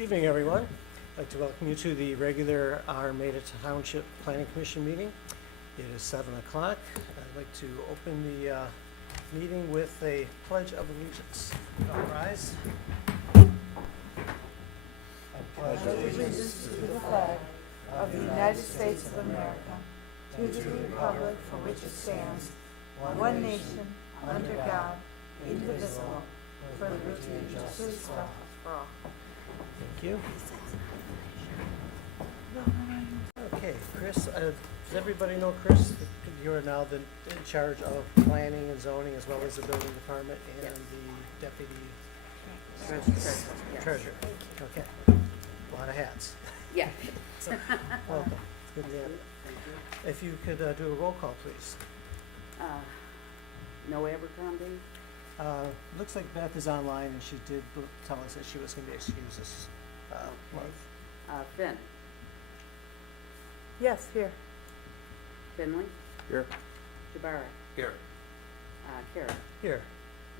Good evening, everyone. I'd like to welcome you to the regular Armada Township Planning Commission meeting. It is 7 o'clock. I'd like to open the meeting with a pledge of allegiance. All rise. I pledge Allegiance to the flag of the United States of America, to the republic for which it stands, one nation, under God, indivisible, for liberty and justice for all. Thank you. Okay, Chris, does everybody know Chris? You're now in charge of planning and zoning as well as the building department and the deputy treasurer. Okay, a lot of hats. Yeah. Welcome. Good to have you. If you could do a roll call, please. No Abercrombie? Looks like Beth is online and she did tell us that she was going to be excused this month. Finn? Yes, here. Finley? Here. Jabara? Here. Kara? Here.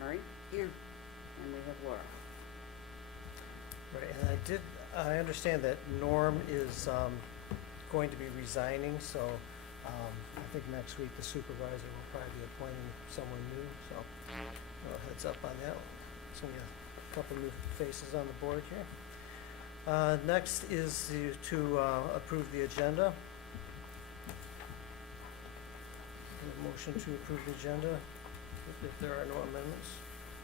Murray? Here. And we have Laura. Right, and I understand that Norm is going to be resigning, so I think next week the supervisor will probably be appointing someone new, so heads up on that. So we have a couple new faces on the board here. Next is to approve the agenda. A motion to approve the agenda if there are no amendments.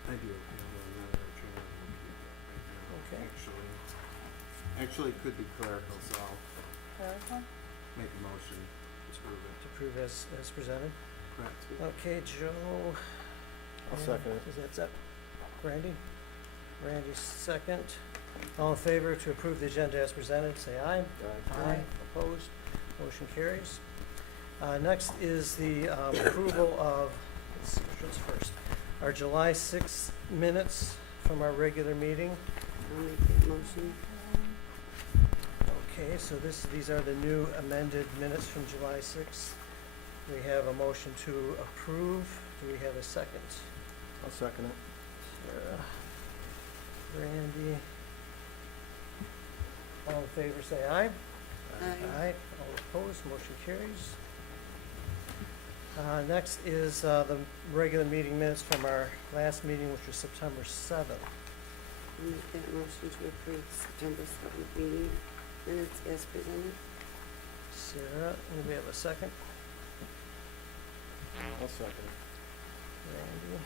I do. Okay. Actually, it could be clerical, so I'll make a motion to approve it. To approve as presented. Correct. Okay, Joe. I'll second it. Is that Randy? Randy, second. All in favor to approve the agenda as presented, say aye. Aye. Opposed? Motion carries. Next is the approval of, let's see which one's first, our July 6th minutes from our regular meeting. I'll make that motion. Okay, so these are the new amended minutes from July 6th. We have a motion to approve. Do we have a second? I'll second it. Sarah, Randy. All in favor, say aye. Aye. All opposed, motion carries. Next is the regular meeting minutes from our last meeting, which was September 7th. I'll make that motion to approve September 7th meeting minutes as presented. Sarah, and we have a second. I'll second Randy.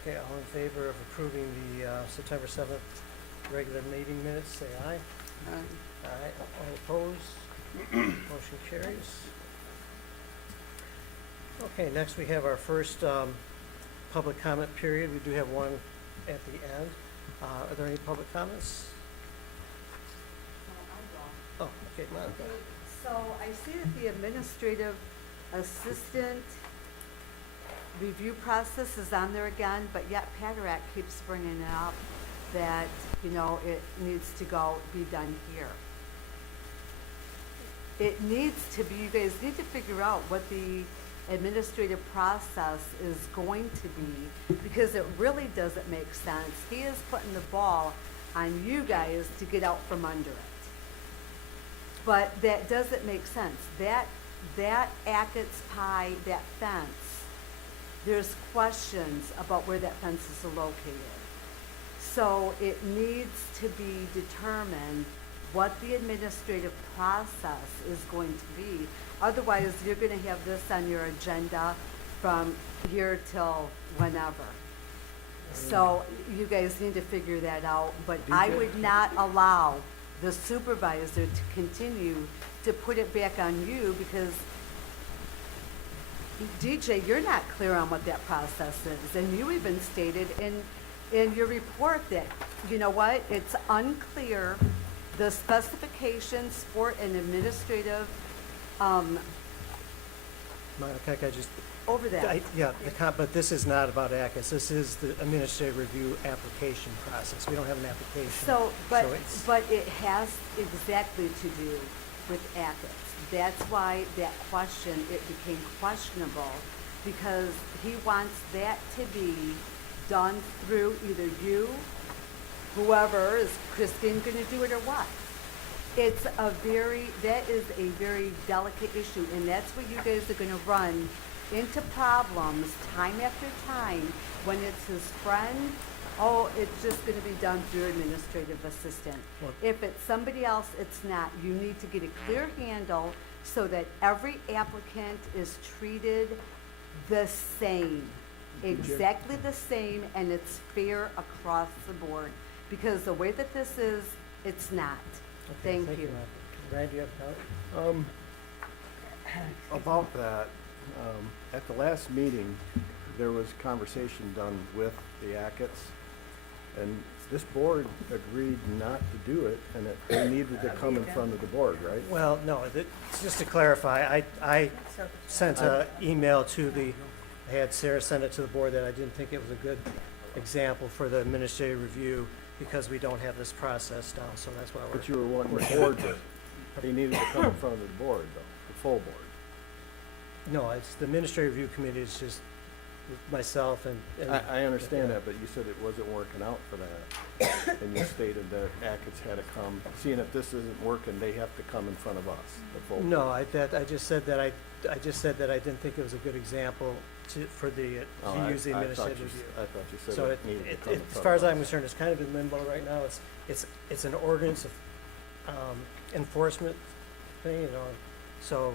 Okay, all in favor of approving the September 7th regular meeting minutes, say aye. Aye. All opposed? Motion carries. Okay, next we have our first public comment period. We do have one at the end. Are there any public comments? Oh, okay, Monica. So I see that the administrative assistant review process is on there again, but yet Patrick keeps bringing it up that, it needs to be done here. It needs to be, you guys need to figure out what the administrative process is going to be, because it really doesn't make sense. He is putting the ball on you guys to get out from under it. But that doesn't make sense. That Ackett's Pie, that fence, there's questions about where that fence is located. So it needs to be determined what the administrative process is going to be. Otherwise, you're going to have this on your agenda from here till whenever. So you guys need to figure that out, but I would not allow the supervisor to continue to put it back on you, because DJ, you're not clear on what that process is, and you even stated in your report that, it's unclear, the specifications for an administrative, Monica, I just, over that. but this is not about ACUS. This is the administrative review application process. We don't have an application. So, but it's- it has exactly to do with ACUS. That's why that question, it became questionable, because he wants that to be done through either you, whoever, is Christine gonna do it or what? That is a very delicate issue, and that's where you guys are gonna run into problems time after time when it's his friend. Oh, it's just gonna be done through administrative assistant. Well- If it's somebody else, it's not. You need to get a clear handle so that every applicant is treated the same, exactly the same, and it's fair across the board. Because the way that this is, it's not. Okay, Thank you. Martha. Rand, do you have a comment? About that, at the last meeting, there was conversation done with the Ackett's, and this board agreed not to do it, and that they needed to come in front of the board, right? Well, no, just to clarify, I sent an email I had Sarah send it to the board that I didn't think it was a good example for the administrative review because we don't have this process down, so that's why But we're, you were wanting the board to, they needed to come in front of the board, though, the full board. no, it's, the administrative review committee is just myself and. I understand that, but you said it wasn't working out for that, and you stated that Ackett's had to come, seeing if this isn't working, they have to come in front of us, the full. No, I just said that I didn't think it was a good example Oh, to use the I thought administrative you- review. I thought you said So it needed to come in front of us. as far as I'm concerned, it's kind of in limbo right now. It's an ordinance of enforcement thing, you know. So,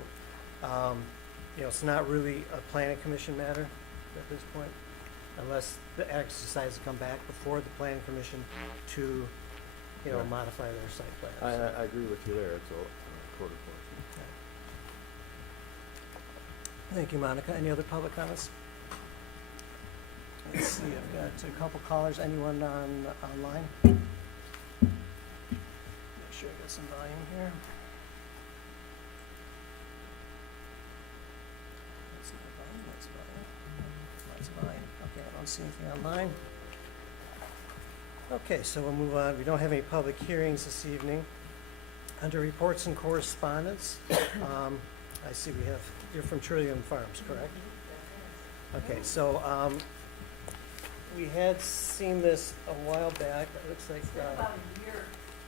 it's not really a planning commission matter at this point, unless the Acts decides to come back before the planning commission to, Right. modify their site plans. I agree with you there, it's a court enforcement. Thank you, Monica. Any other public comments? Let's see, I've got a couple callers. Anyone online? Make sure I got some volume here. That's not volume, that's volume. That's volume. Okay, I don't see anything online. Okay, so we'll move on. We don't have any public hearings this evening. Under reports and correspondence, I see you're from Trillium Farms, correct? Okay, so, we had seen this a while back, it looks like,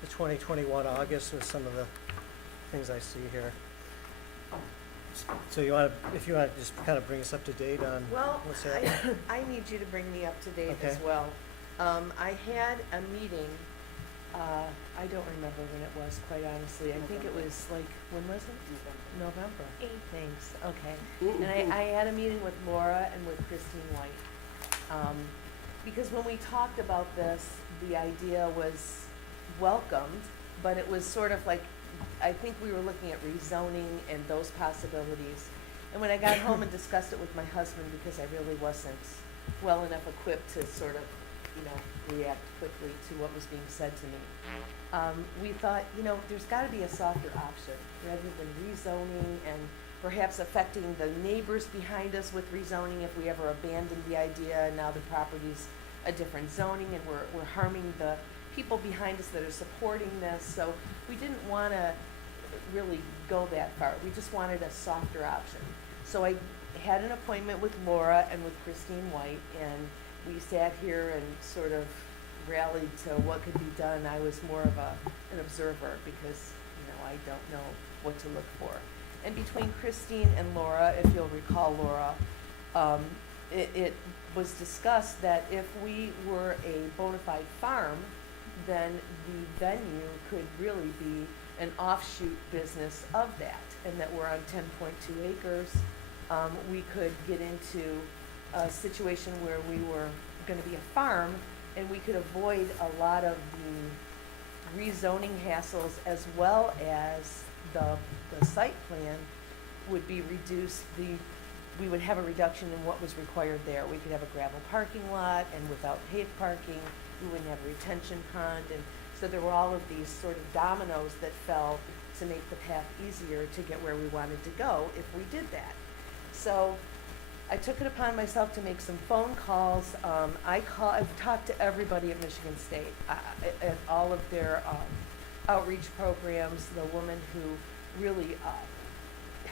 the 2021 August with some of the things I see here. So if you want to just kind of bring us up to date on Well, what's happening? I need you to bring me up to date as Okay. well. I had a meeting, I don't remember when it was, quite honestly. I think it was like, when was it? November. Thanks, okay. And I had a meeting with Laura and with Christine White. Because when we talked about this, the idea was welcomed, but it was sort of like, I think we were looking at rezoning and those possibilities. And when I got home and discussed it with my husband, because I really wasn't well enough equipped to sort of, react quickly to what was being said to me, we thought, there's gotta be a softer option, rather than rezoning and perhaps affecting the neighbors behind us with rezoning if we ever abandoned the idea and now the property's a different zoning and we're harming the people behind us that are supporting this. So we didn't wanna really go that far. We just wanted a softer option. So I had an appointment with Laura and with Christine White, and we sat here and sort of rallied to what could be done. I was more of an observer because, I don't know what to look for. And between Christine and Laura, if you'll recall Laura, it was discussed that if we were a bona fide farm, then the venue could really be an offshoot business of that, and that we're on 10.2 acres. We could get into a situation where we were gonna be a farm, and we could avoid a lot of the rezoning hassles, as well as the site plan would be reduced. We would have a reduction in what was required there. We could have a gravel parking lot, and without paved parking, we wouldn't have a retention pond, and so there were all of these sort of dominoes that fell to make the path easier to get where we wanted to go if we did that. So I took it upon myself to make some phone calls. I've talked to everybody at Michigan State, at all of their outreach programs. The woman who really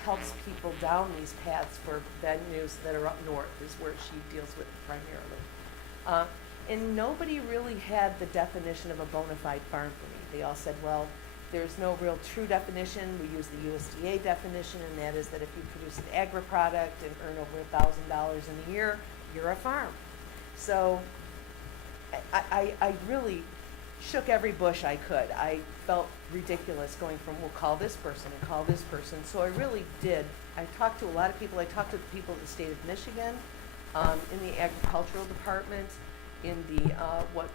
helps people down these paths for venues that are up north is where she deals with primarily. And nobody really had the definition of a bona fide farm for me. They all said, well, there's no real true definition. We use the USDA definition, and that is that if you produce an agri-product and earn over $1,000 in a year, you're a farm. So I really shook every bush I could. I felt ridiculous going from, we'll call this person and call this person. So I really did. I talked to a lot of people. I talked to the people at the state of Michigan, in the agricultural department, in the,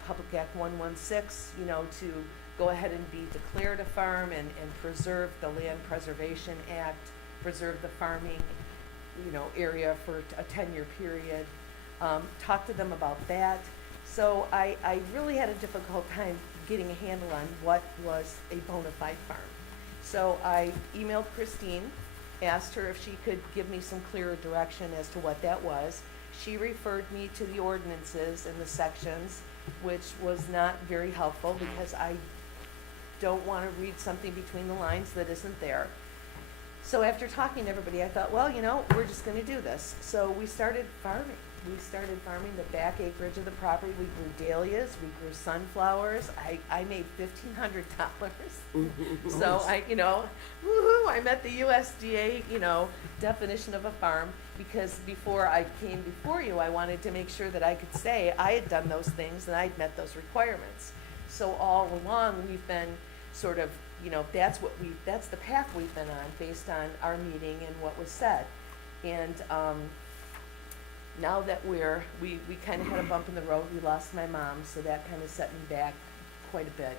Public Act 116, to go ahead and be declared a farm and preserve the Land Preservation Act, preserve the farming, area for a 10-year period. Talk to them about that. So I really had a difficult time getting a handle on what was a bona fide farm. So I emailed Christine, asked her if she could give me some clearer direction as to what that was. She referred me to the ordinances and the sections, which was not very helpful because I don't want to read something between the lines that isn't there. So after talking to everybody, I thought, well, we're just going to do this. So we started farming. We started farming the back acreage of the property. We grew dahlias, we grew sunflowers. I made $1,500. So woohoo, I met the USDA, definition of a farm, because before I came before you, I wanted to make sure that I could say I had done those things and I'd met those requirements. So all along, we've been sort of, that's the path we've been on based on our meeting and what was said. And now that we kind of had a bump in the road, we lost my mom, so that kind of set me back quite a bit.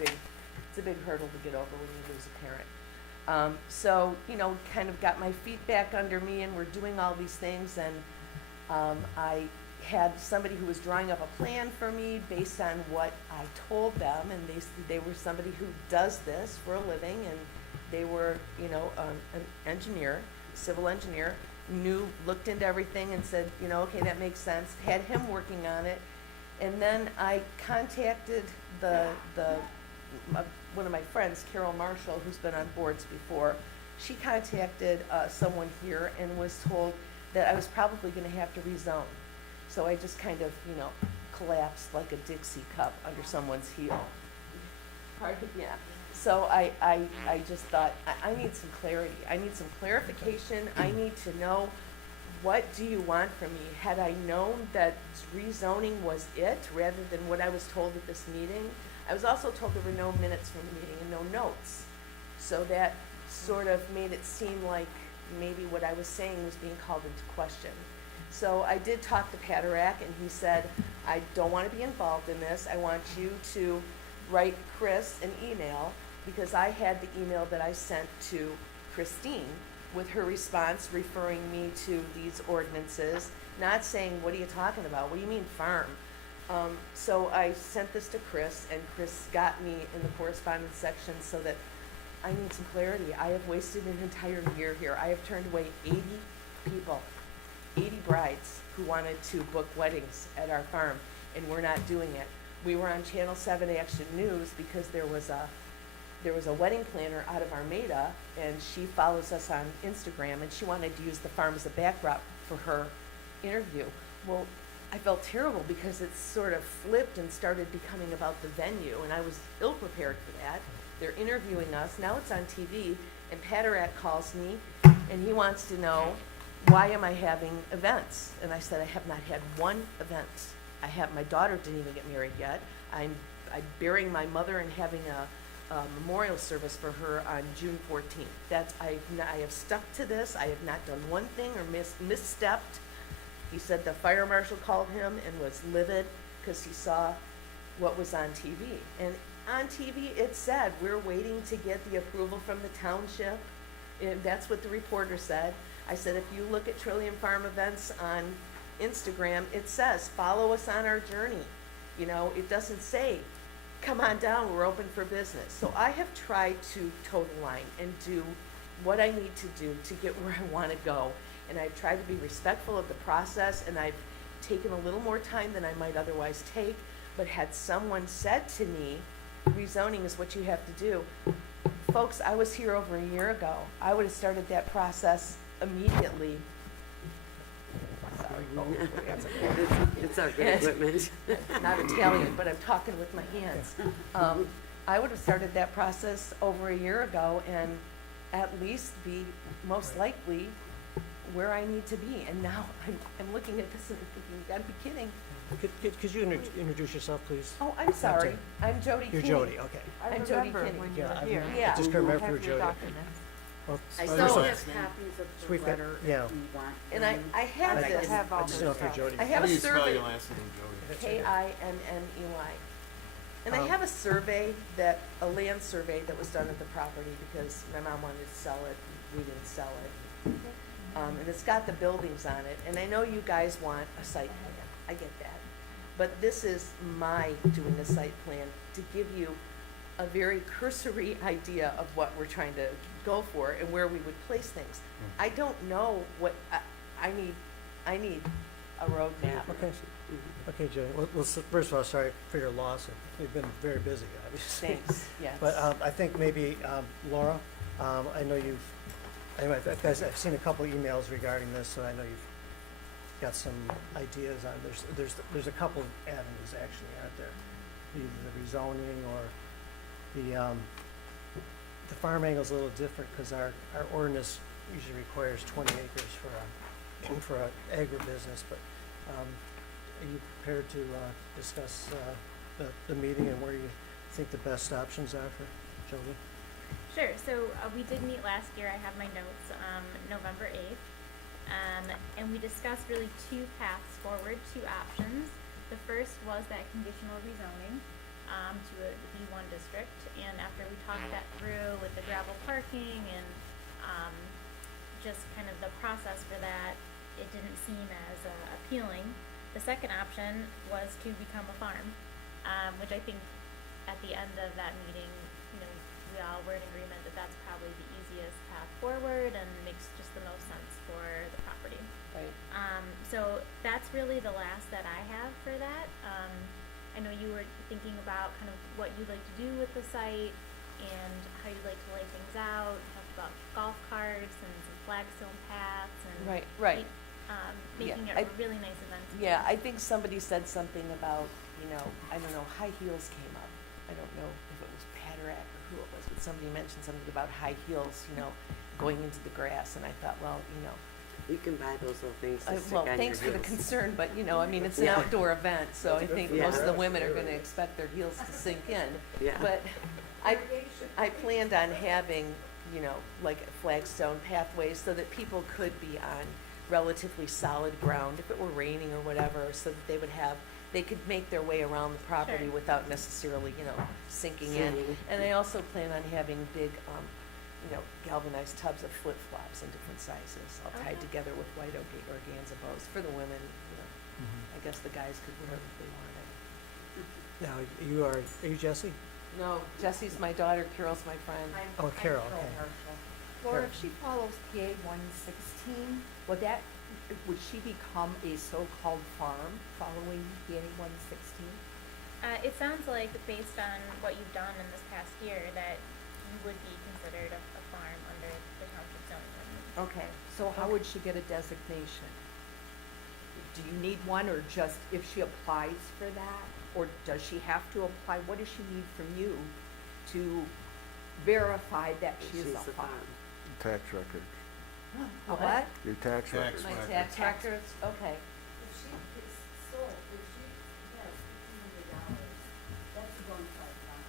It's a big hurdle to get over when you lose a parent. So kind of got my feet back under me, and we're doing all these things. And I had somebody who was drawing up a plan for me based on what I told them, and they were somebody who does this for a living, and they were an engineer, civil engineer. Looked into everything and said, okay, that makes sense. Had him working on it, and then I contacted one of my friends, Carol Marshall, who's been on boards before. She contacted someone here and was told that I was probably going to have to rezone. So I just kind of, collapsed like a Dixie cup under someone's heel. Pardon? Yeah. So I just thought, I need some clarity. I need some clarification. I need to know, what do you want from me? Had I known that rezoning was it, rather than what I was told at this meeting? I was also told there were no minutes from the meeting and no notes. So that sort of made it seem like maybe what I was saying was being called into question. So I did talk to Paderak, and he said, I don't want to be involved in this. I want you to write Chris an email, because I had the email that I sent to Christine with her response referring me to these ordinances, not saying, what are you talking about? What do you mean farm? So I sent this to Chris, and Chris got me in the correspondence section so that I need some clarity. I have wasted an entire year here. I have turned away 80 people, 80 brides who wanted to book weddings at our farm, and we're not doing it. We were on Channel 7 Action News because there was a wedding planner out of Armada, and she follows us on Instagram, and she wanted to use the farm as a backdrop for her interview. Well, I felt terrible because it sort of flipped and started becoming about the venue, and I was ill-prepared for that. They're interviewing us. Now it's on TV, and Paderak calls me, and he wants to know, why am I having events? And I said, I have not had one event. My daughter didn't even get married yet. I'm burying my mother and having a memorial service for her on June 14th. I have stuck to this. I have not done one thing or misstepped. He said the fire marshal called him and was livid because he saw what was on TV. And on TV it said, we're waiting to get the approval from the township. And that's what the reporter said. I said, if you look at Trillium Farm events on Instagram, it says, follow us on our journey. It doesn't say, come on down, we're open for business. So I have tried to toe the line and do what I need to do to get where I want to go. And I've tried to be respectful of the process, and I've taken a little more time than I might otherwise take. But had someone said to me, rezoning is what you have to do, folks, I was here over a year ago. I would have started that process immediately. Sorry. It's our good Yes. equipment. Not Italian, but I'm talking with my hands. I would have started that process over a year ago and at least be most likely where I need to be. And now I'm looking at this and thinking, you gotta be kidding. Could you introduce yourself, please? Oh, I'm sorry. I'm Jody You're Kinney. Jody, okay. I'm Jody Kinney. Yeah. I just couldn't remember if you were Jody. Well, I oh, still you're So- have so- copies of So the we've got- letter if yeah. you want. And I them. have I this. have all I just know if you're Jody. I How have do a you spell survey. your last name, Jody? That's your name. Kinney. And I have a survey a land survey that was done at the property because my mom wanted to sell it, and we didn't sell it. And it's got the buildings on it, and I know you guys want a site plan, I get that. But this is my doing a site plan to give you a very cursory idea of what we're trying to go for and where we would place things. I don't know what, I need a roadmap. Okay, okay, Jody. Well, first of all, sorry for your loss. We've been very busy, obviously. Thanks, yes. But I think maybe, Laura, I know I've seen a couple emails regarding this, so I know you've got some ideas on, there's a couple of avenues actually, aren't there? Either the rezoning or the farm angle's a little different because our ordinance usually requires 20 acres for a agribusiness, but, are you prepared to, discuss, the meeting and where you think the best options are for Jody? Sure. So we did meet last year. I have my notes, November 8th. And we discussed really two paths forward, two options. The first was that conditional rezoning to a B1 district. And after we talked that through with the gravel parking and just kind of the process for that, it didn't seem as appealing. The second option was to become a farm, which I think at the end of that meeting, we all were in agreement that that's probably the easiest path forward and makes just the most sense for the property. Right. So that's really the last that I have for that. I know you were thinking about kind of what you'd like to do with the site and how you'd like to lay things out, talk about golf carts and some flagstone paths and Right. making Yeah, it a really nice event. Yeah, I think somebody said something about, I don't know, high heels came up. I don't know if it was Patrick or who it was, but somebody mentioned something about high heels, going into the grass, and I thought, well, You can buy those little things to stick well, on your thanks for the heels. concern, but, it's an Yeah. outdoor event, so I think Yeah. most of the women are gonna expect their heels to sink in. Yeah. But I planned on having, like flagstone pathways so that people could be on relatively solid ground if it were raining or whatever, so that they could make their way around the property Sure. without necessarily, sinking in. Sinking. And I also plan on having big, galvanized tubs of flip-flops in different sizes, all tied Okay. together with white organza bows for the women, I guess the guys could wear it if they wanted. Now, are you Jesse? No, Jessie's my daughter, Carol's my friend. Oh, Carol, okay. Laura, if she follows PA 116, would she become a so-called farm following PA 116? It sounds like, based on what you've done in this past year, that you would be considered a farm under the township zoning ordinance. Okay. So how would she get a designation? Do you need one, or just if she applies for that? Or does she have to apply? What does she need from you to verify that she is She's a farm? Tax record, A what? your tax record. My record. tax records, okay. If she gets sold, if she has $1,500, that's a bona fide farm.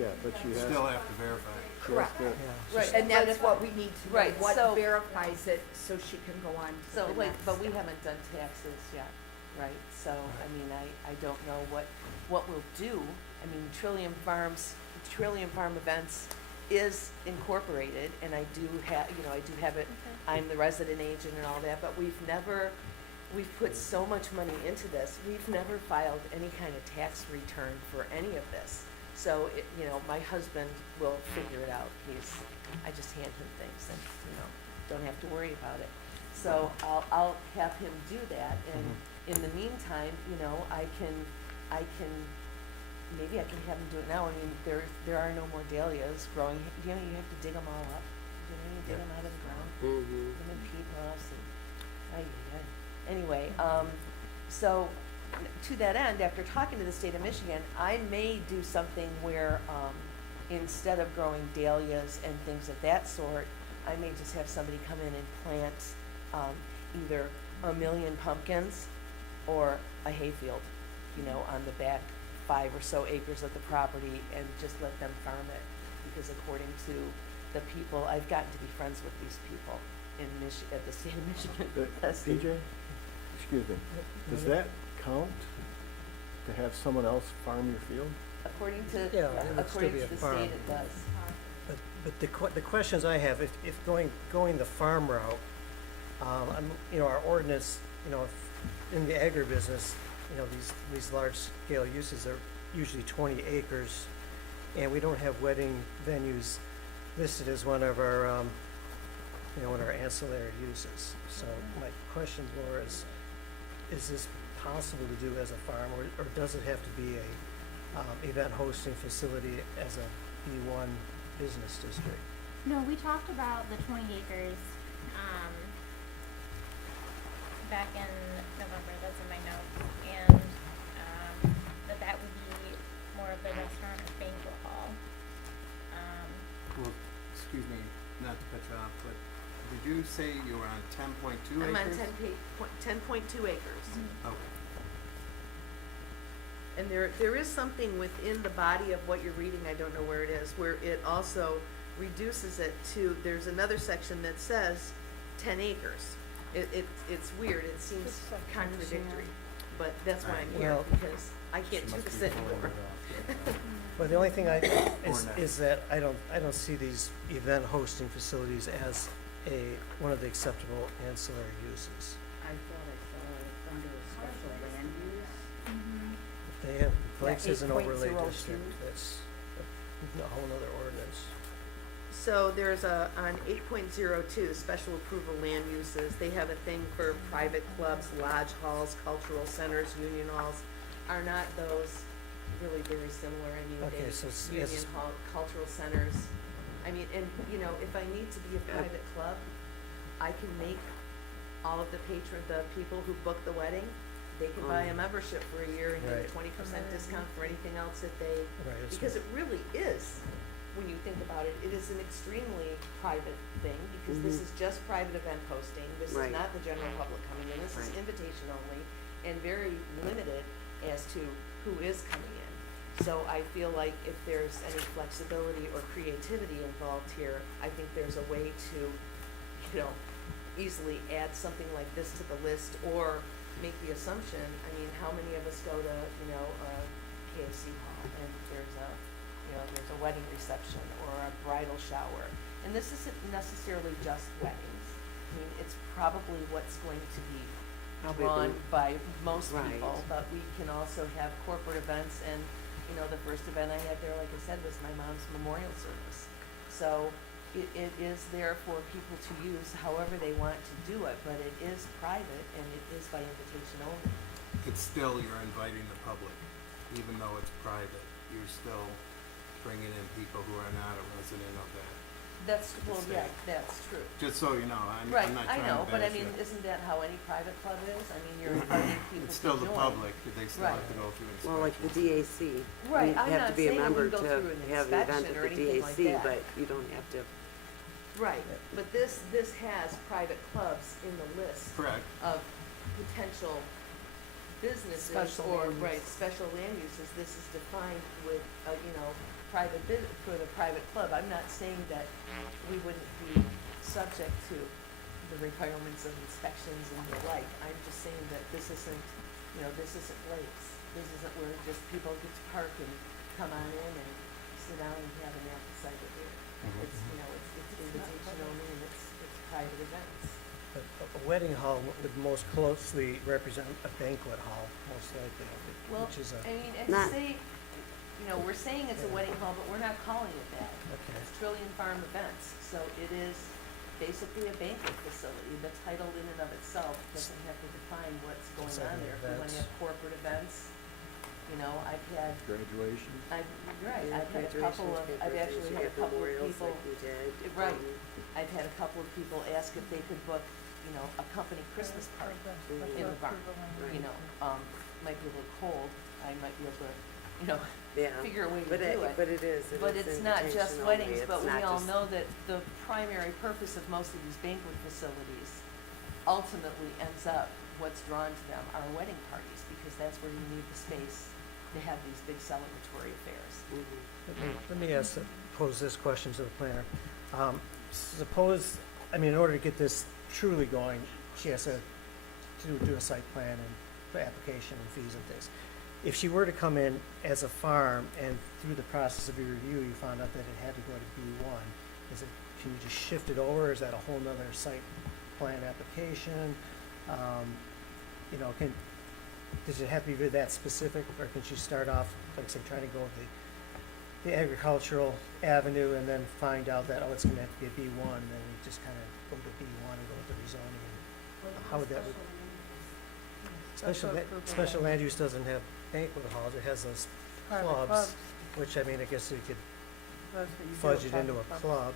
Yeah, but she has, Still have to verify. she has to, Yeah. Right. And but that's if- what we need to know. Right, What so- verifies it so she can go on to So, the next but we step. haven't done taxes yet, right? So, I don't know what we'll do. Trillium Farm Events is incorporated, and I do have it, I'm the resident agent and all that, but we've put so much money into this, we've never filed any kind of tax return for any of this. So, my husband will figure it out. I just hand him things and, don't have to worry about it. So I'll have him do that, and in the meantime, maybe I can have him do it now. There are no more dahlias growing. You have to dig them all up. You dig them out of the ground, Mhm. put them in peat moss, and, anyway, So, to that end, after talking to the state of Michigan, I may do something where, instead of growing dahlias and things of that sort, I may just have somebody come in and plant, either 1,000,000 pumpkins or a hayfield, you know, on the back 5 or so acres of the property, and just let them farm it. Because according to the people, I've gotten to be friends with these people in at the state of Michigan. That's the- PJ, excuse me, does that count to have someone else farm your field? According to, Yeah, it would still according be to a the farm. state, it does. But the questions I have, if going the farm route, you know, our ordinance, you know, if in the agribusiness, you know, these large scale uses are usually 20 acres, and we don't have wedding venues listed as one of our, you know, one of our ancillary uses. So my question, Laura, is this possible to do as a farm, or does it have to be a event hosting facility as a B1 business district? No, we talked about the 20 acres, back in November, that's in my notes, and, that would be more of the restaurant or banquet hall. Well, excuse me, not to cut you off, but did you say you were on 10.2 acres? I'm on 10.2 acres. Okay. And there is something within the body of what you're reading, I don't know where it is, where it also reduces it to, there's another section that says 10 acres. It's weird, it seems contradictory, but that's why I'm here, Well- because I can't She do must this be pulling anymore. it off. Well, the only thing Or not. is that I don't see these event hosting facilities as one of the acceptable ancillary uses. I thought I saw it under a special land use. If they have, Blake's is an overlay 8.02. district, that's a whole nother ordinance. So there's on 8.02, special approval land uses, they have a thing for private clubs, lodge halls, cultural centers, union halls. Are not those really very similar? I mean, Okay, so it's- union it's- hall, cultural centers. I mean, and, you know, if I need to be a private club, I can make all of the people who book the wedding, they can buy a membership for a year and get a Right. 20% discount for anything else that they, Right, it's- because it really is, when you think about it, it is an extremely private thing, because this is just private event hosting. This is Right. not the general public coming in. This is Right. invitation only, and very limited as to who is coming in. So I feel like if there's any flexibility or creativity involved here, I think there's a way to, you know, easily add something like this to the list, or make the assumption, I mean, how many of us go to, you know, a KFC hall, and there's a wedding reception or a bridal shower. And this isn't necessarily just weddings. I mean, it's probably what's going to be Probably run the- by most Right. people, but we can also have corporate events, and, you know, the first event I had there, like I said, was my mom's memorial service. So it is there for people to use however they want to do it, but it is private and it is by invitation only. It's still, you're inviting the public, even though it's private, you're still bringing in people who are not a resident of that. That's, The well, yeah, state. that's true. Just so you know, I'm Right, not I trying know, to but I bash mean, you. isn't that how any private club is? I mean, you're inviting people to join. It's still the public, they still have Right. to go through inspections. Well, like the DAC. Right, you I'm have not to be a saying we member go to through an have the event inspection at or the anything like DAC, that. but you don't have to. Right, but this has private clubs in the list Correct. of potential businesses Special or, land use. right, special land uses. This is defined with, you know, private for the private club. I'm not saying that we wouldn't be subject to the requirements of inspections and the like. I'm just saying that this isn't, you know, this isn't Blake's. This isn't where just people get to park and come on in and sit down and have an apple cider beer. It's, you know, it's invitation only, and it's private events. A wedding hall would most closely represent a banquet hall, most likely, Well, which is a, I mean, and Not- say, you know, we're saying it's a Yeah. wedding hall, but we're not calling it that. okay. It's Trillion Farm Events, so it is basically a banquet facility. The title in and of itself doesn't have to define what's going It's like on an there. If we want to events. have corporate events, You know, I've had, Graduation. you're right, Yeah, I've had a couple of, graduations, I've papers, actually you had a get couple of memorials people, like you did. right, I've had a couple of people ask if they could book, you know, a company Christmas party in the barn. You know, might be a little cold, I might be able to, you know, Yeah. figure a way to But do it. But it is. But it's not just invitation weddings, only. but It's we not all just- know that the primary purpose of most of these banquet facilities ultimately ends up, what's drawn to them are wedding parties, because that's where you need the space to have these big celebratory affairs. Mhm. Let me pose this question to the planner. Suppose, I mean, in order to get this truly going, she has to do a site plan and for application and fees and things. If she were to come in as a farm and through the process of your review, you found out that it had to go to B1, can you just shift it over? Is that a whole nother site plan application? You know, does it have to be that specific, or can she start off, like say, trying to go the agricultural avenue and then find out that, oh, it's gonna have to be a B1, then we just kinda go to B1 and go with the rezoning? How would that work? Special land use doesn't have banquet halls, it has those clubs, which, I mean, I guess you could fudge it into a club.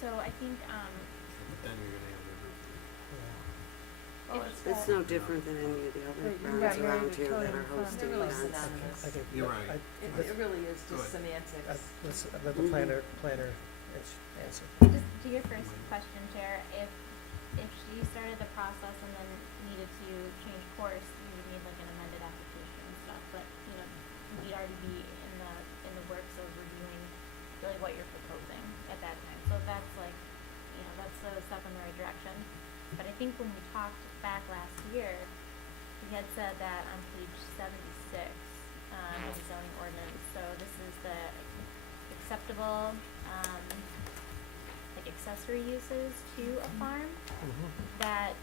So I think, But then you're gonna have It's no different than any of the other farms around here that are hosting They're really events. synonymous. Okay, You're right. It really is Good. just semantics. Let's let the planner answer. just to your first question, Chair, if she started the process and then needed to change course, you would need like an amended application and stuff, but, you know, we'd already be in the works of reviewing really what you're proposing at that time. So that's like, you know, that's a step in the right direction. But I think when we talked back last year, we had said that on page 76, of the zoning ordinance, so this is the acceptable, like accessory uses to a farm, that,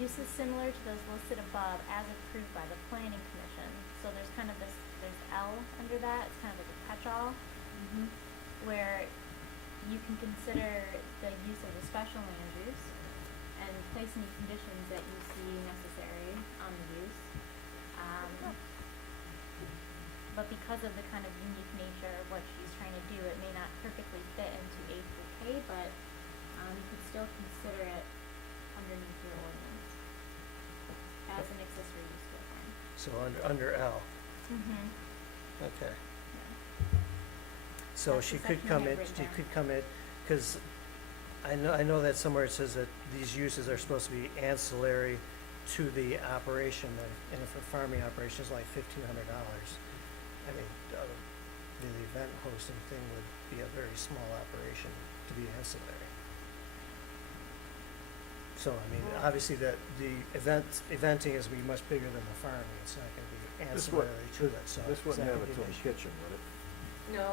uses similar to those listed above as approved by the planning commission. So there's kind of there's L under that, it's kind of like a catch-all, where you can consider the use of the special land use and place any conditions that you see necessary on the use. But because of the kind of unique nature of what she's trying to do, it may not perfectly fit into A through K, but, you could still consider it underneath your ordinance as an accessory use to a farm. So under L, okay. So That's she the could section come I in, have written she down. could come in, cause I know that somewhere it says that these uses are supposed to be ancillary to the operation, and if a farming operation is like $1,500, I mean, the event hosting thing would be a very small operation to be ancillary. So, I mean, obviously the eventing is gonna be much bigger than the farming, it's not gonna be This would- ancillary to it, so. This wouldn't it's not have gonna its be an own issue. kitchen, would it? No,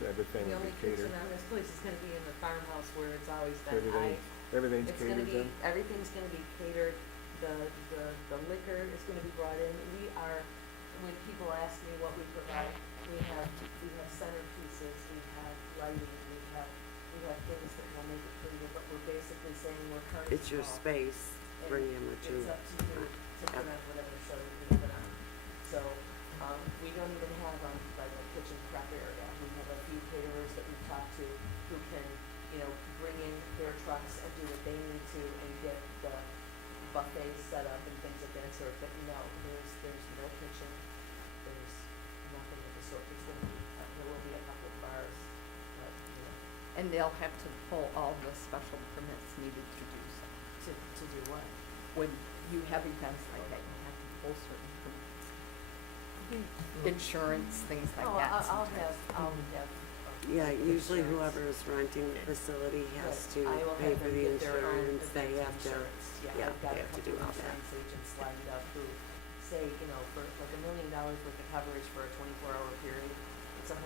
So everything the would only be kitchen catered? on this place is gonna be in the farmhouse where it's always been. Everything's It's gonna catered be, then? everything's gonna be catered, the liquor is gonna be brought in. We are, when people ask me what we provide, we have centerpieces, we have lighting, we have things that will make it prettier, but we're basically saying we're Carnegie It's your Hall, space, and bring in what you. It's up to you to put on whatever show you put on. So, we don't even have like a kitchen prep area. We have a few caterers that we've talked to who can, you know, bring in their trucks and do what they need to and get the buffet set up and things of that sort. But no, there's no kitchen. There's nothing of the sort. There's gonna be, there will be a couple of bars, but, you know, And they'll have to pull all the special permits needed to do so. to do what? When you have events like that, you have to pull certain permits. Insurance, things like Oh, that I'll sometimes. have. Yeah, usually Insurance. whoever is renting the facility has to I will pay have for them the get their own insurance, they event have to, insurance. yeah, I've got they a have to couple do all that. insurance agents lined up who say, you know, for like $1 million worth of coverage for a 24-hour period, it's $125.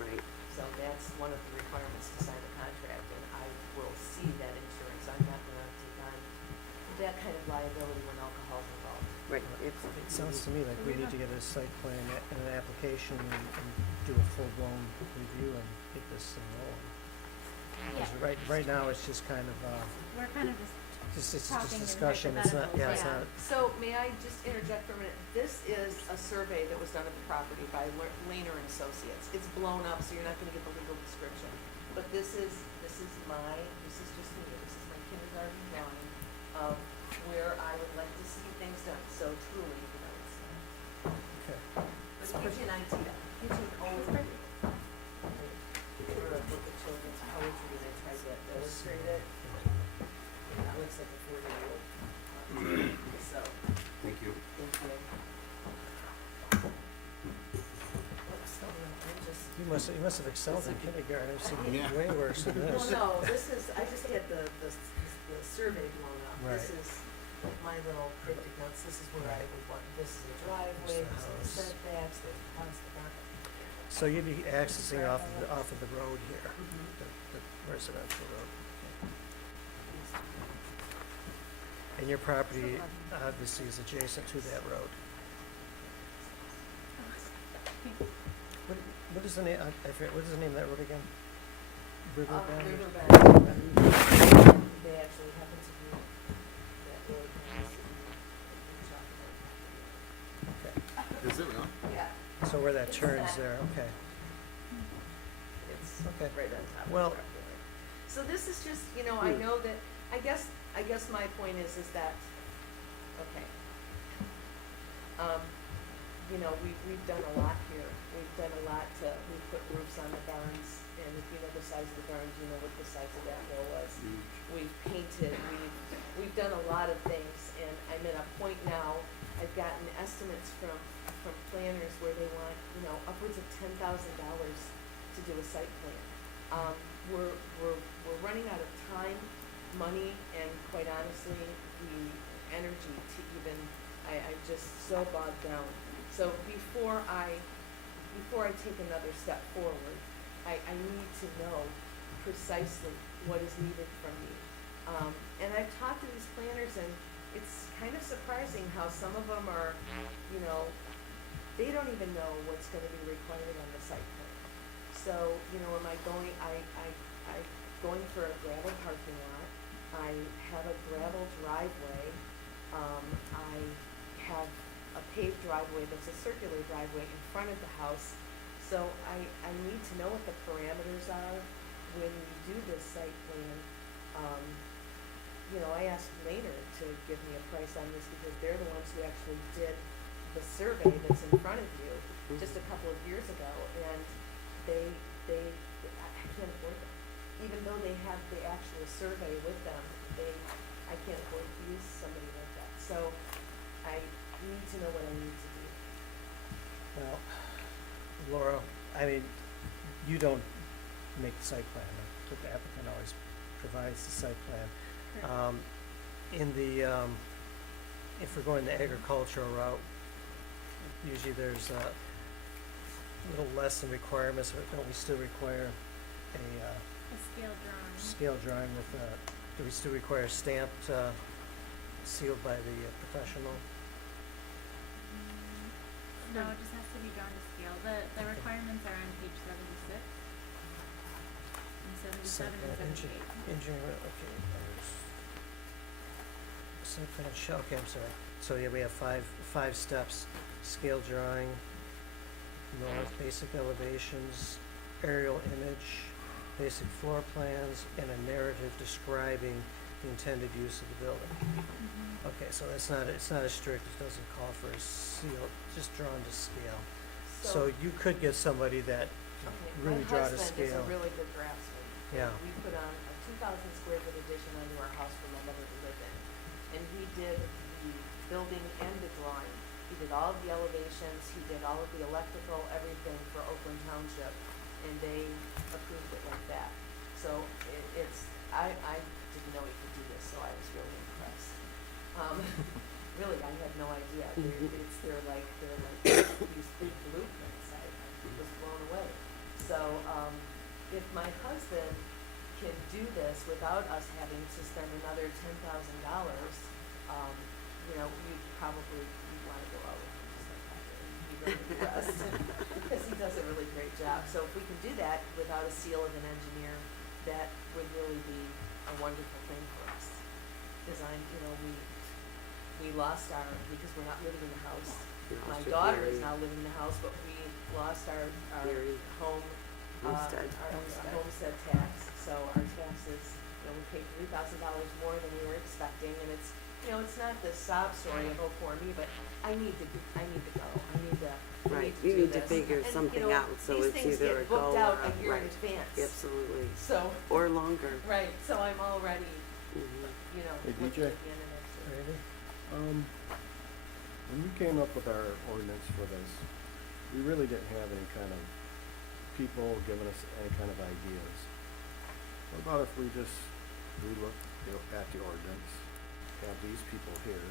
Right. So that's one of the requirements to sign the contract, and I will see that insurance. I'm not gonna take on that kind of liability when alcohol's involved. Right, It sounds to me like we need to get a site plan and an application and do a full-blown review and get this thing rolling. 'Cause Yeah, right now, it's just kind of, we're kind of just This is Talking just in discussion, it's not, yeah, it's hypotheticals, not, So may I just interject for a minute? This is a survey that was done of the property by Lehner and Associates. It's blown up, so you're not gonna get the legal description. But this is just me, this is my kindergarten drawing of where I would like to see things done. So truly, you know, it's, okay. but it gives you an idea, gives you an overview. For a book of children's poetry, and I tried to illustrate it. That looks like a 40-year-old. So, Thank you. thank you. Oops, hold on, I'm just. You must have excelled in kindergarten, I've seen Yeah. way worse than Well, this. no, this is, I just had the survey blown up. Right. This is my little cryptic notes. This is where I would want, this is a driveway, There's the this is the house. setbacks, there's the house, the back. So you'd be accessing off of the road here, Mhm. the residential road. And your property obviously is adjacent to that road. What is the name, I forget, what is the name of that road again? Riverbend? Riverbend. They actually happen to be that road. Okay, Is it really? Yeah, so where that It's turns that. there, okay. it's Okay. right on top of the Well- property line. So this is just, you know, I know that, I guess my point is that, okay. You know, we've done a lot here. We've done a lot we've put roofs on the barns, and if you know the size of the barns, you know what the size of that wall was. Huge. We've painted, we've done a lot of things, and I'm at a point now, I've gotten estimates from planners where they want, you know, upwards of $10,000 to do a site plan. We're running out of time, money, and quite honestly, the energy to even, I'm just so bogged down. So before I take another step forward, I need to know precisely what is needed from me. And I've talked to these planners, and it's kind of surprising how some of them are, you know, they don't even know what's gonna be required on the site plan. So, you know, am I going for a gravel parking lot? I have a gravel driveway. I have a paved driveway that's a circular driveway in front of the house. So I need to know what the parameters are when we do this site plan. You know, I asked Lehner to give me a price on this because they're the ones who actually did the survey that's in front of you just a couple of years ago, and I can't afford it. Even though they have the actual survey with them, I can't afford to use somebody like that. So I need to know what I need to do. Well, Laura, I mean, you don't make the site plan, the applicant always provides the site plan. If we're going the agricultural route, usually there's a little less than requirements, but don't we still require a A scale drawing. scale drawing with, do we still require stamped, sealed by the professional? No, it just has to be drawn to scale. The requirements are on page 76. And 77 and 78. Engineer, okay, site plan okay, I'm sorry. So yeah, we have five steps: scale drawing, north, basic elevations, aerial image, basic floor plans, and a narrative describing the intended use of the building. Okay, so it's not as strict, it doesn't call for a seal, just drawn to scale. So you could get somebody that Okay, really draw to my husband is scale. a really good draftsman. Yeah. We put on a 2,000 square foot addition onto our house for my mother to live in. And he did the building and the drawing. He did all of the elevations, he did all of the electrical, everything for Oakland Township, and they approved it like that. So I didn't know he could do this, so I was really impressed. Really, I had no idea. They're like these big blueprints. I was blown away. So, if my husband can do this without us having to spend another $10,000, you know, you'd want to go out with him just like that. You'd be really impressed because he does a really great job. So if we can do that without a seal of an engineer, that would really be a wonderful thing for us. design, you know, we lost our, because we're not living in the house. You My lost your daughter is dairy. now living in the house, but we lost our Dairy. home, Homestead. our homestead tax. So our taxes, you know, we paid $3,000 more than we were expecting, and it's, you know, it's not the sob story of oh poor me, but I need to go. I need to Right, do you need to this. figure And, you something know, out, so these it's things either a get go booked or out a, a year in right, advance. absolutely, So, or longer. right, so I'm already, Mhm. you know, Hey, looking DJ? at the end of next year. Randy? When we came up with our ordinance for this, we really didn't have any kind of people giving us any kind of ideas. What about if we just relook at the ordinance, have these people here,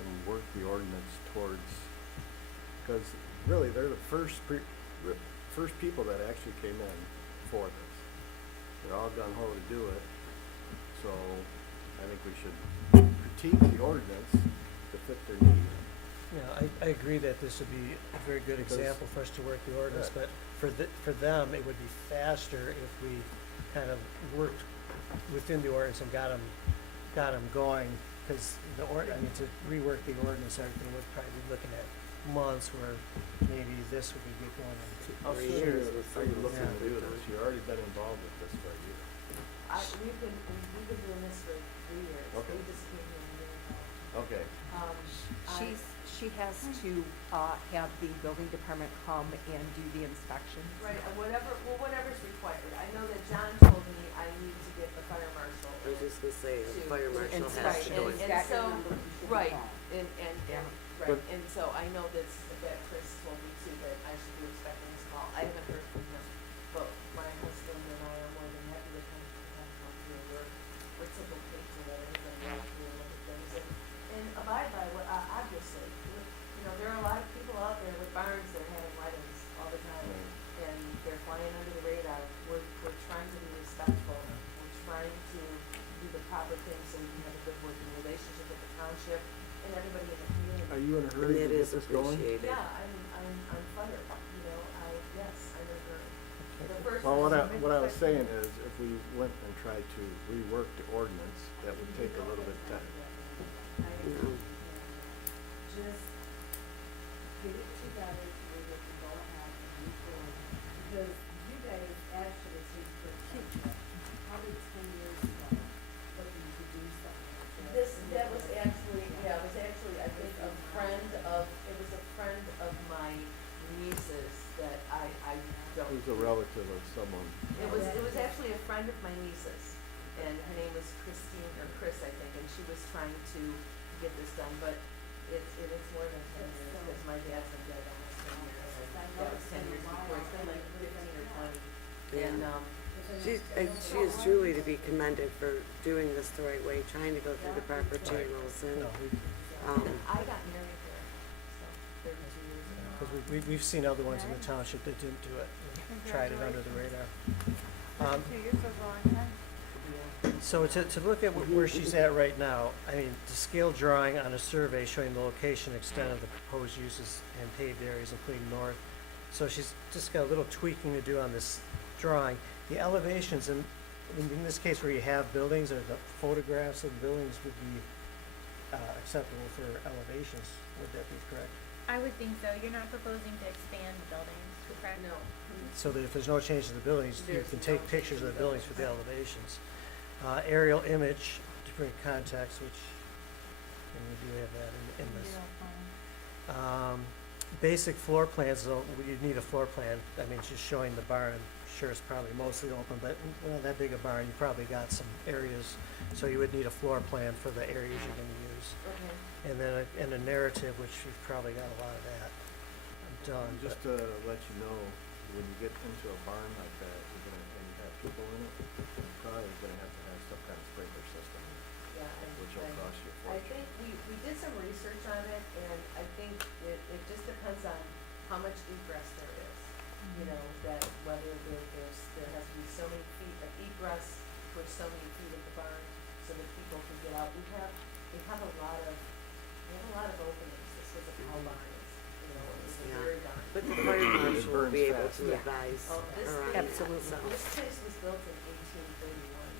and work the ordinance towards, because really, they're the first people that actually came in for this. They're all gung ho to do it, so I think we should critique the ordinance to fit their need. Yeah, I agree that this would be a very good Because- example for us to work the ordinance, but for them, it would be faster if we kind of worked within the ordinance and got them going, because I mean, to rework the ordinance, everything would probably be looking at months where maybe this would be good going in. How Three soon years are with you some looking to do stuff. this? You've already been involved with this for a year. We've been doing this for 3 years. Okay. We just came here a year ago. Okay. She has to, have the building department come and do the inspection. Right, whatever's required. I know that John told me I need to get the fire marshal. I was just gonna say, to- the fire marshal has inspection. to go And, in. and so, right, and, Yeah. right, But- and so I know that Chris told me too, that I should be expecting this call. I haven't heard from him, but my husband and I are more than happy to come through. We're tickled pink to let everybody out here and look at things and abide by what, obviously. You know, there are a lot of people out there with barns that are having weddings all the time, and they're flying under the radar. We're trying to be respectful. We're trying to do the proper things so we can have a good working relationship with the township and everybody in the community. Are you in a And hurry to it get is this going? appreciated. Yeah, I'm fired, you know, yes, I'm in a hurry. The first Well, thing- what I was saying is, if we went and tried to rework the ordinance, that would take a little bit of time. No. Just get it together to where we can go ahead and move forward. Because you guys actually seem to probably 10 years ago, looking to do something like this. That was actually, I think, it was a friend of my niece's that I don't. Who's a relative of someone? It was actually a friend of my niece's, and her name was Christine, or Chris, I think, and she was trying to get this done, but it's more than 10 years, because my dad's been dead almost 10 years. That was 10 years before, it's been like 15 or 20. And, She is truly to be commended for doing this the right way, trying to go through the proper channels and, No, I got married there, so 32 years ago. because we've seen other ones in the township that didn't do it, and tried it under the radar. 2 years is a long time. So to look at where she's at right now, I mean, the scale drawing on a survey showing the location, extent of the proposed uses and paved areas, including north. So she's just got a little tweaking to do on this drawing. The elevations, in this case where you have buildings, or the photographs of the buildings would be acceptable for elevations. Would that be correct? I would think so. You're not proposing to expand the buildings, correct? No. So that if there's no change to the buildings, you There's can no take change pictures to of the the buildings for the elevations. Aerial image to bring context, which, and we do have that in this. Basic floor plans, though, you'd need a floor plan. I mean, just showing the barn, I'm sure it's probably mostly open, but that big a barn, you probably got some areas. So you would need a floor plan for the areas you're gonna use. Okay. And then a narrative, which you've probably got a lot of that done. Just but- to let you know, when you get into a barn like that, and you have people in it, you're probably gonna have some kind of sprinkler system, Yeah, which will cost you a I fortune. think we did some research on it, and I think it just depends on how much egress there is. You know, that whether there has to be so many feet of egress, for so many feet of the barn, so that people can get out. We have a lot of openings. This was a cow barn, you know, it was a Yeah. dairy barn. but the fire marshal will be able fast. to Yeah. advise Oh, this around thing- that, Absolutely. so. This place was built in 1831.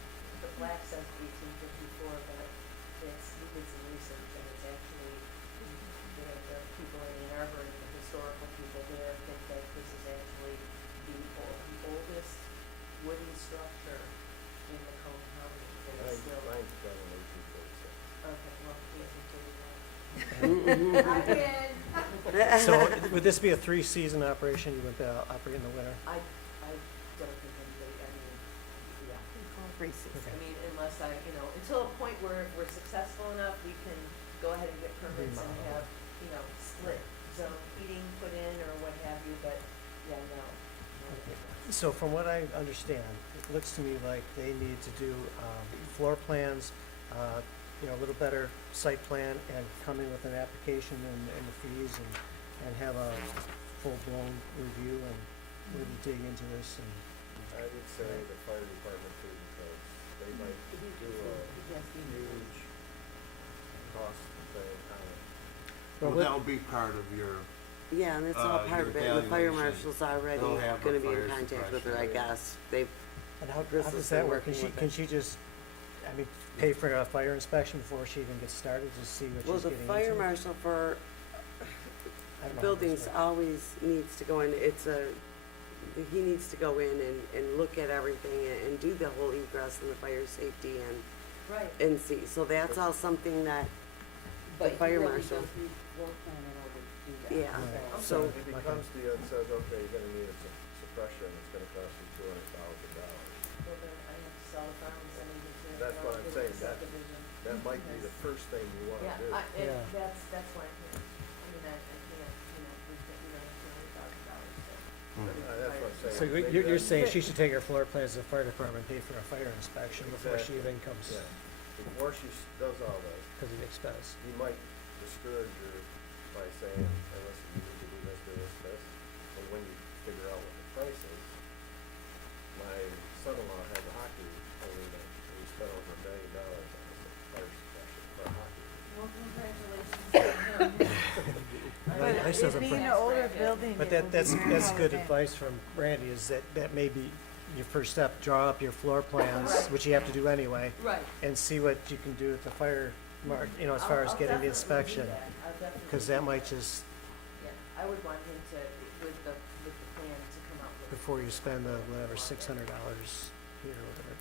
The plaque says 1854, but So would this be a 3-season operation? You wouldn't operate in the winter? I don't think anybody, I mean, yeah. Races. Okay. I mean, unless until a point where we're successful enough, we can go ahead and get permits and Remodel. have, split zone heating put in or what have you, but, yeah, no. So from what I understand, it looks to me like they need to do floor plans, a little better site plan, and come in with an application and the fees, and have a full-blown review and really dig into this. And I would say the fire department too, because they might do a huge cost thing on it. Well, let- that'll be part of your, Yeah, and it's all part your of it, and the fire evaluation. marshal's already They'll have a gonna be in fire contact with her, I suppression. guess. They've, And how Chris does has that been work? Can working she, with can it. she just, pay for a fire inspection before she even gets started, just see what well, she's the getting into? fire marshal for I don't know how this buildings works. always needs to go in, he needs to go in and look at everything and do the whole egress and the fire safety Right. and see. So that's all something that, But fire you really marshal. don't need floor plan in order to do that. yeah, Right. so, If he comes to you and says, okay, you're gonna need a suppression, it's gonna cost you $200,000. Well, then I have to sell the farm and send it to. That's what I'm saying, that- Subdivision. That might be the first thing you wanna do. Yeah, Yeah. that's why I can't, I can't, we can't, $200,000, so. That's what I'm saying. So you're saying she should take her floor plans to the fire department, pay for a fire inspection before she even comes, Yeah, before she does all this, because of the expense. you might discourage her by saying, hey, listen, you need to do this, this. But when you figure out what the price is, my son-in-law has a hockey arena, and he spent over $1 million on this fire suppression for a hockey. Well, congratulations. Nice doesn't Being print. an older building, But it would that's be very good hard. advice from Randy, is that may be your first step, draw up your floor plans, Right. which you have to do anyway, Right. and see what you can do with the fire as far as getting the inspection, because that might just, Yeah, I would want him to, with the plan to come out with. before you spend the, whatever, $600 here or whatever.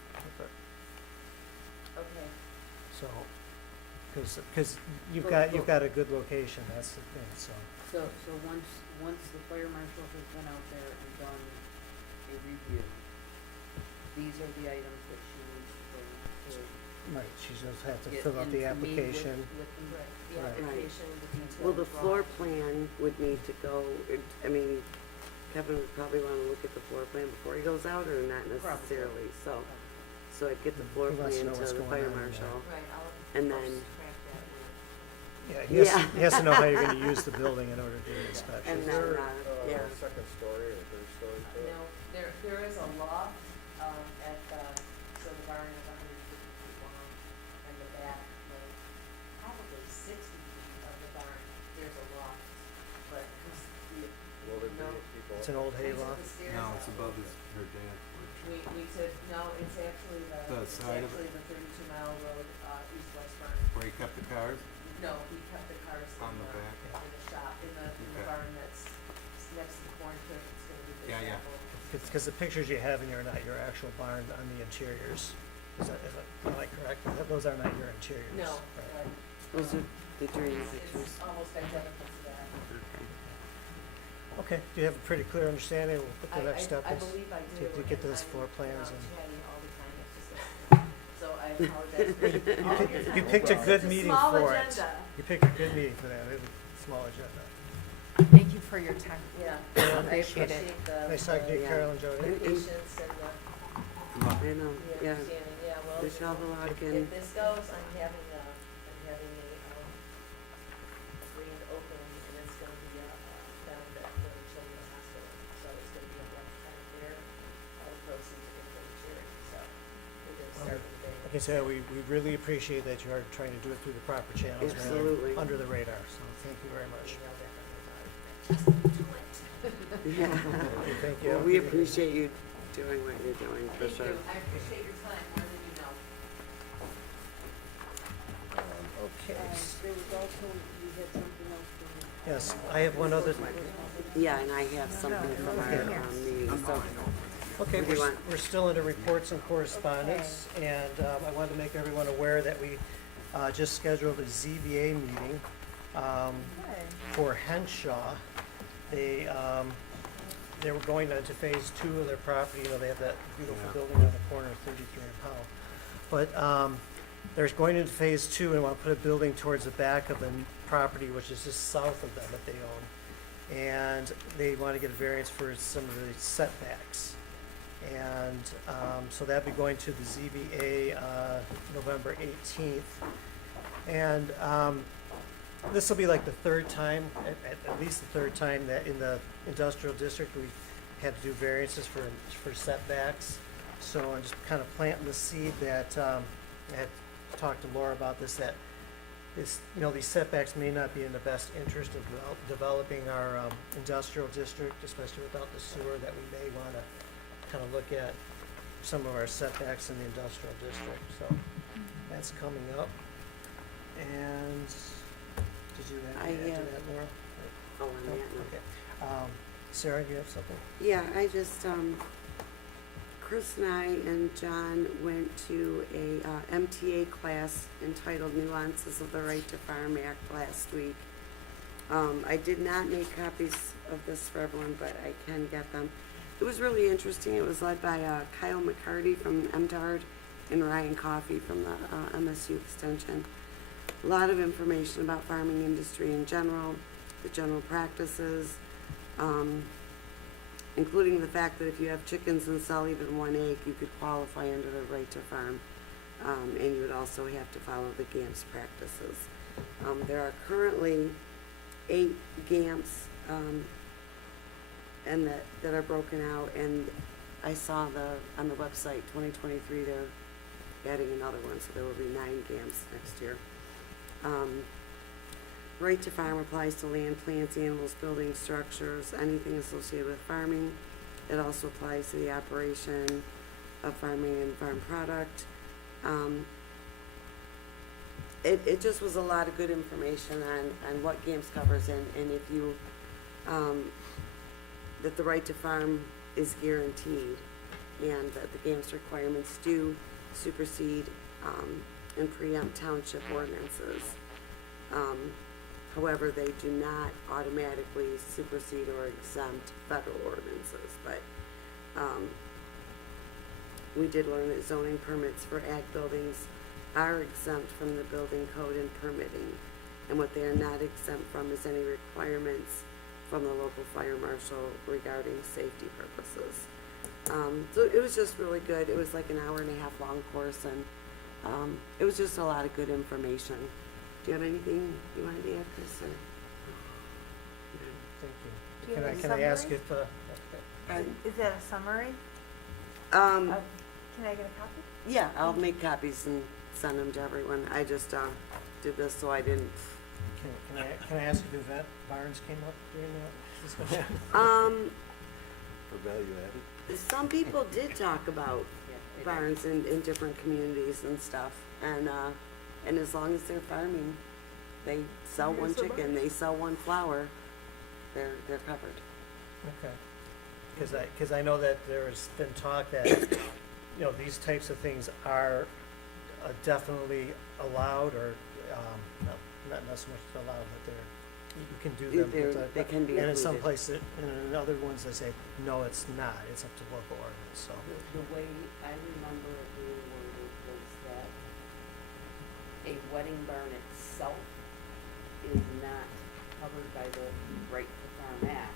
Okay, So, because you've got a good location, that's the thing, so. So once the fire marshal has been out there and done a review, these are the items that she needs to bring to Right, she just have to get fill out the in to meet application. with the right, the Right. application, the detail. well, the floor plan would need to go, I mean, Kevin would probably wanna look at the floor plan before he goes out, or not necessarily, so I'd get the floor He wants to plan know to what's the going fire on in there. marshal. Right, And I'll then- track that with. Yeah, Yeah. he has to know how you're gonna use the building in order to do the And inspection. Is then, there yeah. a second story or third story to it? No, there is a loft, at the, so the barn is 150 feet long, and the back, like, probably 60 feet of the barn, there's a loft, but, cause Will there no. be people? It's an old hay Exit loft. the stairs no, out. it's above her dad's porch. We said, no, it's actually The side of it? the 32-mile road, east-west barn. Where you kept the cars No, we kept the cars on the back? in the shop, in the Okay. barn that's next to the corn crib, it's gonna be the Yeah, yeah. chapel. Because the pictures you have in here are not your actual barn on the interiors. Am I correct? Those are not your interiors. No, Right. Those are the dream it's pictures. almost identical to that. Okay, do you have a pretty clear understanding of what the next step I is? believe I do. to get and those I'm, floor plans and- chatty all the time, it's just, so I apologize for all your time. You picked a good It's meeting small for it. agenda. You picked a good meeting for that, it was a small agenda. Thank you for your time. Yeah, Yeah, I appreciate it. appreciate the. Nice talking to you, Yeah. Carol and Jody. And- Patience and the, I know, yeah, understanding, yeah, well. the shovel rock If and, this goes, I'm having a grand opening, and it's gonna be, down at the Children's Hospital, so it's gonna be a rough time there. All the proceeds are gonna go to charity, so we're gonna start the day. Like I said, we really appreciate that you are trying to do it through the proper channels, rather Absolutely. than under the radar, so thank you very much. Email that on my daughter. yeah. Okay, thank you. Well, we appreciate you doing what you're doing, for Thank sure. you, I appreciate your time more than you know. Okay, there was also, you had something else to. yes, I have one other, Yeah, and I have something from our, meeting, so, okay, What do you want? we're still into reports and correspondence, and I wanted to make everyone aware that we just scheduled a ZBA meeting for Henshaw. They were going into phase 2 of their property, you know, they have that beautiful Yeah. building on the corner of 33 and Powell. But, they're going into phase 2 and want to put a building towards the back of the property, which is just south of them that they own. And they want to get a variance for some of the setbacks. And, so that'd be going to the ZBA, November 18th. And, this will be like the third time, at least the third time that in the industrial district, we had to do variances for setbacks. So I'm just kind of planting the seed that, I had talked to Laura about this, that this, you know, these setbacks may not be in the best interest of developing our, industrial district, especially without the sewer, that we may want to kind of look at some of our setbacks in the industrial district. So that's coming up. And did you add to that, Laura? Oh, on No? that note. Okay. Sarah, do you have something? Yeah, I just, Chris and I and John went to a MTA class entitled Nuances of the Right to Farm Act last week. I did not make copies of this for everyone, but I can get them. It was really interesting. It was led by Kyle McCarty from MTARD and Ryan Coffey from the MSU Extension. A lot of information about farming industry in general, the general practices, including the fact that if you have chickens and sell even one egg, you could qualify under the right to farm, and you would also have to follow the GAMS practices. There are currently 8 GAMS and that are broken out, and I saw on the website 2023 they're adding another one, so there will be 9 GAMS next year. Right to farm applies to land, plants, animals, buildings, structures, anything associated with farming. It also applies to the operation of farming and farm product. It just was a lot of good information on what GAMS covers, and if you, that the right to farm is guaranteed, and that the GAMS requirements do supersede and preempt township ordinances. However, they do not automatically supersede or exempt federal ordinances, but we did learn that zoning permits for ag buildings are exempt from the building code and permitting, and what they are not exempt from is any requirements from the local fire marshal regarding safety purposes. So it was just really good. It was like an hour and a half long course, and it was just a lot of good information. Do you have anything you wanted to add, Chris? Or? Thank you. Do you Can have I, a can I ask summary? if, Is that a summary? Um, Can I get a copy? yeah, I'll make copies and send them to everyone. I just did this so I didn't. can I ask if Yvette Barnes came up during that discussion? For value added. Some people did talk about Yeah, it- barns in different communities and stuff, and as long as they're farming, they sell one chicken, they sell one flower, they're covered. Okay. Because I know that there's been talk that, you know, these types of things are definitely allowed, or, not so much allowed, but you can do them. but, They can be And in some included. places, and in other ones, they say, no, it's not, it's up to local ordinance, so. The way I remember it being worded was that a wedding barn itself is not covered by the Right to Farm Act,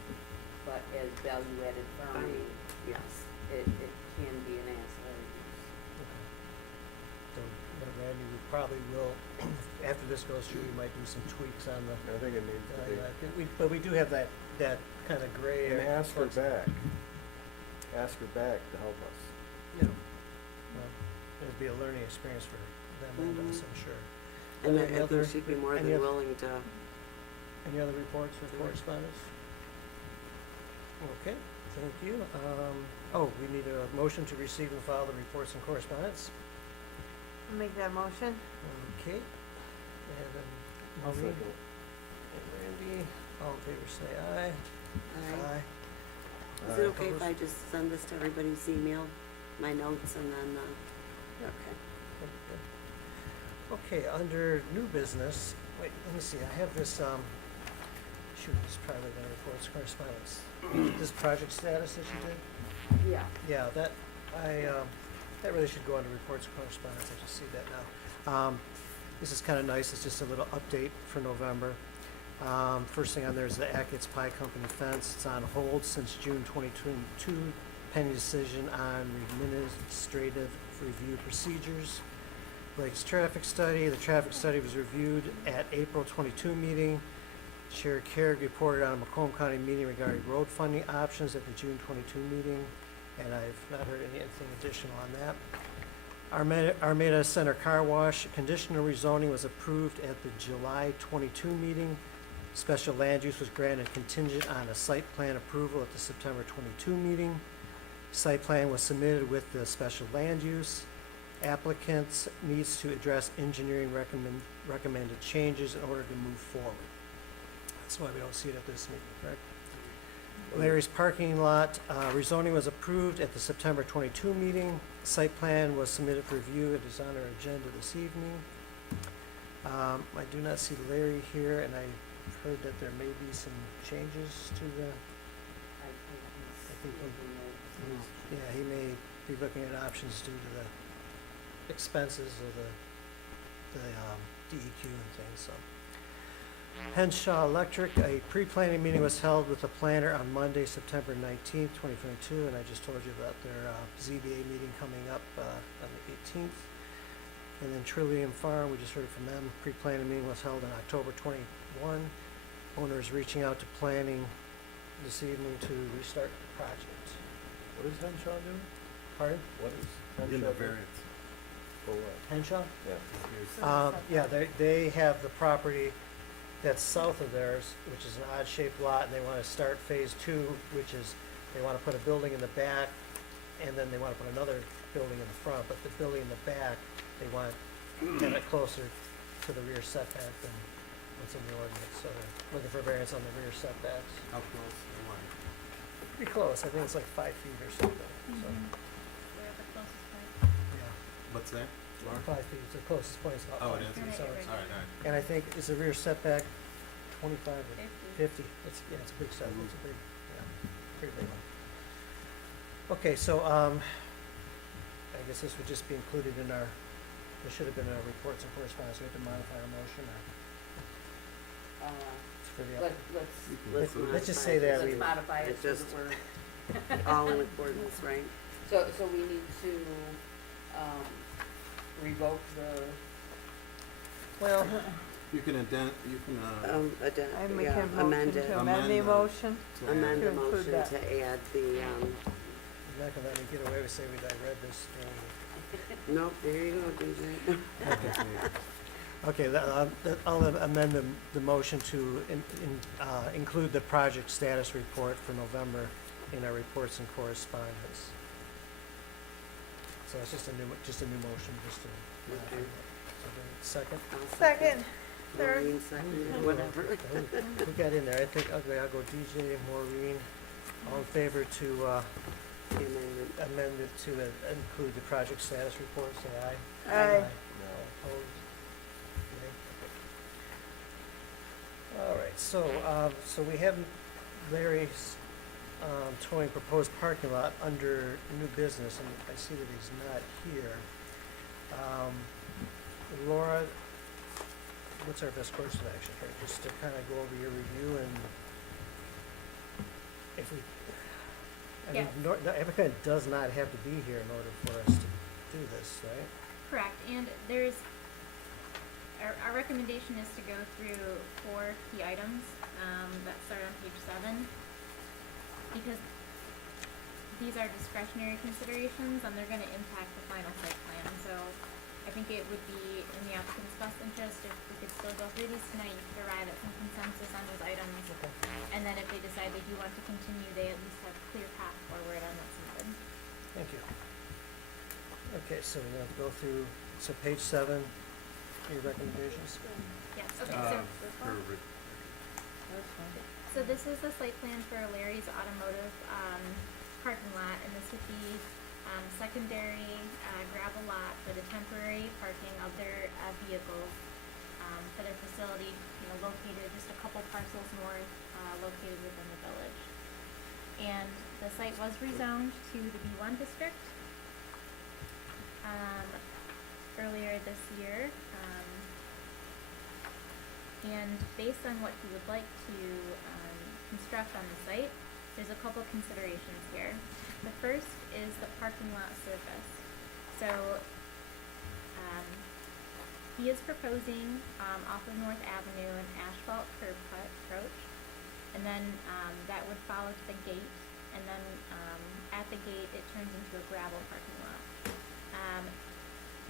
but as value-added farming, Yes. it can be an ancillary use. So, but Randy, we probably will, after this goes through, we might do some tweaks on the, I think it needs to be. but we do have that kind of gray And area. ask her back. Ask her back to help us. Yeah. Well, it'd be a learning experience for them and us, I'm sure. And Any I other- think she'd be more than any other- willing to. Any other reports or correspondence? Okay, thank you. We need a motion to receive and file the reports and correspondence. I'll make that motion. Okay. And then I'll Maureen second it. and Randy, all in favor say aye. Aye. Is Aye. it okay if I just send this to everybody's email, my notes, and then, okay. Okay, under new business, wait, let me see, I have this, shoot, this is probably gonna reports correspondence. This project status that you did? Yeah. Yeah, that, that really should go under reports and correspondence, I just see that now. This is kinda nice, it's just a little update for November. First thing on there is the Ackett's Pie Company fence, it's on hold since June 2022, pending decision on administrative review procedures. Blake's traffic study, the traffic study was reviewed at April 22 meeting. Chair Carrick reported on a Macomb County meeting regarding road funding options at the June 22 meeting, and I've not heard anything additional on that. Armada Center Car Wash, conditional rezoning was approved at the July 22 meeting. Special land use was granted contingent on a site plan approval at the September 22 meeting. Site plan was submitted with the special land use. Applicants needs to address engineering recommended changes in order to move forward. That's why we don't see it at this meeting, correct? Larry's parking lot, rezoning was approved at the September 22 meeting. Site plan was submitted for review. It is on our agenda this evening. I do not see Larry here, and I heard that there may be some changes to the, I think I think he's looking at yeah, he may be looking at options due to the expenses of the DEQ and things, so. Henshaw Electric, a pre-planning meeting was held with the planner on Monday, September 19th, 2022, and I just told you about their ZBA meeting coming up on the 18th. And then Trillium Farm, we just heard from them, pre-planning meeting was held on October 21. Owner is reaching out to planning this evening to restart the project. What is Henshaw doing? Pardon? What is In Henshaw the doing? variance. For what? Henshaw? Yeah. Yeah, they have the property that's south of theirs, which is an odd-shaped lot, and they want to start phase 2, which is, they want to put a building in the back, and then they want to put another building in the front, but the building in the back, they want kind of closer to the rear setback than what's in the ordinance, so they're looking for variance on the rear setbacks. How close to one? Pretty close, I think it's like 5 feet or something, so, We're at the closest point. yeah. What's that? Laura? 5 feet, it's the closest point, it's about Oh, 5 it is? feet, so it's, All right. and I think, is the rear setback 25 or 50. 50? It's, yeah, it's a big set, it's a big, yeah, pretty big one. Okay, so, I guess this would just be included in our, there should have been our reports and correspondence, we have to modify our motion, or it's for the, let's just say that we, let's modify it it so just- that we're, All in accordance, right? so we need to, revoke the, well, You can you can, I make Yeah, a motion amend it. to amend the Amend motion. to Amend To the include motion that. to add the, you're not gonna let me get away with saying that I read this thing. nope, there you go, DJ. Okay, I'll amend the motion to include the project status report for November in our reports and correspondence. So it's just a new motion, just to. Okay. Second? I'll Second. Maureen seconded, whatever. Who got in there? I think, okay, I'll go DJ, Maureen, all in favor to The amendment. amend it to include the project status report, say aye. Aye. No, opposed? Nay? All right, so we have Larry's towing proposed parking lot under new business, and I see that he's not here. Laura, what's our best course of action here? Just to kind of go over your review and if we, I mean, Yeah. the applicant does not have to be here in order for us to do this, right? Correct, and there's, our recommendation is to go through 4 key items, that start on page 7. Because these are discretionary considerations and they're gonna impact the final site plan, so I think it would be in the applicant's best interest if we could still go through these tonight, you could arrive at some consensus on those items. Okay. And then if they decide they do want to continue, they at least have clear path forward on what's needed. Thank you. Okay, so we're gonna go through, so page 7, your recommendations? Yes, okay, so this is the site plan for Larry's Automotive, parking lot, and this would be, secondary, gravel lot for the temporary parking of their, vehicles, for their facility, you know, located just a couple parcels north, located within the village. And the site was rezoned to the B1 district, earlier this year. And based on what he would like to construct on the site, there's a couple considerations here. The first is the parking lot surface. So he is proposing off of North Avenue an asphalt curb cut approach, and then that would follow to the gate, and then at the gate it turns into a gravel parking lot.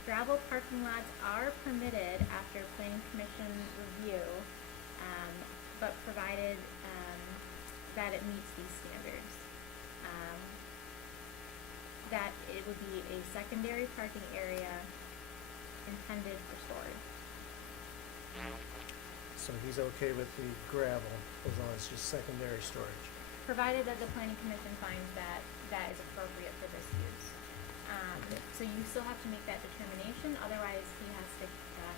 Gravel parking lots are permitted after planning commission review, but provided that it meets these standards. That it would be a secondary parking area intended for storage. So he's okay with the gravel as long as it's just secondary storage. Provided that the planning commission finds that that is appropriate for this use. So you still have to make that determination, otherwise he has to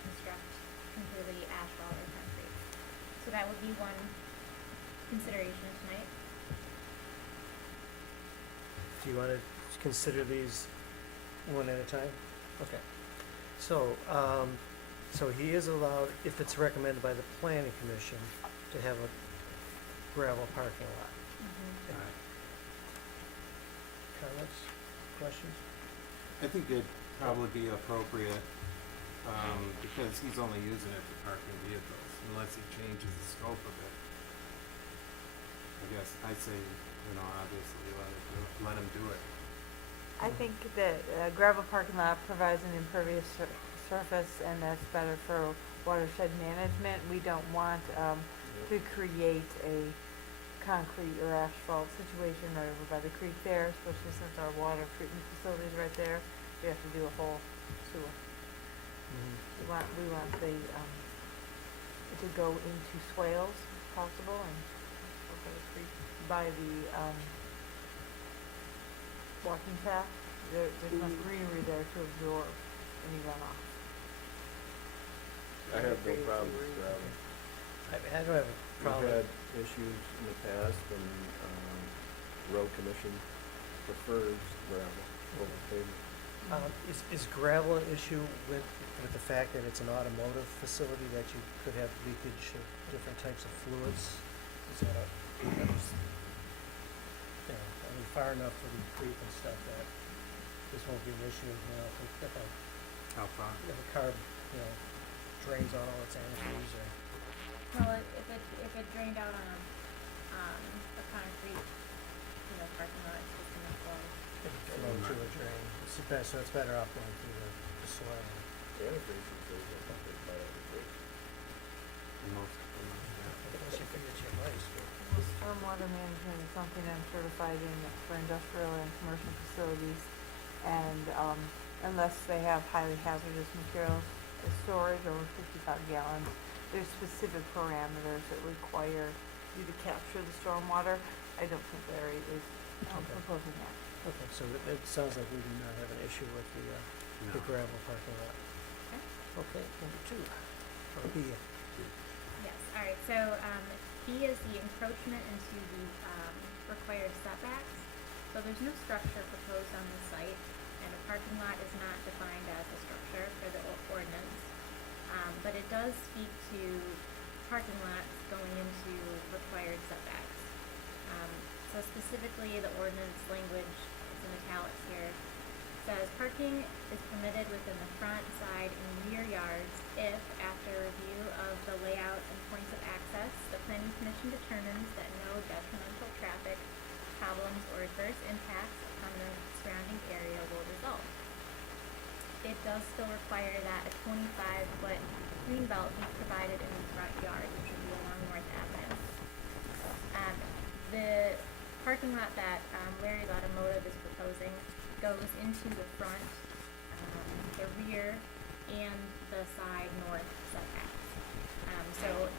construct completely asphalt or concrete. So that would be one consideration tonight. Do you want to consider these one at a time? Okay. So, so he is allowed, if it's recommended by the planning commission, to have a gravel parking lot. Comments, questions? I think it'd probably be appropriate, because he's only using it for parking vehicles, unless he changes the scope of it. I guess I'd say, you know, obviously let him do it. I think that gravel parking lot provides an impervious surface, and that's better for watershed management. We don't want to create a concrete or asphalt situation right over by the creek there, especially since our water treatment facility is right there. We have to do a whole sewer. We want the it to go into swales if possible, and over the creek by the walking path. There's enough greenery there to absorb any runoff. I have no problem with gravel. I don't have a problem. We've had issues in the past, and road commission prefers gravel over pavement. Is gravel an issue with the fact that it's an automotive facility, that you could have leakage of different types of fluids? Is that you know, I mean, far enough for the creek and stuff that this won't be an issue, you know, if How far? a car, you know, drains on all its antifreeze or. Well, if it drained out on a concrete, you know, parking lot, it's just gonna flow. It would flow to a drain. So it's better off going through the soil. Antifreeze is very good, I think, by everything. Most of them, yeah. Unless you figure it's your mice, but. Well, stormwater management is something I'm certified in for industrial and commercial facilities, and unless they have highly hazardous materials storage over 55 gallons, there's specific parameters that require you to capture the stormwater. I don't think Larry is proposing that. Okay, so it sounds like we do not have an issue with the No. gravel parking lot. Okay, number 2, or B. Yes, all right, so B is the encroachment into the required setbacks. So there's no structure proposed on the site, and a parking lot is not defined as a structure for the ordinance. But it does speak to parking lots going into required setbacks. So specifically, the ordinance language, it's in italics here, says parking is permitted within the front, side, and rear yards if, after review of the layout and points of access, the planning commission determines that no detrimental traffic problems or adverse impacts upon the surrounding area will result. It does still require that a 25-foot green belt be provided in the front yard, which would be along North Avenue. The parking lot that Larry's Automotive is proposing goes into the front, the rear, and the side north setbacks. So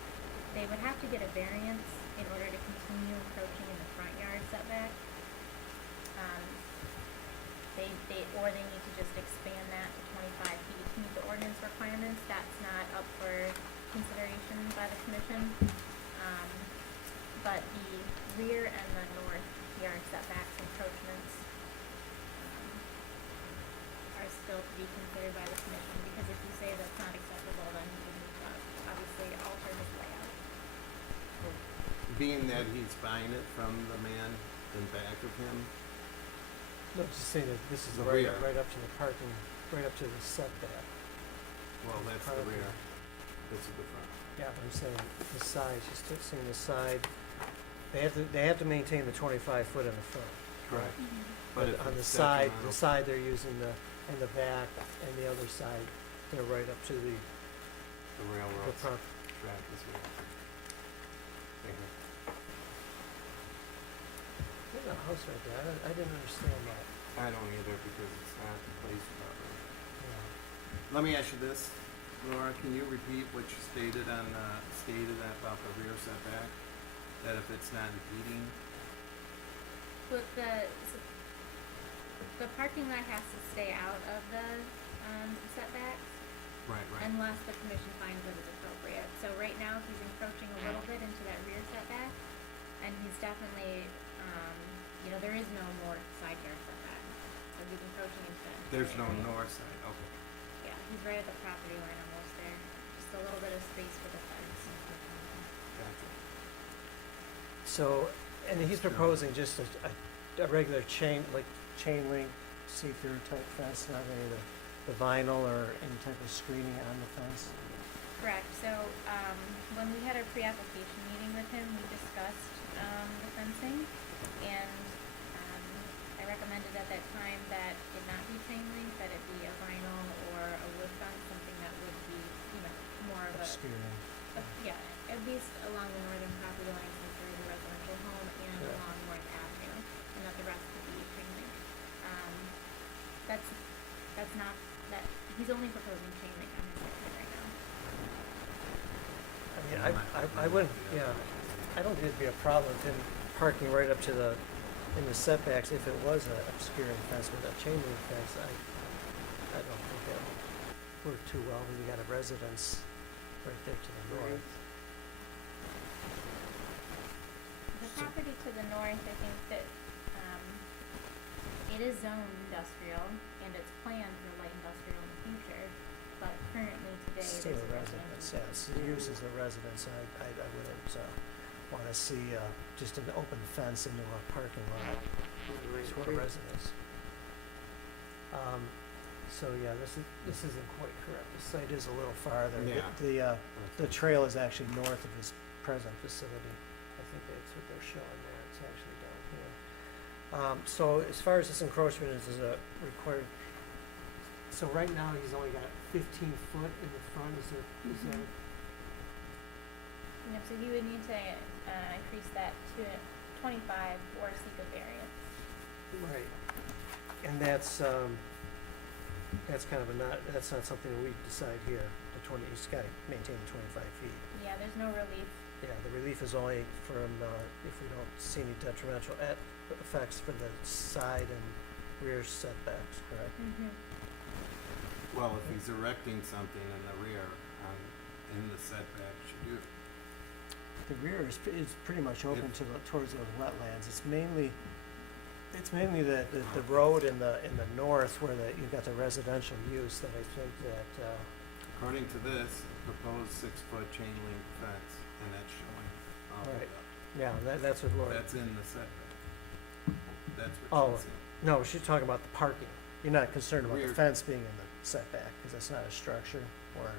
they would have to get a variance in order to continue encroaching in the front yard setback. Or they need to just expand that to 25 feet to meet the ordinance requirements. That's not up for by the commission. But the rear and the north yard setbacks encroachments, are still to be considered by the commission, because if you say that's not acceptable, then you need to obviously alter his layout. Being that he's buying it from the man in back of him, No, just saying that this is The right, rear. right up to the parking, right up to the setback. well, that's the Parking. rear, this is the front. Yeah, but I'm saying the side, she's still saying the side, they have to maintain the 25 foot in the front. Correct. But if on the it's side, detrimental- they're using and the back, and the other side, they're right up to the railroad front. track is here. Right here. There's a house right there, I didn't understand that. I don't either because it's not placed properly. Yeah. Let me ask you this, Laura, can you repeat what you stated about the rear setback? That if it's not impeding, But the parking lot has to stay out of the, setbacks right, unless the commission finds that it's appropriate. So right now, he's encroaching a little bit into that rear setback, and he's definitely, there is no more side yard setback. So he's encroaching into that. there's no area. north side, okay. Yeah, he's right at the property line almost there, just a little bit of space for the fence. Gotcha. So, and he's proposing just a regular chain link, see-through type fence, not any of the vinyl or any type of screening on the fence? Correct, so, when we had our pre-application meeting with him, we discussed, the fencing, and, I recommended at that time that it not be chain link, that it be a vinyl or a wood fence, something that would be, more of a, Obscuring. yeah, at least along the northern property line, since there is a residential home, and Yeah. along North Avenue, and that the rest could be chain link. That's not, he's only proposing chain link on his site right now. I mean, I wouldn't, yeah, I don't think it'd be a problem with him parking right up to in the setbacks if it was a obscuring fence, but a chain link fence, I don't think that would work too well, when you got a residence right there to the north. The property to the north, I think that, it is zoned industrial, and it's planned for light industrial in the future, but currently today It's it still is a residence, yeah, it's used as a residence, I wouldn't, wanna see, just an open fence into a parking lot for a residence. So yeah, this isn't quite correct, the site is a little farther. Yeah. The trail is actually north of his present facility, I think that's what they're showing there, it's actually down here. So as far as this encroachment is a required, so right now he's only got 15 foot in the front, is that? So you would need to, increase that to 25 or seek a variance. Right. And that's kind of that's not something we decide here, he's gotta maintain the 25 feet. Yeah, there's no relief. Yeah, the relief is only from, if we don't see any detrimental effects for the side and rear setbacks, correct? Well, if he's erecting something in the rear, in the setback, should you, The rear is pretty much open towards those wetlands. It's mainly the road in the north where you've got the residential use that I think that, according to this, proposed 6-foot chain link fence, and that's showing all the way Right. up. yeah, that's what Laura. That's in the setback. That's Oh, what she's saying. no, she's talking about the parking. You're not concerned about the Rear. fence being in the setback, because that's not a structure, or,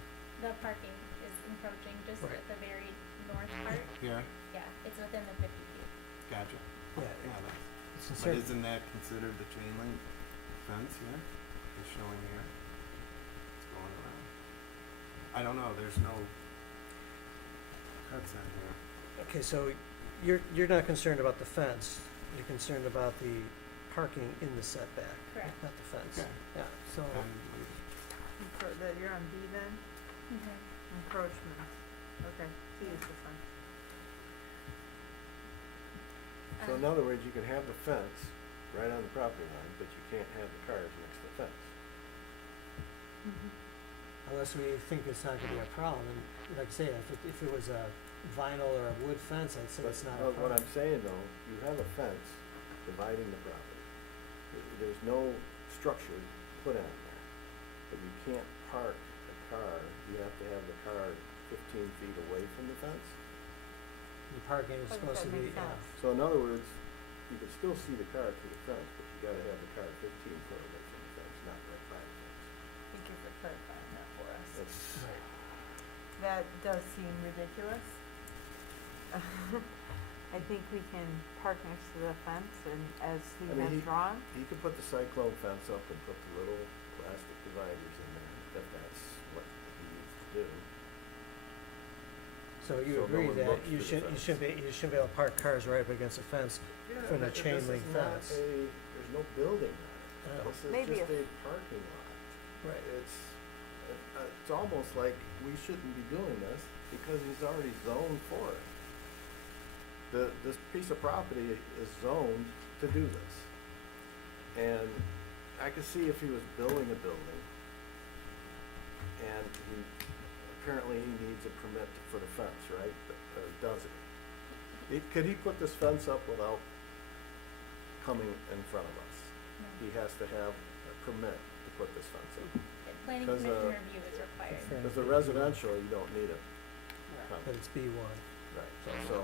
The parking is encroaching just Right. at the very north part. Here, Yeah, it's within the 50 feet. gotcha. yeah, Yeah, that's, it's but concerned. isn't that considered the chain link fence here? It's showing here. It's going around. I don't know, there's no cuts on here. Okay, so you're not concerned about the fence, you're concerned about the parking in the setback, Correct. not the fence. Okay. Yeah, so, That you're on B then? Mm-hmm. Encroachments. Okay, C is the fence. So in other words, you can have the fence right on the property line, but you can't have the cars next to the fence. unless we think it's not gonna be a problem, and like I say, if it was a vinyl or a wood fence, I'd say it's not a What problem. I'm saying though, you have a fence dividing the property. There's no structure put on there, but you can't park a car, you have to have the car 15 feet away from the fence. The parking is I think supposed to that be, makes yeah. sense. So in other words, you can still see the car through the fence, but you gotta have the car 15 foot away from the fence, not right by the fence. Thank you for clarifying that for us. That's, That does seem ridiculous. I think we can park next to the fence and as he I mean, has drawn. he could put the cyclone fence up and put the little plastic dividers in there, if that's what he needs to do. So you So no agree one that looks you through the shouldn't be able to park cars right up against a fence for the chain link fence. There's no building on it. Oh. This is Maybe just if- a parking lot. Right. It's almost like we shouldn't be doing this because he's already zoned for it. This piece of property is zoned to do this. And I could see if he was building a building and apparently he needs a permit for the fence, right? Or does it? Could he put this fence up without coming in front of us? He has to have a permit to put this fence up. Planning 'Cause, commission review is required. Fair. Because the residential, you don't need it. But it's B1. Right, so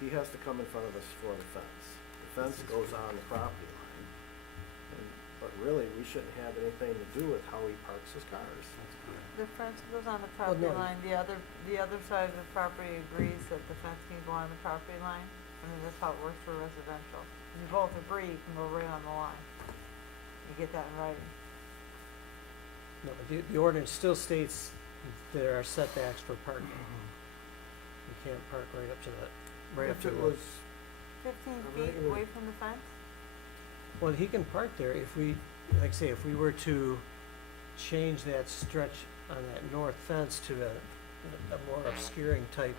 he has to come in front of us for the fence. The fence goes on the property line. But really, we shouldn't have anything to do with how he parks his cars. The fence goes on the property no. line, the other side of the property agrees that the fence can go on the property line. I mean, that's how it works for residential. If you both agree, you can go right on the line. You get that in writing. No, but the ordinance still states there are setbacks for parking. You can't park right up to If the. it was, 15 A feet regular- away from the fence? Well, he can park there if we, like I say, if we were to change that stretch on that north fence to a more obscuring type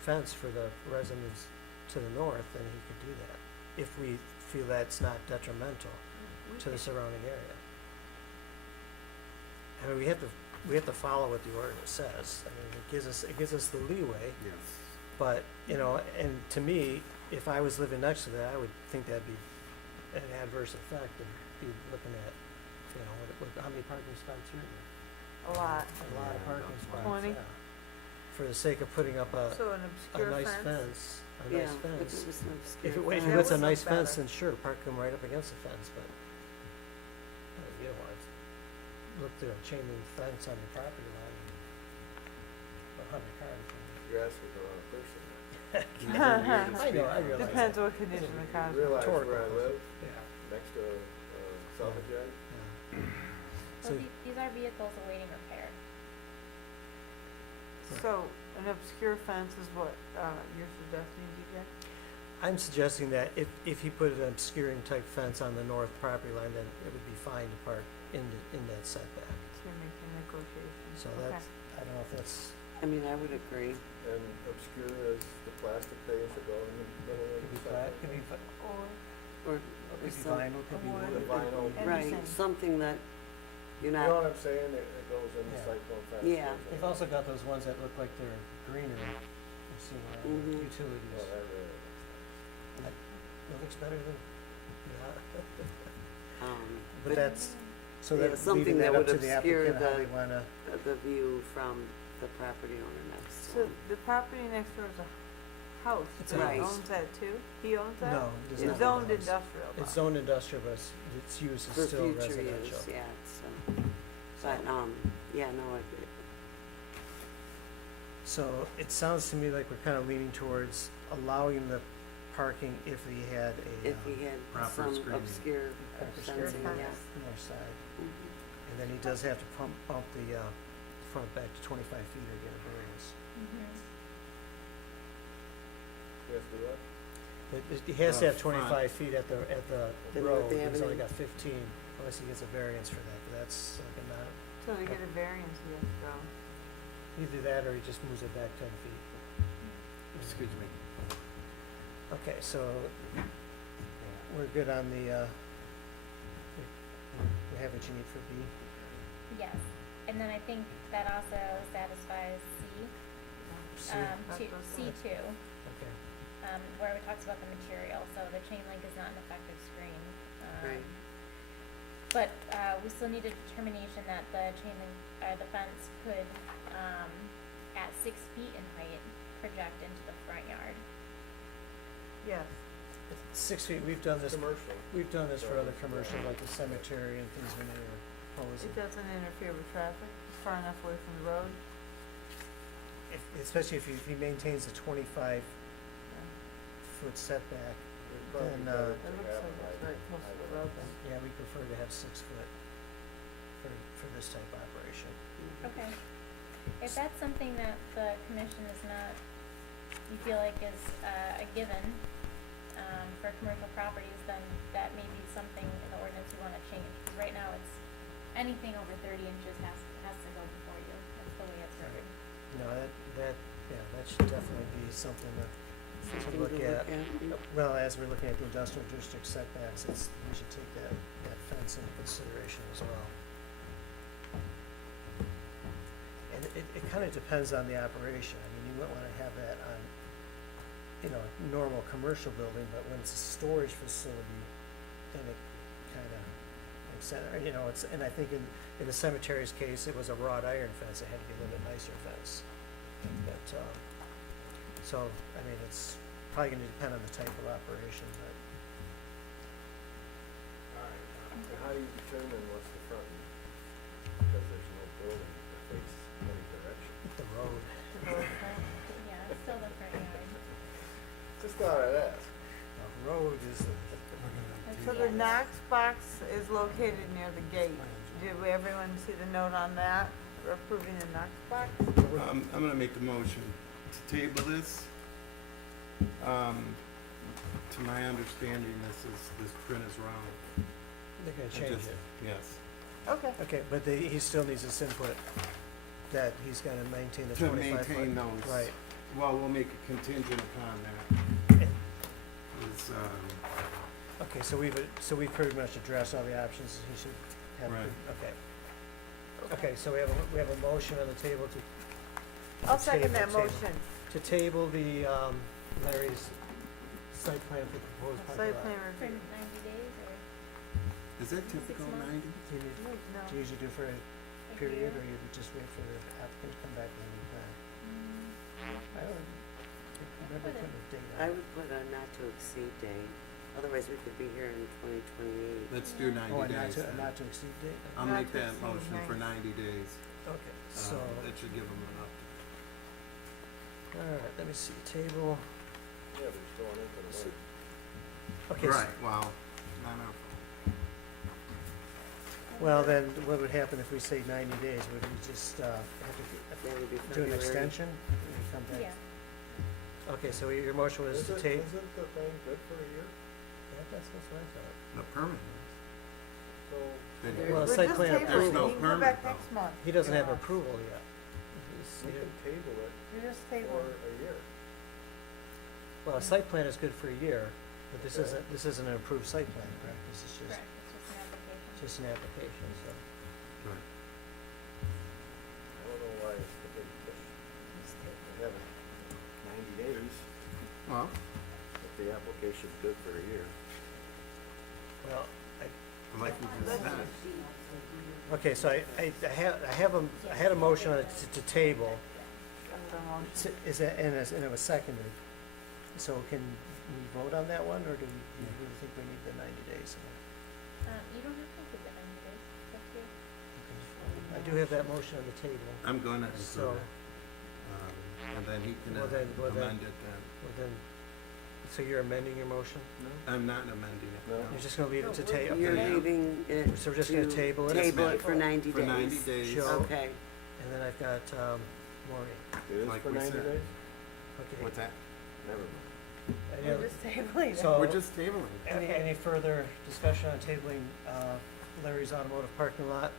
fence for the residents to the north, then he could do that, if we feel that's not detrimental to the surrounding area. I mean, we have to follow what the ordinance says. I mean, it gives us the leeway, Yes. but, and to me, if I was living next to that, I would think that'd be an adverse effect and be looking at, how many parking spots are in there? A lot. A lot of parking spots, 20. yeah. For the sake of putting up a So an obscure nice fence? fence, a Yeah, nice if it fence. was an obscure If it fence. was a would nice look fence, better. then sure, park them right up against the fence, but you don't want to look through a chain link fence on your property line and 100 cars. you're asking the wrong person. I know, I realize Depends that. what condition the car You realize Rhetorical where I question. live, Yeah. next to salvage yard? Yeah. So these are vehicles awaiting repair. So an obscure fence is what you're suggesting, DJ? I'm suggesting that if he put an obscuring type fence on the north property line, then it would be fine to park in that setback. To make the negotiation. So Okay. that's, I don't know if that's, I mean, I would agree. And obscure is the plastic things that go in the middle of could be the flat, sidewalk. could be, Or, could or be some, vinyl, could be wood. wood. Vinyl. right, Anything. something that you're You know not, what I'm saying? It goes in the Yeah. cyclone fence. Yeah. goes in They've the- also got those ones that look like they're greener, I've seen around Mhm. Well, utilities. that really It looks better than, yeah. But but that's, so Yeah, that, something leaving that that up to would the obscure applicant, how the- they wanna, the view from the property owner next to So him. the property next door is a house. It's He a house. owns that too? He owns that? no, it does Yeah. not. It's zoned own a house. industrial. It's though. zoned industrial, but its use For is still future residential. use, yeah, but, yeah, no, So it sounds to me like we're kinda leaning towards allowing the parking if he had a, if he had Proper some screening. obscure obscure fencing, fence. yeah. north side. Mhm. And then he does have to bump the, front back to 25 feet or get a variance. You have to do what? He has to have Front. 25 feet at the The road, North he's only Avenue. got 15, unless he gets a variance for that, but that's like not, So to get a variance, he has to go. either that or he just moves it back 10 feet. Excuse me. Okay, so we're good on the, we have what you need for B? Yes. and then I think that also satisfies See? C2, Okay. where it talks about the material, so the chain link is not an effective screen. Right. But, we still need a determination that the chain link, the fence could, at 6 feet in height, project into the front yard. Yes. 6 feet, we've done this, Commercial. we've done this for other commercial, like the cemetery and things when they were proposing. It doesn't interfere with traffic, it's far enough away from the road. Especially if he maintains a 25 Yeah. foot setback, It'd probably then, be better It to looks have like a it's very close to the road then. yeah, we prefer to have 6 foot for this type of operation. Okay. If that's something that the commission is not, you feel like is a given, for commercial properties, then that may be something in the ordinance you wanna change. 'Cause right now it's, anything over 30 inches has to go before you. That's the way it's written. No, that should definitely be something to Something look at. Mm. Well, as we're looking at the industrial district setbacks, we should take that fence into consideration as well. And it kind of depends on the operation. I mean, you might want to have that on, a normal commercial building, but when it's a storage facility, then it kind of makes sense. And I think in the cemetery's case, it was a wrought iron fence. It had to be a little bit nicer fence. But, so, I mean, it's probably going to depend on the type of operation, but. Alright, and how do you determine what's the front? Because there's no building that faces any direction. The road. Yeah, it's still the front yard. Just thought I'd ask. The road is, So the Knox box is located near the gate. Did everyone see the note on that? We're approving the Knox box? I'm gonna make a motion to table this. To my understanding, this print is wrong. they're going to I change just- it. Yes. Okay. Okay, but he still needs this input that he's going to maintain the To 25 foot. maintain those. Right. Well, we'll make a contingent upon that. And- Is, Okay, so we've pretty much addressed all the options he should have. Right. Okay. Okay, so we have a motion on the table to. I'll second that table- motion. To table the, Larry's site plan for proposed parking Site lot. plan For review. 90 days or is that typical 6 months? 90? Do you need- No. do you usually do for a a period, year? or you just wait for the applicant to come back with a new plan? I don't remember Put it- putting a date on I it. would put a not to exceed date, otherwise we could be here in 2028. Let's do 90 Oh, a days then. not to exceed date? I'll Not make to that exceed motion for 90 days. Okay, so, That should give them enough. alright, let me see, table, Yeah, but it's going into the winter. okay, Right, well, not our fault. well then, what would happen if we say 90 days, would we just, have That would be to do an February. extension? Would we come back? Yeah. Okay, so your motion was to Isn't table? the thing good for a year? That's what I thought. The permit. So, Then There- you- Well, We're site just plan tabling it. There's no You can go permit, back though. next month. He doesn't if you have want. approval yet. He's- we he- can table it You just for table. a year. Well, a site plan is good for a year, but this Okay. isn't an approved site plan, correct? This is Correct, it's just an application. just an application, so. Right. I don't know why it's the big push. They have it 90 days, Well, if the application's good for a year. Well, like you just said, okay, so I had a motion on it to table. Is that, and it was seconded. So can we vote on that one, or do we really think we need the 90 days? You don't have to include the 90 days, it's up to you. I do have that motion on the table. I'm going to So, include it. And then he can Well, then- amend it then. well then, so you're amending your motion? I'm not amending it. No. You're just gonna leave it to table? You're Yeah. leaving it So we're just gonna to table it? table it for 90 For 90 days. days. Sure. Okay. And then I've got, Maureen. It is Like for we 90 said. days? Okay. What's that? Never mind. Any We're other- just tabling it. So- We're just tabling. Any further discussion on tabling, Larry's Automotive Parking Lot?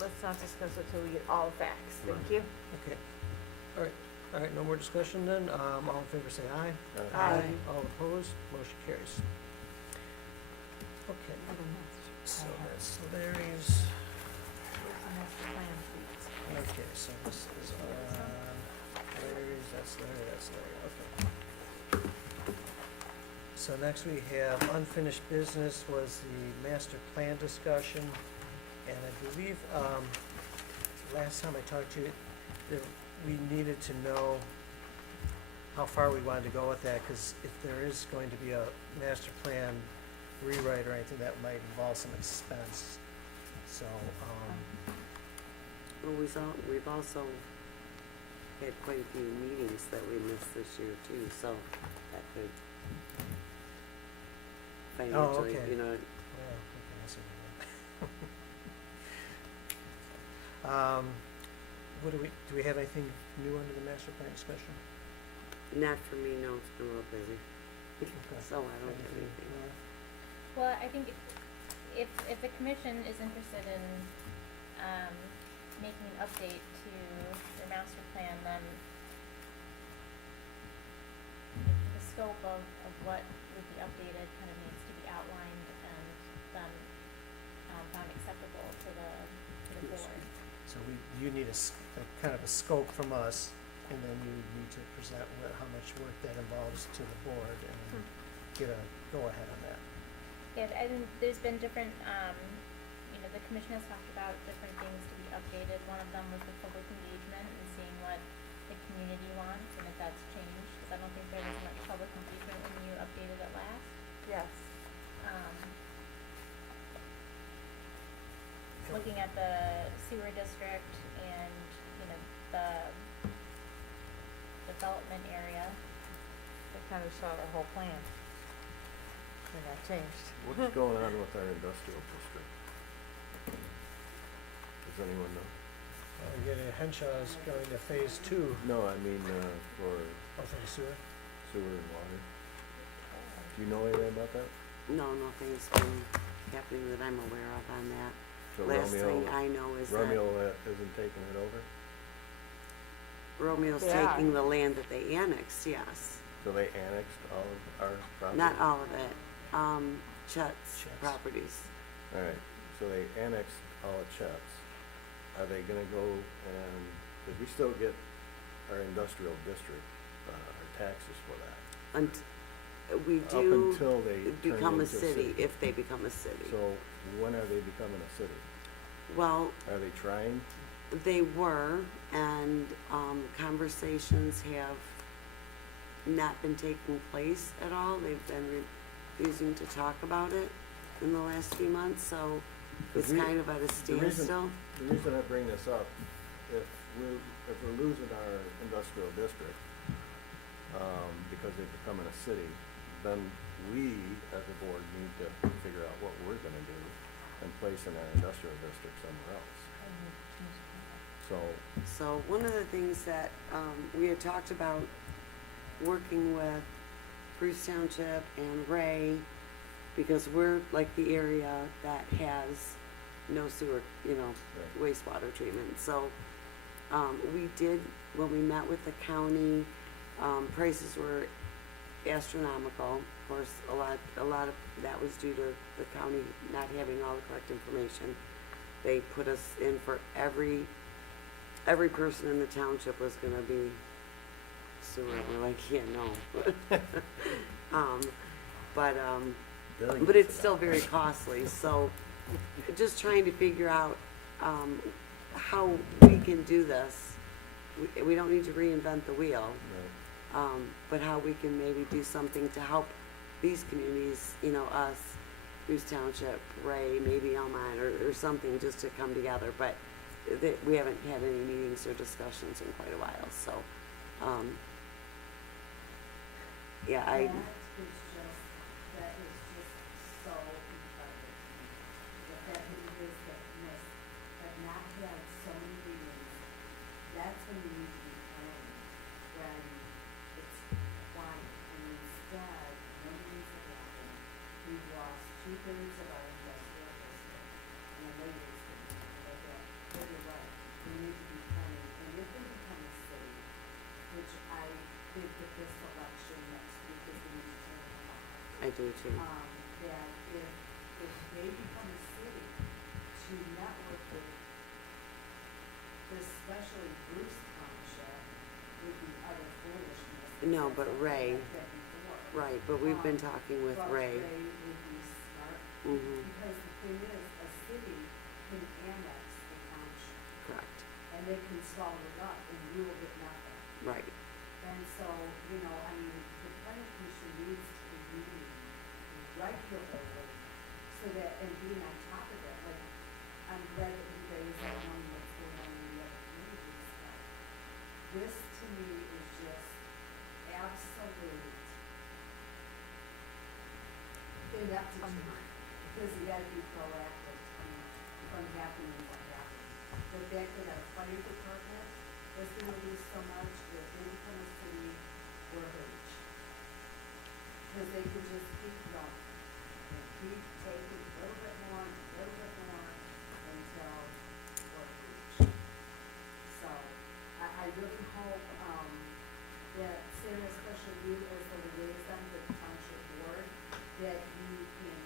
Let's not discuss it till we get all the facts. Thank you. Okay. All right, no more discussion then. All in favor say aye. Aye. All opposed, motion carries. Okay, so that's Larry's. master plan sheets. Okay, so this is on Larry's, that's Larry, okay. So next we have unfinished business was the master plan discussion. And I believe, last time I talked to you, that we needed to know how far we wanted to go with that, because if there is going to be a master plan rewrite or anything, that might involve some expense. So, Well, we've also had quite a few meetings that we missed this year too, so that could financially, okay. you know, well, okay, I see what you mean. What do we have anything new under the master plan discussion? not for me, no, it's been a little busy. Okay. So I don't have Anything, anything. Well, I think if the commission is interested in, making an update to their master plan, then the scope of what would be updated kind of needs to be outlined and then, found acceptable to the board. So you need a kind of a scope from us, and then you need to present how much work that involves to the board and get a go-ahead on that. Yeah, and there's been different, the commission has talked about different things to be updated. One of them was the public engagement and seeing what the community wants and if that's changed, because I don't think there was much public engagement when you updated it last. Yes. Looking at the sewer district and, the development area. They kind of saw our whole plan. And that changed. What's going on with our industrial district? Does anyone know? We're getting Henshaw's going to phase 2 No, I mean, for of the sewer. sewer and water. Do you know anything about that? No, nothing's been happening that I'm aware of on that. So Last Romeo, thing I know is that Romeo isn't taking it over? Romeo's They are. taking the land that they annexed, yes. So they annexed all of our property? Not all of it, Chet's Chet's. properties. Alright, so they annexed all of Chet's. Are they gonna go and, cause we still get our industrial district, our taxes for that. We Up do until they turn become a into city, if they become a city. So when are they becoming a city? Well, Are they trying? they were, and conversations have not been taking place at all. They've been refusing to talk about it in the last few months, so it's We- kind of at a standstill. The reason I bring this up, if we're losing our industrial district, because they're becoming a city, then we, as a board, need to figure out what we're gonna do and placing our industrial district somewhere else. So one of the things that we had talked about working with Bruce Township and Ray, because we're like the area that has no sewer, Right. wastewater treatment. So we did, when we met with the county, prices were astronomical. Of course, a lot of that was due to the county not having all the correct information. They put us in for every person in the township was gonna be sewer. We're like, yeah, no. But it's still very costly, so just trying to figure out, how we can do this. We don't need to reinvent the wheel, Right. but how we can maybe do something to help these communities, us, Bruce Township, Ray, maybe Elmont, or something just to come together, but we haven't had any meetings or discussions in quite a while, so, yeah, That is just so incredible to me. The fact that you guys have not had so many meetings, that's when you need to be planning, when it's quiet, and instead, no meetings have happened. We've lost 2/3 of our industrial district, and the ladies like that, very right. We need to be planning, and if we become a city, which I think that this election next week is going to determine a lot. I do too. That if they become a city, to network with especially Bruce Township, would be utter foolishness. No, because but that's Ray, like that before. right, but we've been talking with But Ray. Ray would be smart, Mm-hmm, because the thing is, a city can annex the township, correct, and they can swallow it up, and you will get nothing. right. And so, you know, I mean, the planning commission needs to be meeting regularly, so that, and being on top of it, like, I'm glad that you guys are knowing what's going on in the other communities, but this to me is just absolute ineptitude, because you gotta be proactive, from happening what happened. The fact that our fire department is gonna lose so much, if they become a city, we're huge. Cause they could just keep going, and keep taking a little bit more, until we're huge. So, I really hope, that Sarah, especially you as the liaison to the township board, that you can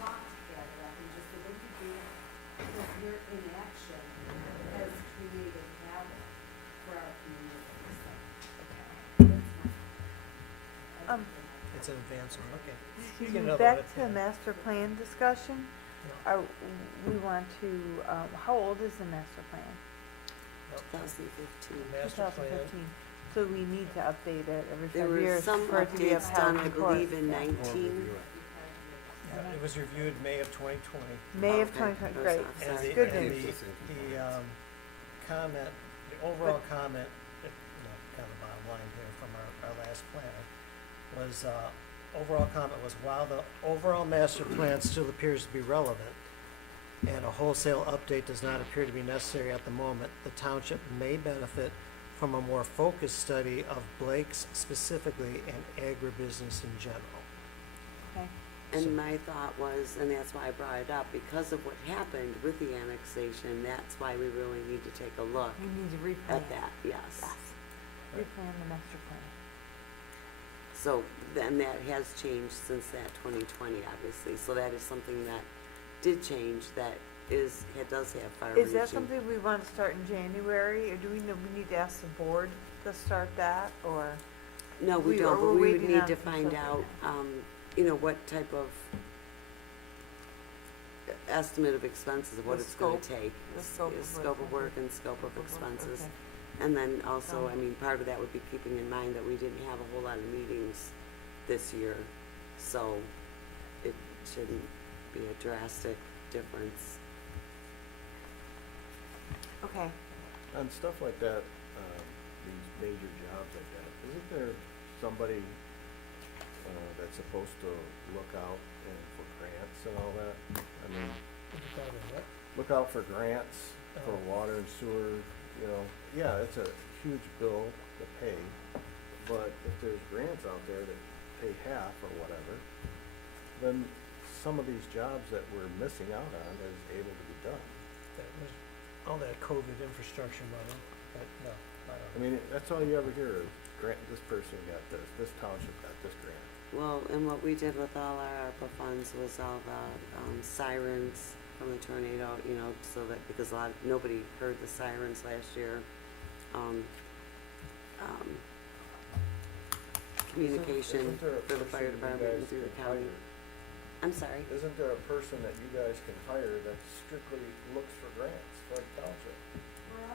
talk together, I mean, just the way you do it, because your inaction has created havoc for our community, so. That's my. It's an advance one, okay. Excuse You me, know back that, to yeah. master plan discussion. We want to, how old is the master plan? 2015. Master plan, 2015. So we need to update it every There 5 were years some for it to be updates upheld done, I in court. believe, in 19. yeah, it was reviewed May of 2020. May of Okay, 2020, I'm great. sorry. And the, Good and news. the comment, the overall comment, kind of bottom line here from our last plan, was, overall comment was, while the overall master plan still appears to be relevant, and a wholesale update does not appear to be necessary at the moment, the township may benefit from a more focused study of Blake's specifically and agribusiness in general. Okay. And my thought was, and that's why I brought it up, because of what happened with the annexation, that's why we really need to take a look We need to replan. at that, yes. Yes. Replan the master plan. So then that has changed since that 2020, obviously, so that is something that did change, that is, it does have far-reaching. Is that something we want to start in January, or do we know, we need to ask the board to start that, or? No, we don't, or but we're we would waiting need on to some find stuff out, right you know, what type of estimate of expenses of what The it's gonna scope- take. the scope of Scope of work, work and scope of Scope of work, expenses. okay. And then also, Um, I mean, part of that would be keeping in mind that we didn't have a whole lot of meetings this year, so it shouldn't be a drastic difference. Okay, On stuff like that, these major jobs like that, isn't there somebody, that's supposed to look out and for grants and all that? I mean, What? look out for grants for water and sewer, you know, yeah, it's a huge bill to pay, but if there's grants out there that pay half or whatever, then some of these jobs that we're missing out on is able to be done. That was all that COVID infrastructure money, but no, I I don't. mean, that's all you ever hear is grant, this person got this township got this grant. Well, and what we did with all our ARPA funds was all the sirens from the tornado, you know, so that, because nobody heard the sirens last year. Communication Isn't there a for the fire person you department and guys through the can county. hire? I'm sorry, Isn't there a person that you guys can hire that strictly looks for grants for the township?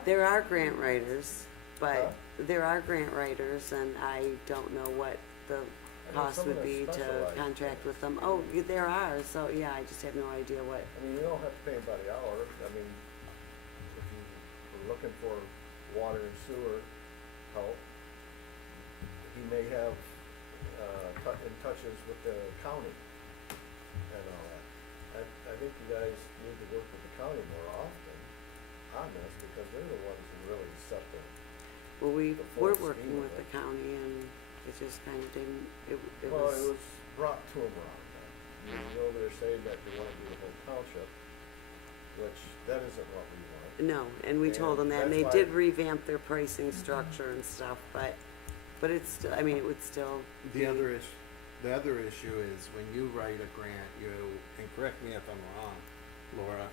there are grant writers, Huh? but there are grant writers, and I don't know what the cost some would of them be to specialize. contract with them. Oh, there are, so yeah, I just have no idea what. I mean, you don't have to pay by the hour. I mean, if you were looking for water and sewer help, he may have, in touches with the county and all that. I think you guys need to work with the county more often on this, because they're the ones who really set the, Well, the we're full working scheme with of the it. county, and it just kind of didn't, it well, it was, was brought to them wrong then. You go over there saying that you wanna do the whole township, which that isn't what we want. no, and we told them that, and And they that's did revamp their pricing structure and stuff, but it's still, I mean, it would still be. The other issue is when you write a grant, and correct me if I'm wrong, Laura,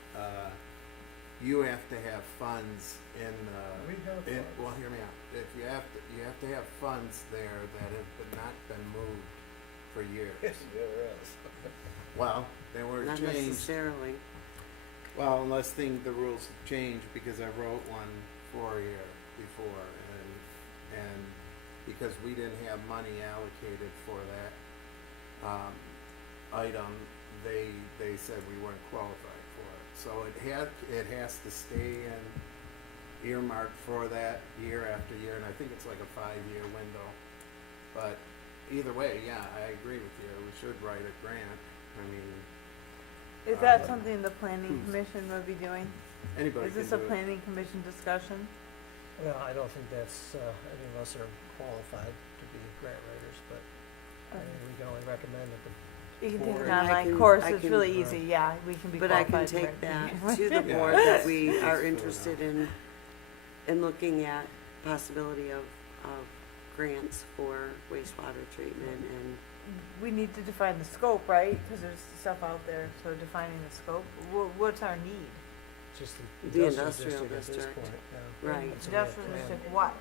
you have to have funds in, We have funds. well, hear me out. If you have to have funds there that have not been moved for years. There is. Well, they were Not changed. necessarily. Well, unless the rules have changed, because I wrote one for a year before, and because we didn't have money allocated for that, item, they said we weren't qualified for it. So it has to stay in earmarked for that year after year, and I think it's like a 5-year window. But either way, yeah, I agree with you, we should write a grant, I mean, Is that something the planning commission would be doing? anybody Is can this a do it. planning commission discussion? Well, I don't think that's, any of us are qualified to be grant writers, but I mean, we can only recommend that the You can take Board. an I online can- course, I it's can, really easy, yeah, we can be But I qualified. can to take write- that to the Yeah. board that we It's are fair interested in looking at possibility of grants for wastewater treatment and, We need to define the scope, right? Because there's stuff out there, so defining the scope, what's our need? just The the industrial industrial district at this district. point, yeah. right. That's what we have Industrial planned. district, what?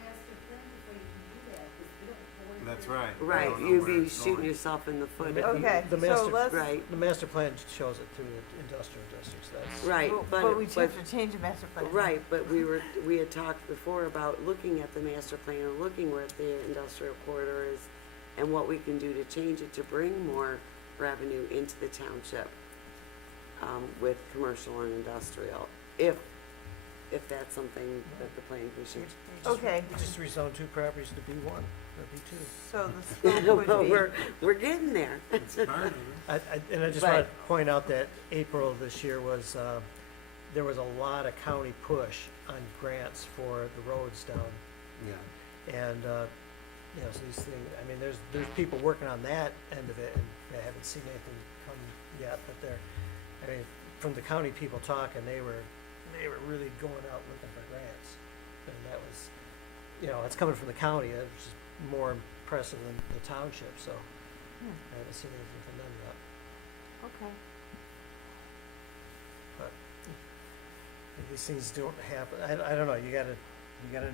That's right. I Right, don't know you'd where be it's shooting going. yourself in the foot. The- Okay, the so master- let's, Right, The master plan shows it through the industrial districts, that's. right, but we but, have to change the master plan. right, but we had talked before about looking at the master plan and looking where the industrial corridor is and what we can do to change it to bring more revenue into the township, with commercial and industrial, if that's something that the planning commission. We just- Okay. We just rezoned 2 properties to B1, or B2. So the scope would Well, be, we're getting there. It's part of it. And I just Right. want to point out that April of this year was, there was a lot of county push on grants for the roads down. Yeah. And, you know, so these things, I mean, there's people working on that end of it, and I haven't seen anything come yet, but I mean, from the county people talking, they were really going out looking for grants. And that was, you know, it's coming from the county, which is more impressive than the township, so I haven't seen anything from them yet. okay. These things don't happen, I don't know, you gotta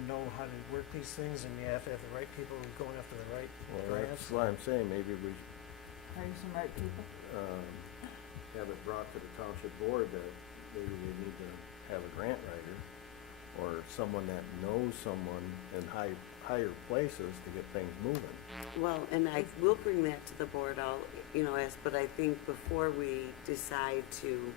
know how to work these things, and you have to have the right people going after the right Well, grants. that's why I'm saying maybe we, Are you some right people? have it brought to the township board that maybe we need to have a grant writer or someone that knows someone in higher places to get things moving. Well, and I will bring that to the board, but I think before we decide to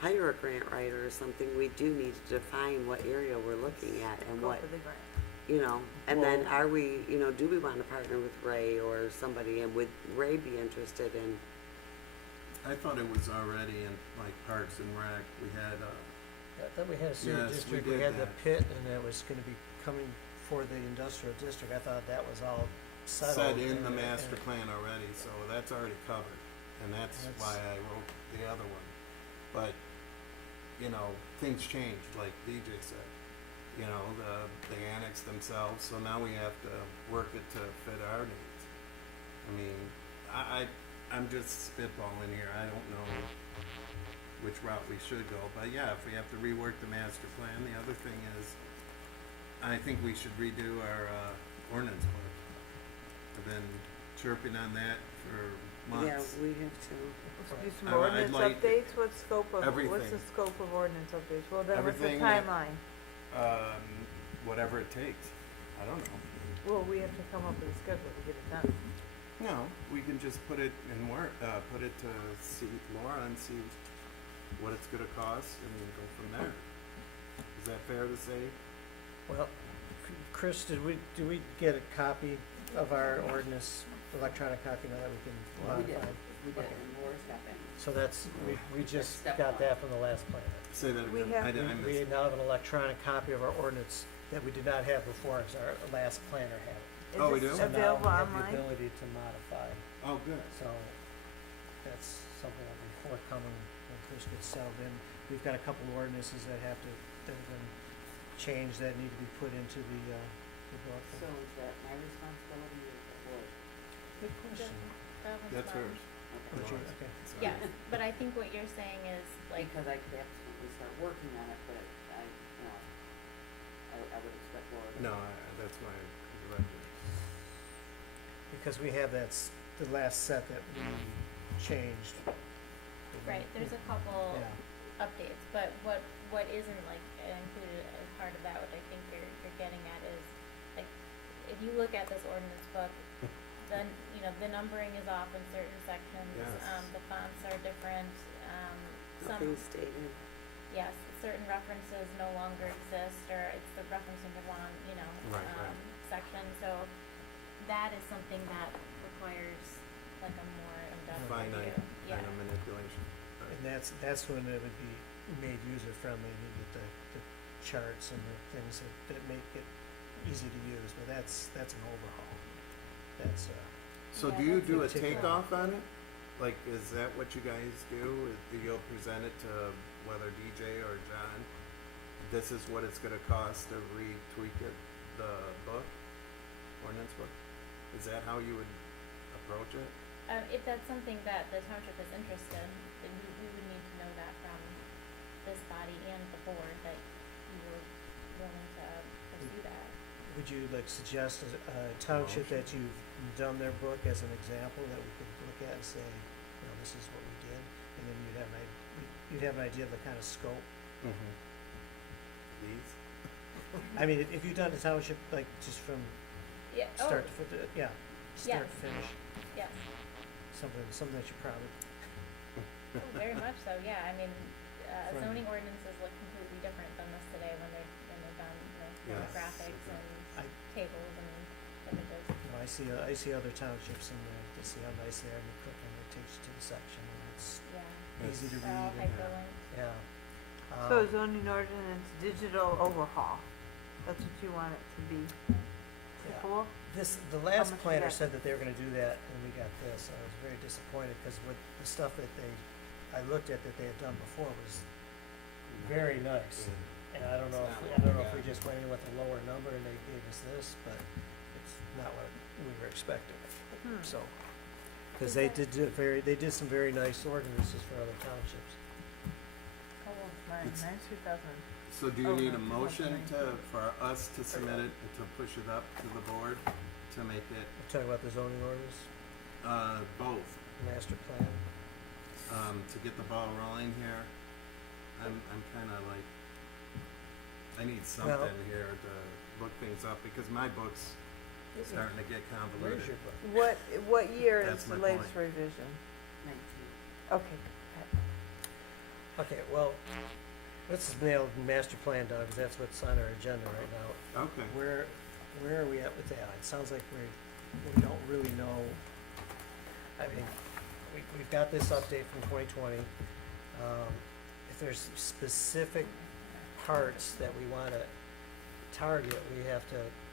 hire a grant writer or something, we do need to define what area we're looking at and Scope what, of the grant. and then are we, do we want to partner with Ray or somebody, and would Ray be interested in? I thought it was already in like Parks and Rec, we had, I thought we had a sewer Yes, we district, we did had the that. pit, and it was gonna be coming for the industrial district, I thought that was all settled. said in the and- master and- plan already, so that's already covered. And that's That's- why I wrote the other one. But, things changed, like DJ said. They annexed themselves, so now we have to work it to fit our needs. I mean, I'm just spitballing here, I don't know which route we should go, but yeah, if we have to rework the master plan, the other thing is, I think we should redo our, ordinance book. I've been chirping on that for Yeah, months. we have to. Let's do some I'd ordinance like updates, what's the everything. scope of ordinance updates? Well, then what's the Everything that- timeline? Whatever it takes, I don't know. Well, we have to come up with a schedule to get it done. No, we can just put it in work, put it to see Laura and see what it's gonna cost and go from there. Is that fair to say? Well, Chris, did we get a copy of our ordinance, electronic copy, now that we can We did, modify? we did, Okay. and Laura's got that. So we just Step got one. that from the last plan. Say that We again, have- I We missed it. now have an electronic copy of our ordinance that we did not have before, as our last planner had. Oh, we Is do? this So now available we have the online? ability to modify, Oh, good. so that's something that'll be forthcoming when Chris gets settled in. We've got a couple ordinances that have been changed that need to be put into the book. So is that my responsibility or the board? Good question. That one's That's mine. hers. Would you- Laura's. okay. Sorry. Yes, but I think what you're saying is like, Because I could have someone to start working on it, but I would expect Laura to. No, that's why I directed. Because we have the last set that we changed. Right, there's a couple Yeah, updates, but what isn't like included as part of that, which I think you're getting at is, like, if you look at this ordinance book, then, you know, the numbering is off in certain sections, Yes. the fonts are different, some, Nothing stated. yes, certain references no longer exist, or it's the referencing the wrong, you know, Right. section, so that is something that requires like a more in-depth Finite review. Yeah. kind of manipulation. and that's when it would be made user-friendly, you get the charts and the things that make it easy to use, but that's an overhaul. That's, So Yeah, do you that's do a a tick takeoff on it? Like, is that what you guys do? You'll present it to whether DJ or John? This is what it's gonna cost to retweak it, the book, ordinance book? Is that how you would approach it? If that's something that the township is interested in, then we would need to know that from this body and the board that you were willing to pursue that. would you like suggest a township that you've done their book as an example that we could look at and say, you know, this is what we did, and then you'd have an idea of the kind of scope? Mm-hmm. These? I mean, if you've done the township, like, just from Yeah, start to, start Yes. to finish, yes, something that you're proud of. very much so, yeah, I mean, From- zoning ordinances look completely different than this today when they're done, you know, Yes. demographics and I- tables and images. You know, I see other townships and to see how nice they are, and they click and it takes you to the section, and it's Yeah, easy to they're all read, and, hyperlinked. yeah. So zoning ordinance, digital overhaul, that's what you want it to be. Yeah. Cool? The last much is planner that? said that they were gonna do that, and we got this, and I was very disappointed, because with the stuff that I looked at that they had done before was very nice. And I don't know if we just went in with a lower number and they gave us this, but it's not what we were expecting, Hmm. so. Cause they did some very nice ordinances for other townships. How old is mine? It's- Mine's 2000. So do you Oh, need a no, motion okay. for us to submit it and to push it up to the board to make it, We're talking about the zoning ordinance, both? master plan. To get the ball rolling here? I'm kinda like, I need something here to look things up, because my book's starting to get convoluted. Where's your book? What year is That's the my latest point. revision? 19. Okay. Okay, well, let's nail master plan down, because that's what's on our agenda right now. Okay. Where are we at with that? It sounds like we don't really know. I mean, we've got this update from 2020. If there's specific parts that we wanna target,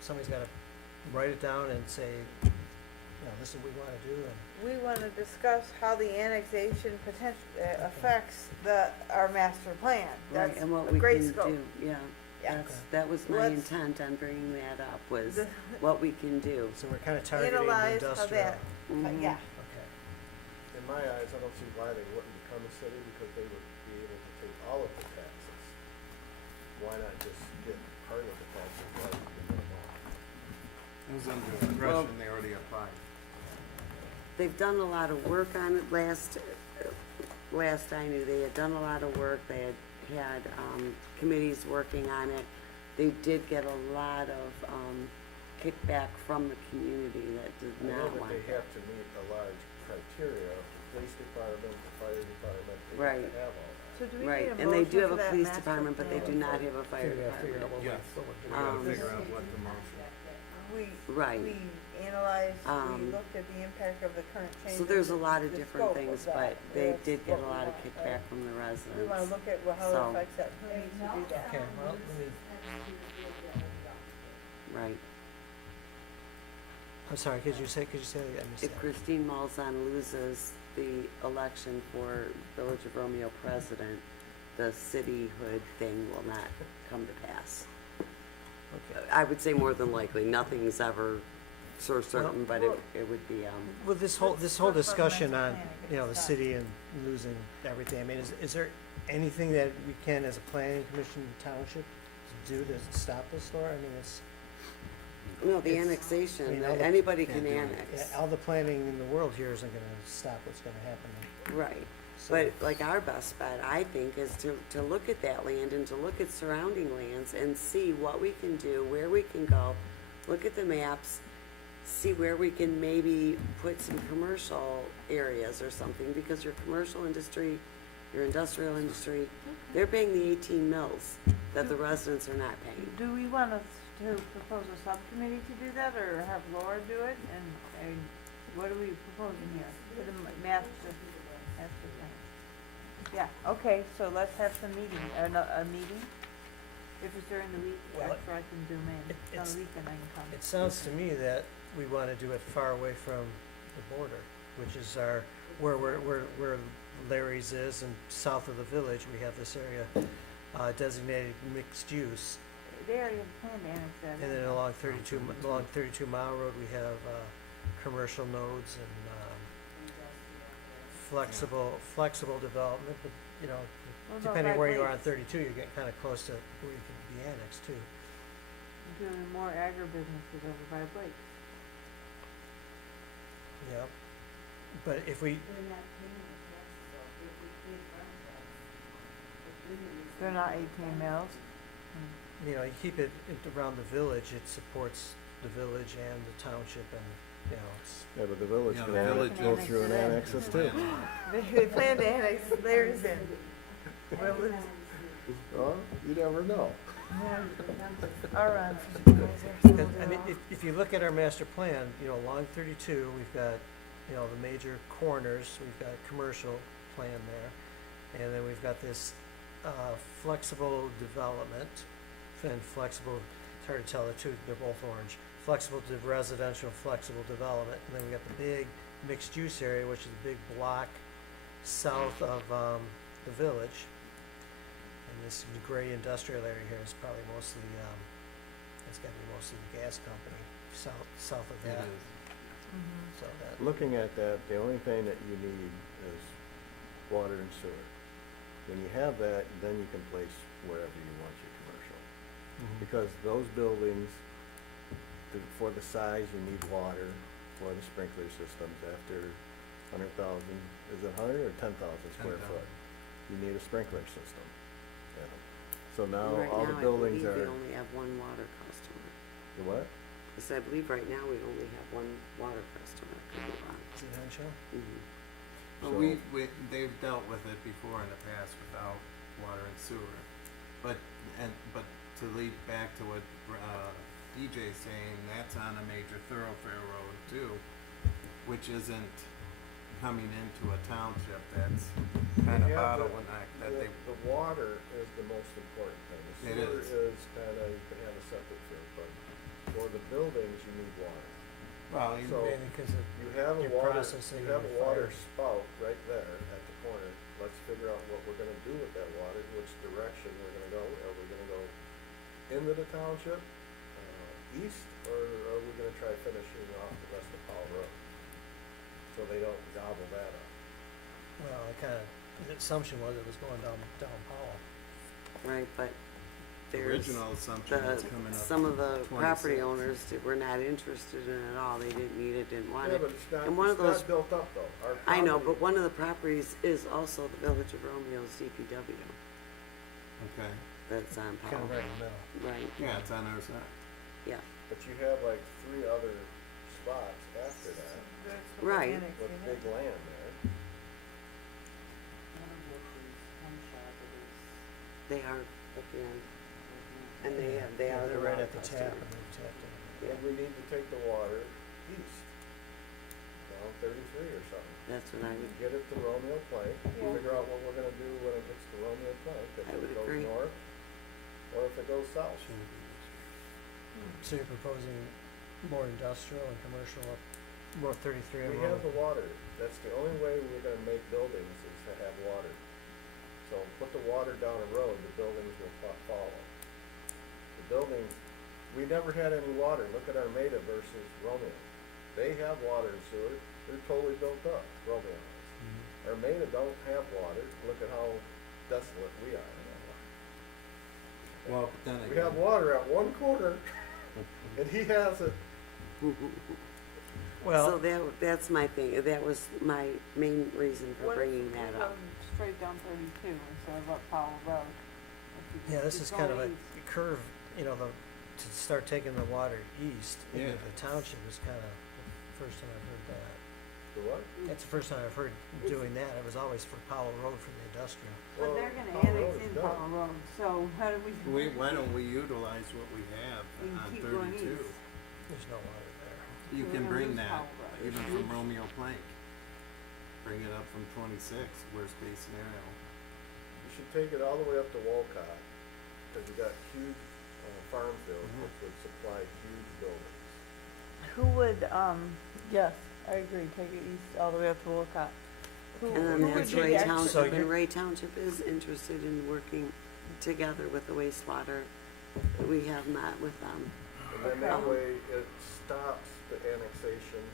somebody's gotta write it down and say, you know, this is what we wanna do, and We want to discuss how the annexation affects our master plan. Right, That's and what a we great can scope. do, yeah. Yeah. That was my Let's- intent on bringing that up, was The- what we can do. so we're kinda targeting the Analyze how industrial. that, Mhm. yeah. Okay. In my eyes, I don't see why they wouldn't become a city, because they would be able to take all of the taxes. Why not just get part of the taxes rather than get them all? I was under the impression they already applied. They've done a lot of work on it. Last I knew, they had done a lot of work. They had committees working on it. They did get a lot of kickback from the community that did I know not that want they that. have to meet a large criteria, the police department, the fire department, they have Right. to have all that. So do we Right, need a and they motion do have for a that police master department, but they do plan? not have a fire Figure out department. what Yes. we're We gotta Um, figure out what the motion. Right. We analyzed, we Um, looked at the impact of the current changes. So there's a lot of the different scope of things, that. but they That's did get a what we lot of want, kickback right? from the We wanna residents. look at how So- it affects that, who needs to do that? Okay, well, let me, Right. I'm sorry, could you say that? I missed If that. Christine Malzahn loses the election for Village of Romeo president, the cityhood thing will not come to pass. Okay. I would say more than likely, nothing's ever so certain, but it would be, Well, this whole Let's discussion talk about master on, plan and you know, get the it city and losing everything, I mean, is there, anything that we can as a planning commission township to do to stop this, Laura? I mean, it's, No, the It's- I annexation, mean, all the- anybody Can't can do it. annex, all the planning in the world here isn't gonna stop what's gonna happen. right. So- But like our best bet, I think, is to look at that land and to look at surrounding lands and see what we can do, where we can go, look at the maps, see where we can maybe put some commercial areas or something, because your commercial industry, your industrial industry, they're paying the 18 mills that the residents are not paying. Do we want us to propose a subcommittee to do that, or have Laura do it? And what are we proposing here? For the master plan? Yeah, okay, so let's have some meeting, a meeting? If it's during the week, Well, that's where I can zoom in. it- It's on it's- the weekend, I can come. It sounds to me that we wanna do it far away from the border, which is our, where Larry's is, and south of the village, we have this area, designated mixed use. They already have planned to annex that. And then along 32 Mile Road, we have, commercial nodes and, flexible development, but, you know, What about depending by where you are on lakes? 32, you're getting kinda close to where you could be annexed too. Doing more agribusinesses over by Blake. Yep. But if we, They're not 18 mills. you know, you keep it around the village, it supports the village and the township and, you know, it's, Yeah, but the village Yeah, can the annex- village go is- through and annex this too. They plan to annex theirs in. Well, you never know. Our and, I mean, if you look at our master plan, you know, along 32, we've got, you know, the major corners, we've got commercial plan there. And then we've got this, flexible development, and flexible, it's hard to tell the two, they're both orange. Flexible to residential, flexible development, and then we got the big mixed use area, which is a big block south of, the village. And this gray industrial area here is probably mostly, it's gotta be mostly the gas company, south of It that, is. so that. Looking at that, the only thing that you need is water and sewer. When you have that, then you can place wherever you want your commercial. Because those buildings, for the size, you need water for the sprinkler systems. After 100,000, is it 100 or 10,000 square 10,000. foot? You need a sprinkler system. Yeah. So now Right all the now, I buildings believe we are, only have one water customer. the what? Because I believe right now we only have one water customer. Could be wrong. Is it Henshaw? Mhm. Well, So- they've dealt with it before in the past without water and sewer. But to lead back to what, DJ's saying, that's on a major thoroughfare road too, which isn't coming into a township that's kind of You have the- bottleneck that they, The water is the most important thing. The It sewer is. is kind of, you can have a septic field, but for the buildings, you need water. well, So- Mainly because of, You have a Your water, processing you have and a water fire. spout right there at the corner. Let's figure out what we're gonna do with that water, which direction we're gonna go. Are we gonna go into the township, east, or are we gonna try finishing off the rest of Powell Road? So they don't gobble that up. well, the assumption was it was going down Powell. Right, but the there's original assumption is coming up. some of the 26. property owners that were not interested in it at all. They didn't need it, didn't want Yeah, it. but it's not, And one of it's those- not built up though. Our I know, property- but one of the properties is also the Village of Romeo's DPW Okay, that's on Kind of Powell. right in the middle. Right, yeah, it's on our side. yeah. But you have like 3 other spots after that Right. with big land there. They are at the end. And they are They're the right water at the tap, customer. and they've tapped in. Yeah. And we need to take the water east, down 33 or something. That's what I would, Get it to Romeo Plank, figure out what we're gonna do when it gets to Romeo Plank, if I would it goes agree. north, or if it goes south. So you're proposing more industrial and commercial up North 33 and We have Roman? the water, that's the only way we're gonna make buildings is to have water. So put the water down a road, the buildings will follow. The buildings, we never had any water, look at Armada versus Romeo. They have water and sewer, they're totally built up, Romeo is. Armada don't have water, look at how desolate we are. Well, but then We have again, water at one corner, and he has it. So Well, that's my thing, that was my main reason for What if bringing we that go up. straight down 32 instead of up Powell Road? If you yeah, this keep is kind of a going east. curve, to start taking the water east into Yeah. the township is kind of the first time I've heard that. The what? That's the first time I've heard doing that. It was always for Powell Road for the industrial. But Well, they're gonna Powell annex Road is in done. Powell Road, so how do we? why don't we utilize what we have We can on keep going 32? east. There's no water there. You We're can gonna bring lose that, Powell Road. even from Romeo Plank. Bring it up from 26, worst case scenario. You should take it all the way up to Walcott, because you got huge farm fields Mhm. which would supply huge buildings. Who would, yes, I agree, take it east all the way up to Wolcott. Who And then who would that's be Ray the Township, So and you're- Ray Township is interested in working together with the wastewater. We have met with them. And then that Okay. way, it stops the annexation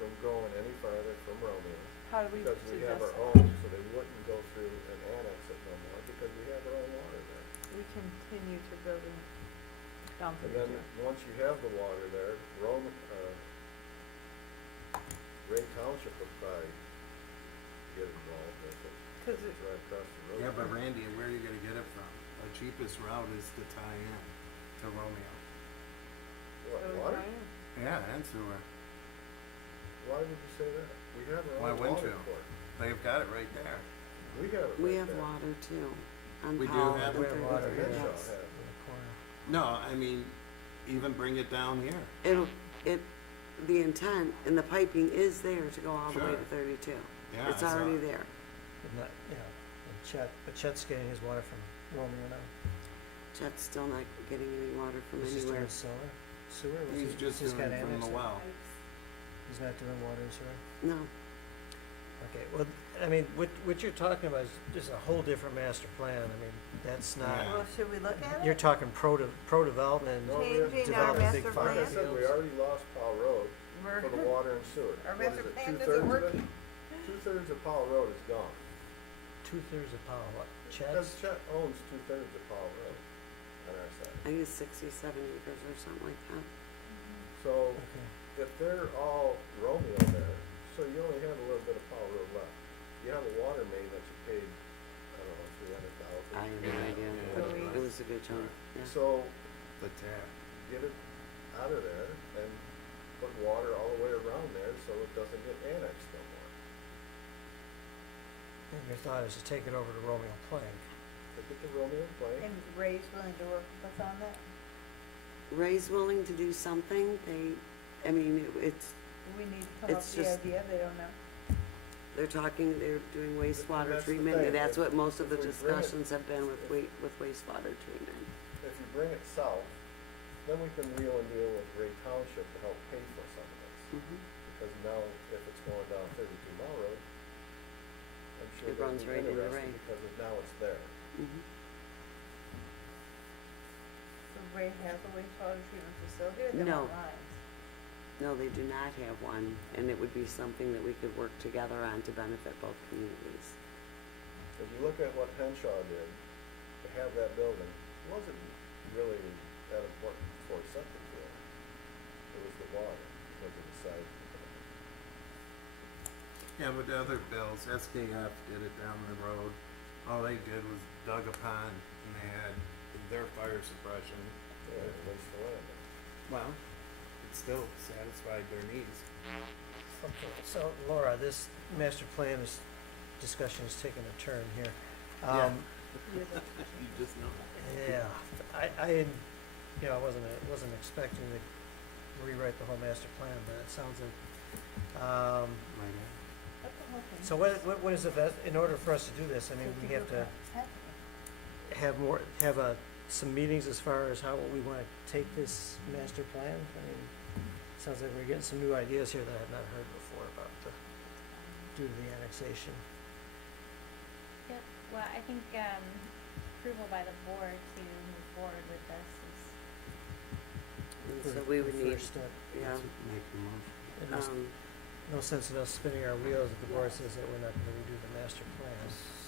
from going any farther from Romeo, How do we because we have suggest our that? own, so they wouldn't go through and annex it no more, because we have our own water there. We continue to build it down And 32. then, once you have the water there, Ray Township would probably get involved with it, 'Cause it's right across the road. Yeah, but Randy, where are you gonna get it from? The cheapest route is to tie in to Romeo. What, So water? Ryan, Yeah, and sewer. Why would you say that? We have our Why own wouldn't water you? court. They've got it right there. We have it We right have there. water too, on We do Powell have and We have water 32, here. Henshaw yes. has. In the corner. No, I mean, even bring it down here. The intent and the piping is there to go all the way Sure. to 32. Yeah, It's I saw already it. there. But not, but Chet's getting his water from Romeo now. Chet's still not getting any water from He's just anywhere. doing sewer? Was He's he- just got doing from annexed the it? well. He's not doing water and sewer? No, Okay, well, I mean, what you're talking about is just a whole different master plan. I mean, that's Yeah. not, well, should we look at it? you're talking pro-development. No, we have- Changing our develop a big master farm Like I plan? said, we already lost Powell Road We're- for the water and sewer. Our What master is it, plan doesn't 2/3 work. of it? 2/3 of Powell Road is gone. 2/3 of Powell, what, Because Chet's? Chet owns 2/3 of Powell Road on our side. I think it's 67 acres or something like that. So Okay. if they're all Romeo there, so you only have a little bit of Powell Road left. You have a water main that you paid, I don't know, 300,000. I have no idea, Yeah. but it was a good chunk, yeah. So The tap. get it out of there and put water all the way around there so it doesn't get annexed no more. And your thought is to take it over to Romeo Plank. Look at the Romeo Plank. And Ray's willing to work with us on that? Ray's willing to do something, it's, Do we need to come up It's with the just- idea? They don't know. they're doing wastewater That's the treatment, thing, and that's if- what most of the if we bring it- discussions have been with wastewater treatment. If you bring it south, then we can wheel and deal with Ray Township to help pay for some of this. Mhm. Because now, if it's going down 32 Mile Road, I'm sure It they'll runs be right into interested Ray. because now it's there. Mhm. So Ray has a wastewater treatment facility or they No. want lines? No, they do not have one, and it would be something that we could work together on to benefit both communities. If you look at what Henshaw did, to have that building, wasn't really that important for septic field. It was the water, because of the size of the building. Yeah, but the other bills, SKF did it down the road. All they did was dug a pond and they had their fire suppression. Yeah, waste of land. Well, it still satisfied their needs. Okay, so Laura, this master plan discussion is taking a turn here. Yeah. You just know. Yeah, I wasn't expecting to rewrite the whole master plan, but it sounds like, My God. That's the whole thing. so what is it that, in order for us to do this, I mean, we have to have some meetings as far as how we wanna take this master plan? I mean, sounds like we're getting some new ideas here that I've not heard before about due to the annexation. Yep, well, I think, approval by the board to move forward with this is, And so we would need, First step. yeah, Make the motion. It must- no sense in us spinning our wheels if the board says that we're not gonna redo the master plan.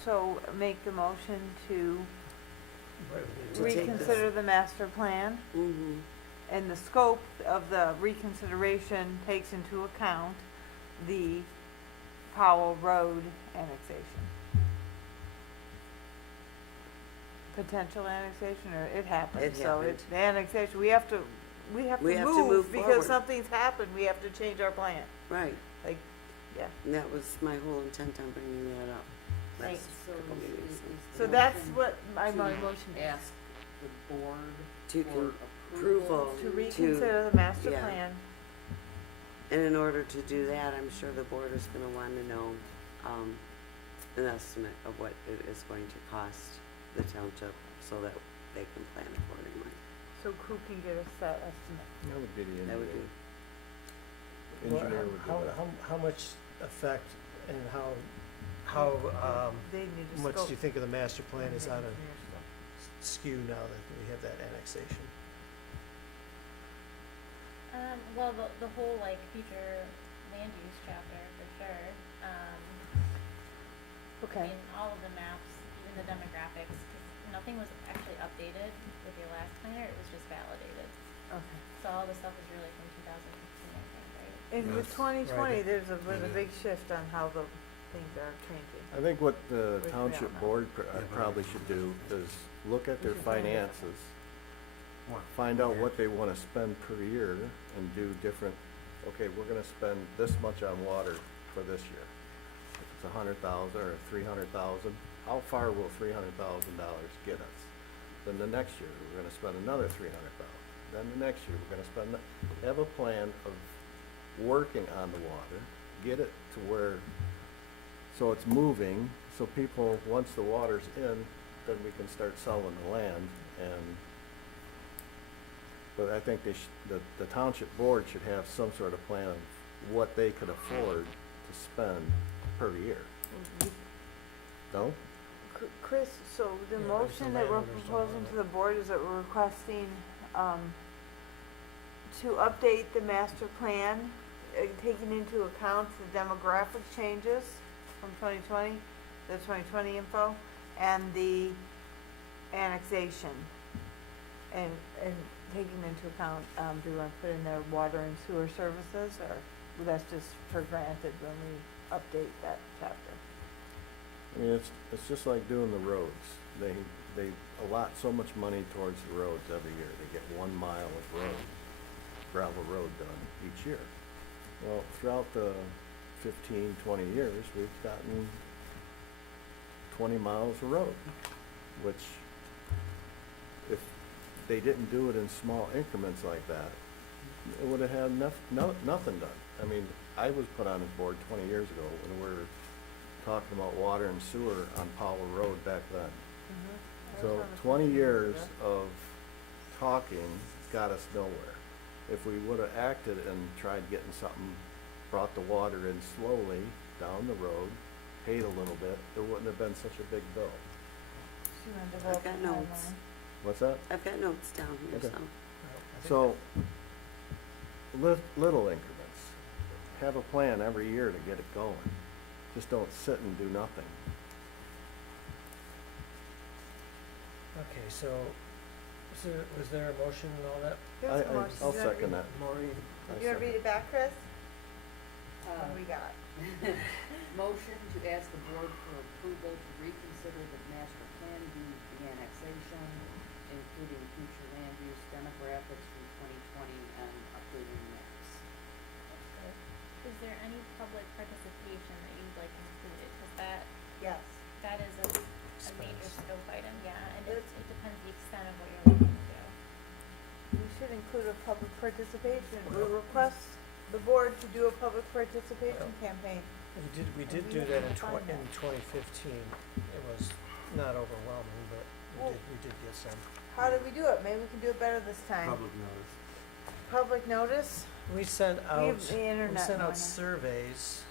So make the motion to But we need To take this- reconsider the master plan, Mm-hmm. and the scope of the reconsideration takes into account the Powell Road annexation. Potential annexation, or it happened, It so happened. it's the annexation, we have to We have to move, move because forward. something's happened, we have to change our plan, Right, like, yeah. and that was my whole intent on bringing that up. Right, last so couple meetings. is So the that's motion what my to motion is, ask the board To for approval. to reconsider the master yeah. plan. And in order to do that, I'm sure the board is gonna wanna know, an estimate of what it is going to cost the township so that they can plan accordingly. So who can get us that estimate? That would be the That would engineer. be, Well, Engineer would do that. how much effect and how, They need a much scope. do you think of the master plan is out of Engineer scope. skew now that we have that annexation? Well, the whole like future land use chapter for sure. I Okay, mean, all of the maps, even the demographics, 'cause nothing was actually updated with your last planner, it was just validated. okay. So all the stuff is really from 2015, I think, right? And with Yes. 2020, Right. was a big shift on how the things are changing. I think what the Which we township don't know. board Yeah, but- probably should do is look at We their should find out. finances, find out what they wanna spend per year and do different, okay, we're gonna spend this much on water for this year. If it's 100,000 or 300,000, how far will $300,000 get us? Then the next year, we're gonna spend another 300,000. Then the next year, we're gonna spend, have a plan of working on the water, get it to where, so it's moving, so people, once the water's in, then we can start selling the land and, but I think the township board should have some sort of plan of what they could afford to spend per year. No? Chris, so the Yeah, there's motion the that we're landowners don't proposing want to the board is that we're requesting, to update the master plan, taking into account the demographic changes from 2020, the 2020 info, and the annexation. And taking into account, do we want to put in there water and sewer services, or that's just for granted when we update that chapter? I mean, it's just like doing the roads. They allot so much money towards the roads every year. They get 1 mile of road, gravel road done each year. Well, throughout the 15, 20 years, we've gotten 20 miles of road, which if they didn't do it in small increments like that, it would have had nothing done. I mean, I was put on this board 20 years ago when we were talking about water and sewer on Powell Road back then. So 20 years of talking got us nowhere. If we would have acted and tried getting something, brought the water in slowly down the road, paid a little bit, there wouldn't have been such a big bill. So you want to I've develop got a notes. timeline? What's that? I've got notes down here, Okay. so. So, little increments. Have a plan every year to get it going. Just don't sit and do nothing. Okay, so, was there a motion and all that? There's a motion. I'll You wanna second read- that. Maureen? You want to read it back, Chris? Uh, What do we got? Motion to ask the board for approval to reconsider the master plan due to the annexation, including future land use demographics from 2020 and updating maps. Is there any public participation that you'd like included? Cause Yes. that is a major Expense. scope item, yeah, and It's- it depends the extent of what you're looking to do. We should include a public participation. We request the board to do a public participation campaign. We And did we do have that to in find that. 2015. It was not overwhelming, but Well- we did get some. How did we do it? Maybe we can do it better this time. Public notice. Public notice? We sent We out, have the internet. sent why out not? surveys.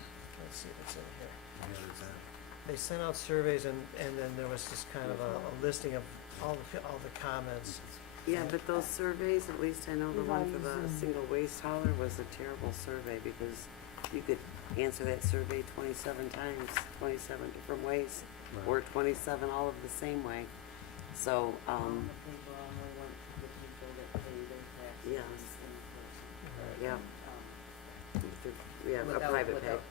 Let's see what's in here. Yeah, there's that. They sent out surveys and then there was just kind of a listing of all the comments. Yeah, but those surveys, at least I know the We've one all for used the Zoom. single waste hauler was a terrible survey because you could answer that survey 27 times, 27 different ways, Right. or 27 all of the same way. So, The paper only went to the people that pay their taxes Yes. in person. yeah, we have a Without- private pay. without,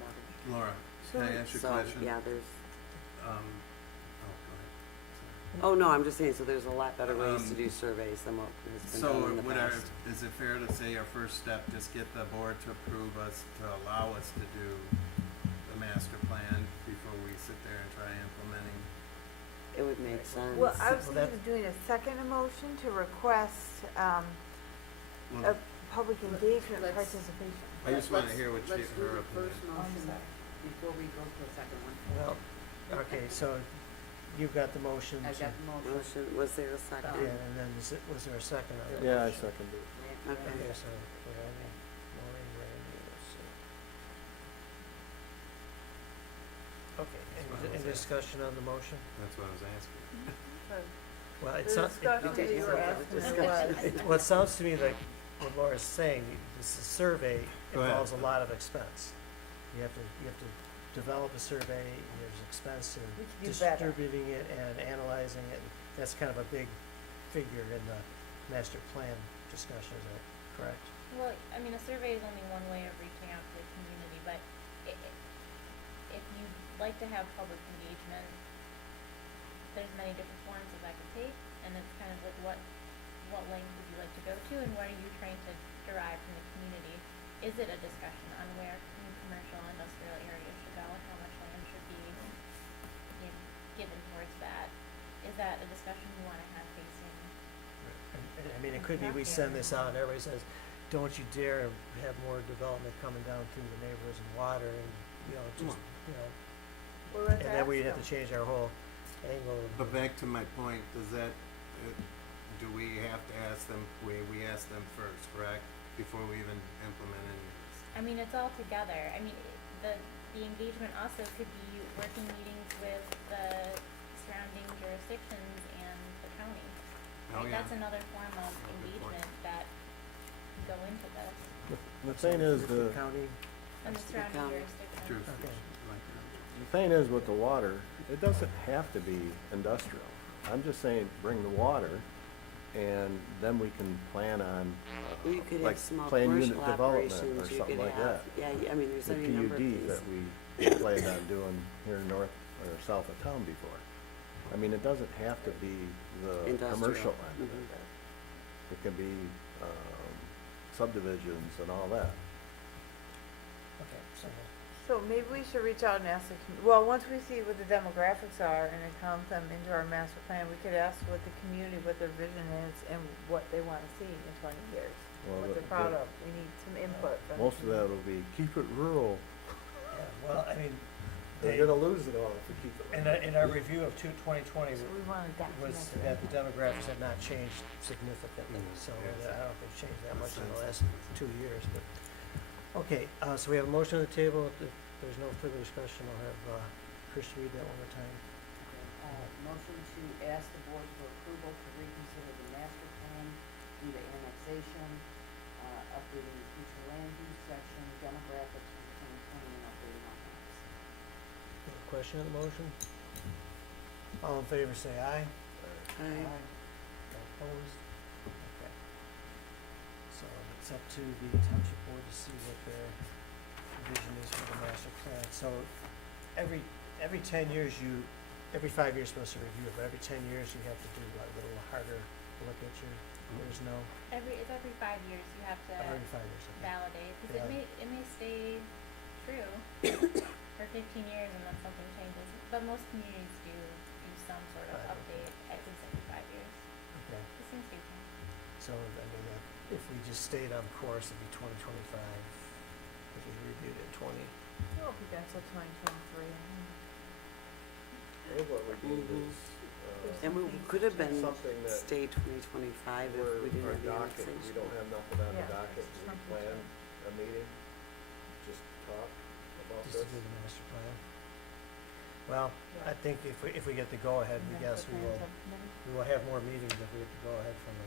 mortgage. Laura, can I ask you a So, question? yeah, there's, Oh, go ahead. oh, no, I'm just saying, so there's a lot better ways to Um, do surveys than what has been So done in the would our, past. is it fair to say our first step, just get the board to approve us, to allow us to do the master plan before we sit there and try implementing? It would make sense. Well, I was Well, thinking of doing a second motion to request, a Well, public engagement let's- participation. I just wanna Let's- hear what Let's do her the opinion. first motion before we go to the second one. Well, okay, so you've got the motion. I've got the motion. Motion, was there a second? Yeah, and then was there a second on it? Yeah, I second it. Randy, Okay. Okay, so Randy, Maureen, Randy, let's see. Okay, any discussion on the motion? That's what I was asking. Well, The it's not, discussion that you were asking was, well, it sounds to me like what Laura's saying, this survey Go ahead. involves a lot of expense. You have to develop a survey, and there's expense in we could do better. distributing it and analyzing it. That's kind of a big figure in the master plan discussion, is that correct? Well, I mean, a survey is only one way of reaching out to the community, but if you'd like to have public engagement, there's many different forms that that could take, and it's kind of like what length would you like to go to, and what are you trying to derive from the community? Is it a discussion on where commercial and industrial areas should go, and how much land should be given towards that? Is that a discussion we wanna have facing? And, I mean, it could be we send this out and everybody says, don't you dare have more development coming down through the neighborhoods and water and, just, Well, let's and then ask we'd have them. to change our whole angle. But back to my point, does that, do we have to ask them, we ask them first, correct? Before we even implement any of this? I mean, it's all together. I mean, the engagement also could be working meetings with the surrounding jurisdictions and the county. Oh, Right? yeah. That's another form of Good point. engagement that go into this, The thing is, The county, and the surrounding county. jurisdictions. Okay. the thing is with the water, it doesn't have to be industrial. I'm just saying, bring the water, and then we can plan on, Well, you could like, have small plan unit commercial development operations, or you something could like have, that. yeah, I mean, there's the any number of PUD things. that we planned on doing here north or south of town before. I mean, it doesn't have to be the Industrial. commercial end of Mhm. it. It can be, subdivisions and all that. okay, so, So maybe we should reach out and ask the, well, once we see what the demographics are and account them into our master plan, we could ask what the community, what their vision is and what they wanna see in 20 years. Well, What the- they're proud the- of. We need some input from. the Most of that will be, keep it rural. yeah, well, I mean, They're gonna lose it all if we keep it like that. in our review of 2020 So we wanna document was it. that the demographics had not changed significantly, so Yes. I don't think it's changed that Makes much in the last sense. 2 years, but, okay, so we have a motion on the table. If there's no further discussion, I'll have, Chris read that one more time. Motion to ask the board for approval to reconsider the master plan due to annexation, updating the future land use section, demographics from 2020, and updating all maps. Any question on the motion? All in favor, say aye. Aye. All opposed? Okay. So it's up to the township board to see what their vision is for the master plan. So every 10 years every 5 years you're supposed to review it, but every 10 years you have to do a little harder look at there's no, It's every 5 years you have to every 5 years. Okay. validate, because Yeah. it may stay true for 15 years and then something changes. But most communities do some sort of 5 years. update at least every 5 years. Okay. This seems to be changing. So, I mean, if we just stayed on course, it'd be 2025, if we reviewed it in 20. It won't be done till 2023. Well, what we do Mhm. is, And we could have been something that stay 2025 if where we didn't our have the docket, we annexation. don't have nothing on the Yeah, docket, it's we something plan to- a meeting, just talk about Just to this. do the master plan. Well, I think if we get the go-ahead, we guess we will have more meetings if we get the go-ahead from the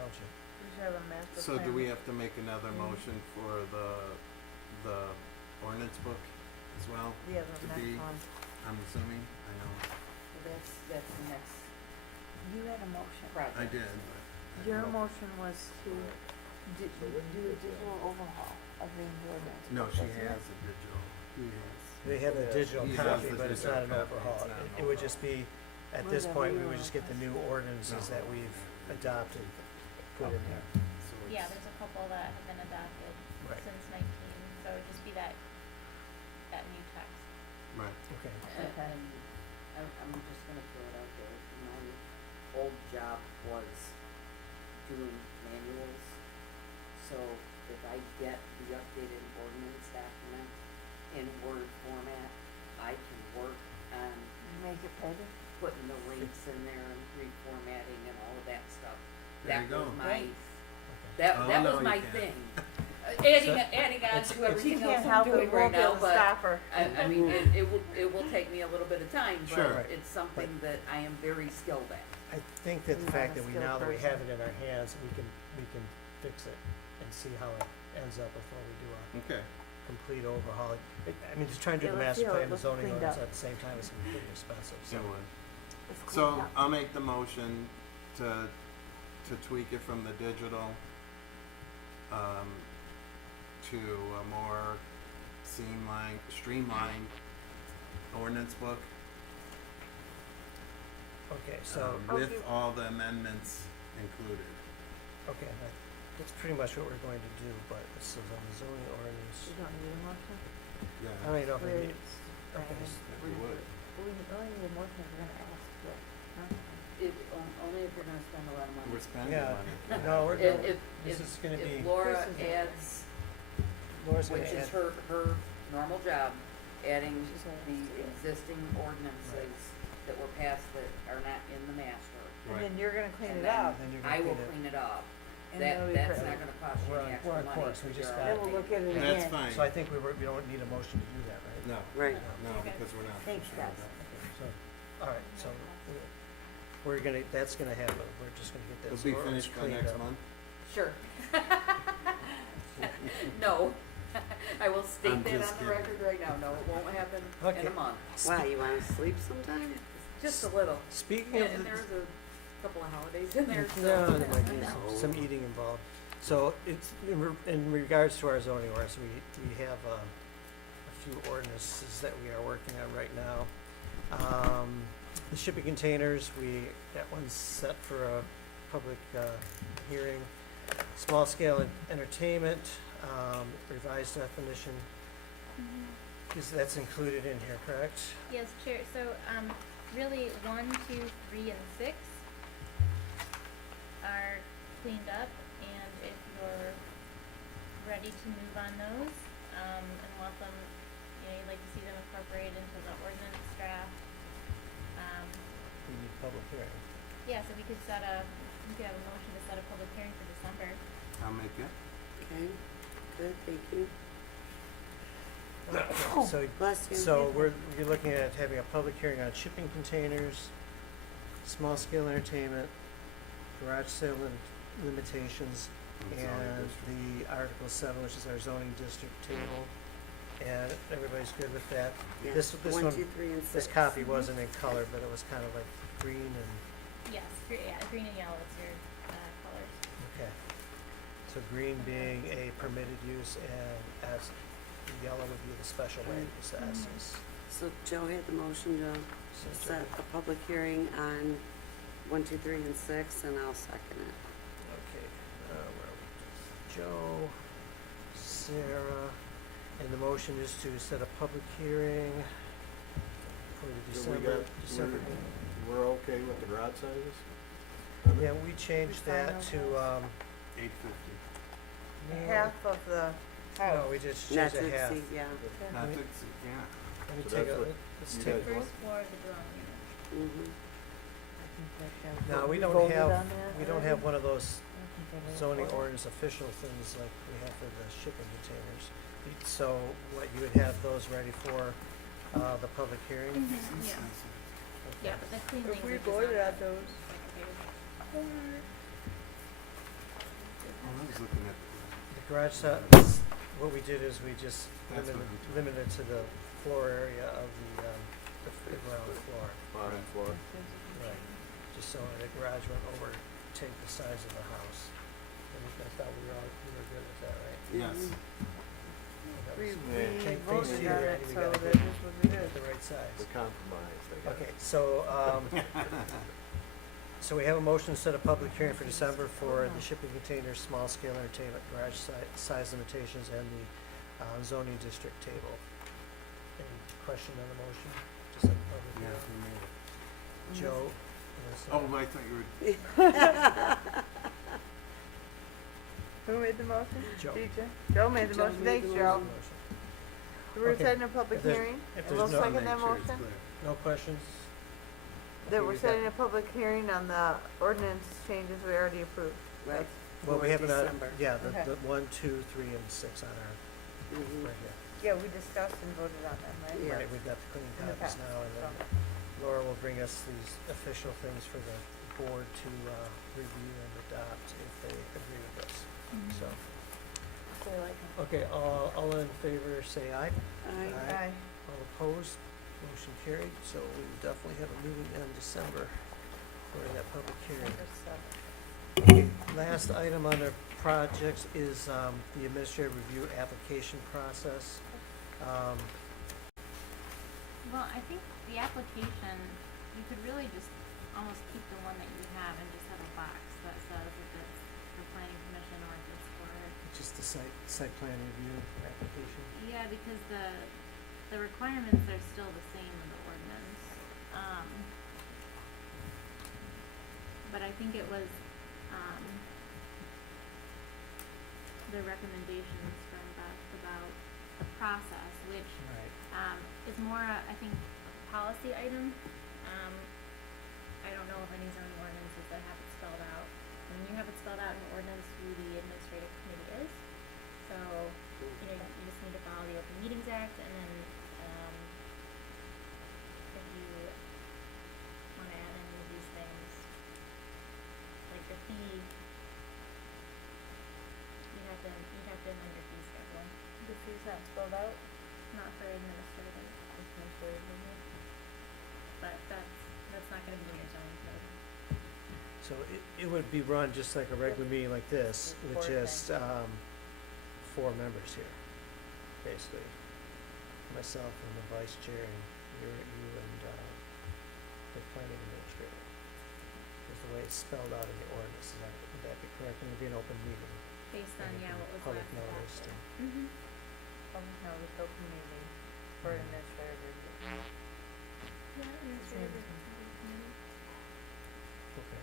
township. We have a master So plan. do we have to make another motion for the ordinance book as well? Yeah, the to next be- one. I'm assuming, I know, That's the next You had a motion. project. I did, but. I Your don't know. motion was to do a digital overhaul of the ordinance. No, she wasn't it? has a digital, he has. They have the digital He has copy, the but it's digital not an copy, overhaul. it's not an It would just be, at Well, this then point, we we would will just get the new ordinances that we've adopted, put in there. So Yeah, it's- there's a couple that have been adopted Right. since 19, so it would just be that new text. Right, Okay. And I'm just gonna throw it out there, my old job was doing manuals. So if I get the updated ordinance document in Word format, I can work on Make it better. putting the links in there and reformatting and all of that stuff. There you That was go. my, Okay. that Oh, was no, you my can't. thing. So Adding on it's- to She everything else can't I'm help it, doing we right won't be able now, to but stop her. I mean, it will take me a little bit of time, Sure. but Right. it's something that I am very skilled at. I think that the Not fact a that we, skilled now that we person. have it in our hands, we can fix it and see how it ends up before we do a okay, complete overhaul. I mean, just trying to do Yeah, the let's see master how it plan and looks zoning cleaned ordinance up. at the same time is gonna be pretty expensive, so. it would. It's cleaned So up. I'll make the motion to tweak it from the digital, to a more streamlined ordinance book, Okay, so, with Okay. all the amendments included. okay, that's pretty much what we're going to do, but this is on the zoning ordinance. You don't need a motion? I Yeah, don't know if we need, We're- okay, we would. We only need a motion if we're gonna ask for it, huh? Only if you're gonna spend a lot of money. We're spending Yeah. money. No, we're, If, this is gonna be, if Laura This is it. adds, Laura's gonna which is add, her normal job, adding She's gonna the ask, yeah. existing ordinances that were passed that are not in the master. And Right. then you're gonna clean And it up, then you're I gonna will clean it. clean it up. and then it'll be That's pretty. not gonna cost you We're any on- extra we're on money. course. We 'cause just you're got- Then already we'll look at it paying. again. That's fine. So I think we don't need a motion to do that, right? No, Right. no, Okay. because we're not. Thanks, guys. Okay, so, all right, so we're gonna, that's gonna happen. We're just gonna get It'll this be ordinance finished by cleaned next up. month? Sure. No, I will I'm state that just on the kidding. record right now, no, it won't happen in Okay. a month, Why, you wanna sleep sometime? just a little. Speaking And, of and the. there's a couple of holidays in there, so. No, there might be No. some eating involved. So it's, in regards to our zoning ordinance, we have a few ordinances that we are working on right now. The shipping containers, that one's set for a public hearing. Small scale entertainment, revised definition, that's included in here, correct? Yes, Chair, so, really, 1, 2, 3, and 6 are cleaned up, and if you're ready to move on those, and want them, you'd like to see them incorporated into the ordinance draft, We need public hearing. yeah, so we could have a motion to set a public hearing for December. I'll make it. Okay, good, thank you. So, Bless you. so we're looking at having a public hearing on shipping containers, small scale entertainment, garage sale limitations, Zoning and district. the Article 7, which is our zoning district table. And everybody's good with that? Yeah, This 1, one, 2, 3, and 6. this copy wasn't in color, but it was kind of like green and, Yes, green and yellow is your, colors. okay. So green being a permitted use and as yellow would be the special land use access. So Joe had the motion to So set a public hearing on 1, 2, 3, and 6, and I'll second it. Okay, where are we? Joe, Sarah, and the motion is to set a public hearing for the So we December got- meeting. We're okay with the garage sizes? Yeah, we changed We that final to, 850. Half of the No, house. we just Not changed to it half. exceed, yeah. Not me- to exceed, yeah. Let me So take that's a, what let's you take, guys First floor of the dwelling unit. Mm-hmm. no, we don't voted have, on that we don't already? have one of those I think they voted zoning for it. ordinance official things like we have for the shipping containers. So what, you would have those ready for, the public hearing? Yeah, yeah, but the clean If we language is on voted that on those, second page. garage what we did is we just That's what I'm limited to the floor area of the ground floor. Bottom floor. Right. Just so the garage won't overtake the size of the house. And I thought we were good with that, right? Yes. That We, was- we Thanks voted to you, on it, Randy, we so got that is what we did. the right size. The compromise, I guess. Okay, so we have a motion to set a public hearing for December for the shipping containers, small scale entertainment, garage size limitations, and the zoning district table. Any question on the motion? To set a public Yeah, hearing? who made it? Joe? yes, Oh, I thought you were, Who made the motion? Joe. DJ? Joe made the Joe motion, made thanks, the Joe. Motion. We're Okay. setting a public If there's- hearing, if and there's we'll no- second make that sure it's motion. clear. No questions? That Okay, we're we've got- setting a public hearing on the ordinance changes we already approved. Right. Well, we for have it on, December. yeah, Okay. the 1, 2, 3, and 6 on our, Mhm. right here. Yeah, we discussed and voted on them, right? Yeah. Right, we've got the clean In the copies past, now, and then so. Laura will bring us these official things for the board to review and adopt if they agree with us, so. So like, Okay, all in favor, say aye. Aye. aye. All opposed, motion carried, so we will definitely have a meeting in December for that public hearing. Number 7. Okay, last item on the projects is the administrative review application process. Well, I think the application, you could really just almost keep the one that you have and just have a box that says if it's for planning commission or if it's for, Just the site plan review application. yeah, because the requirements are still the same in the ordinance. But I think it was, the recommendations from Beth about the process, which Right. is more, I think, a policy item. I don't know of any zoning ordinances that have it spelled out. When you have it spelled out in your ordinance who the administrative committee is. So, you just need to follow the Open Meetings Act, and then, if you wanna add any of these things, like the fee, you'd have to amend your fee schedule, The fee's not spelled out? not for administrative. Administrative review. But that's not gonna be in your zoning code. So it would be run just like a regular meeting like this, with Four just 4 members here, basically. Myself and the vice chair, and you and the planning administrator. Is the way it's spelled out in the ordinance, would that be correct? And it would be an open meeting. Based on, and it'd yeah, be what was public last noticed adopted. and- Mm-hmm. Public notice, open meeting for administrative review. Yeah, administrative review committee. Okay.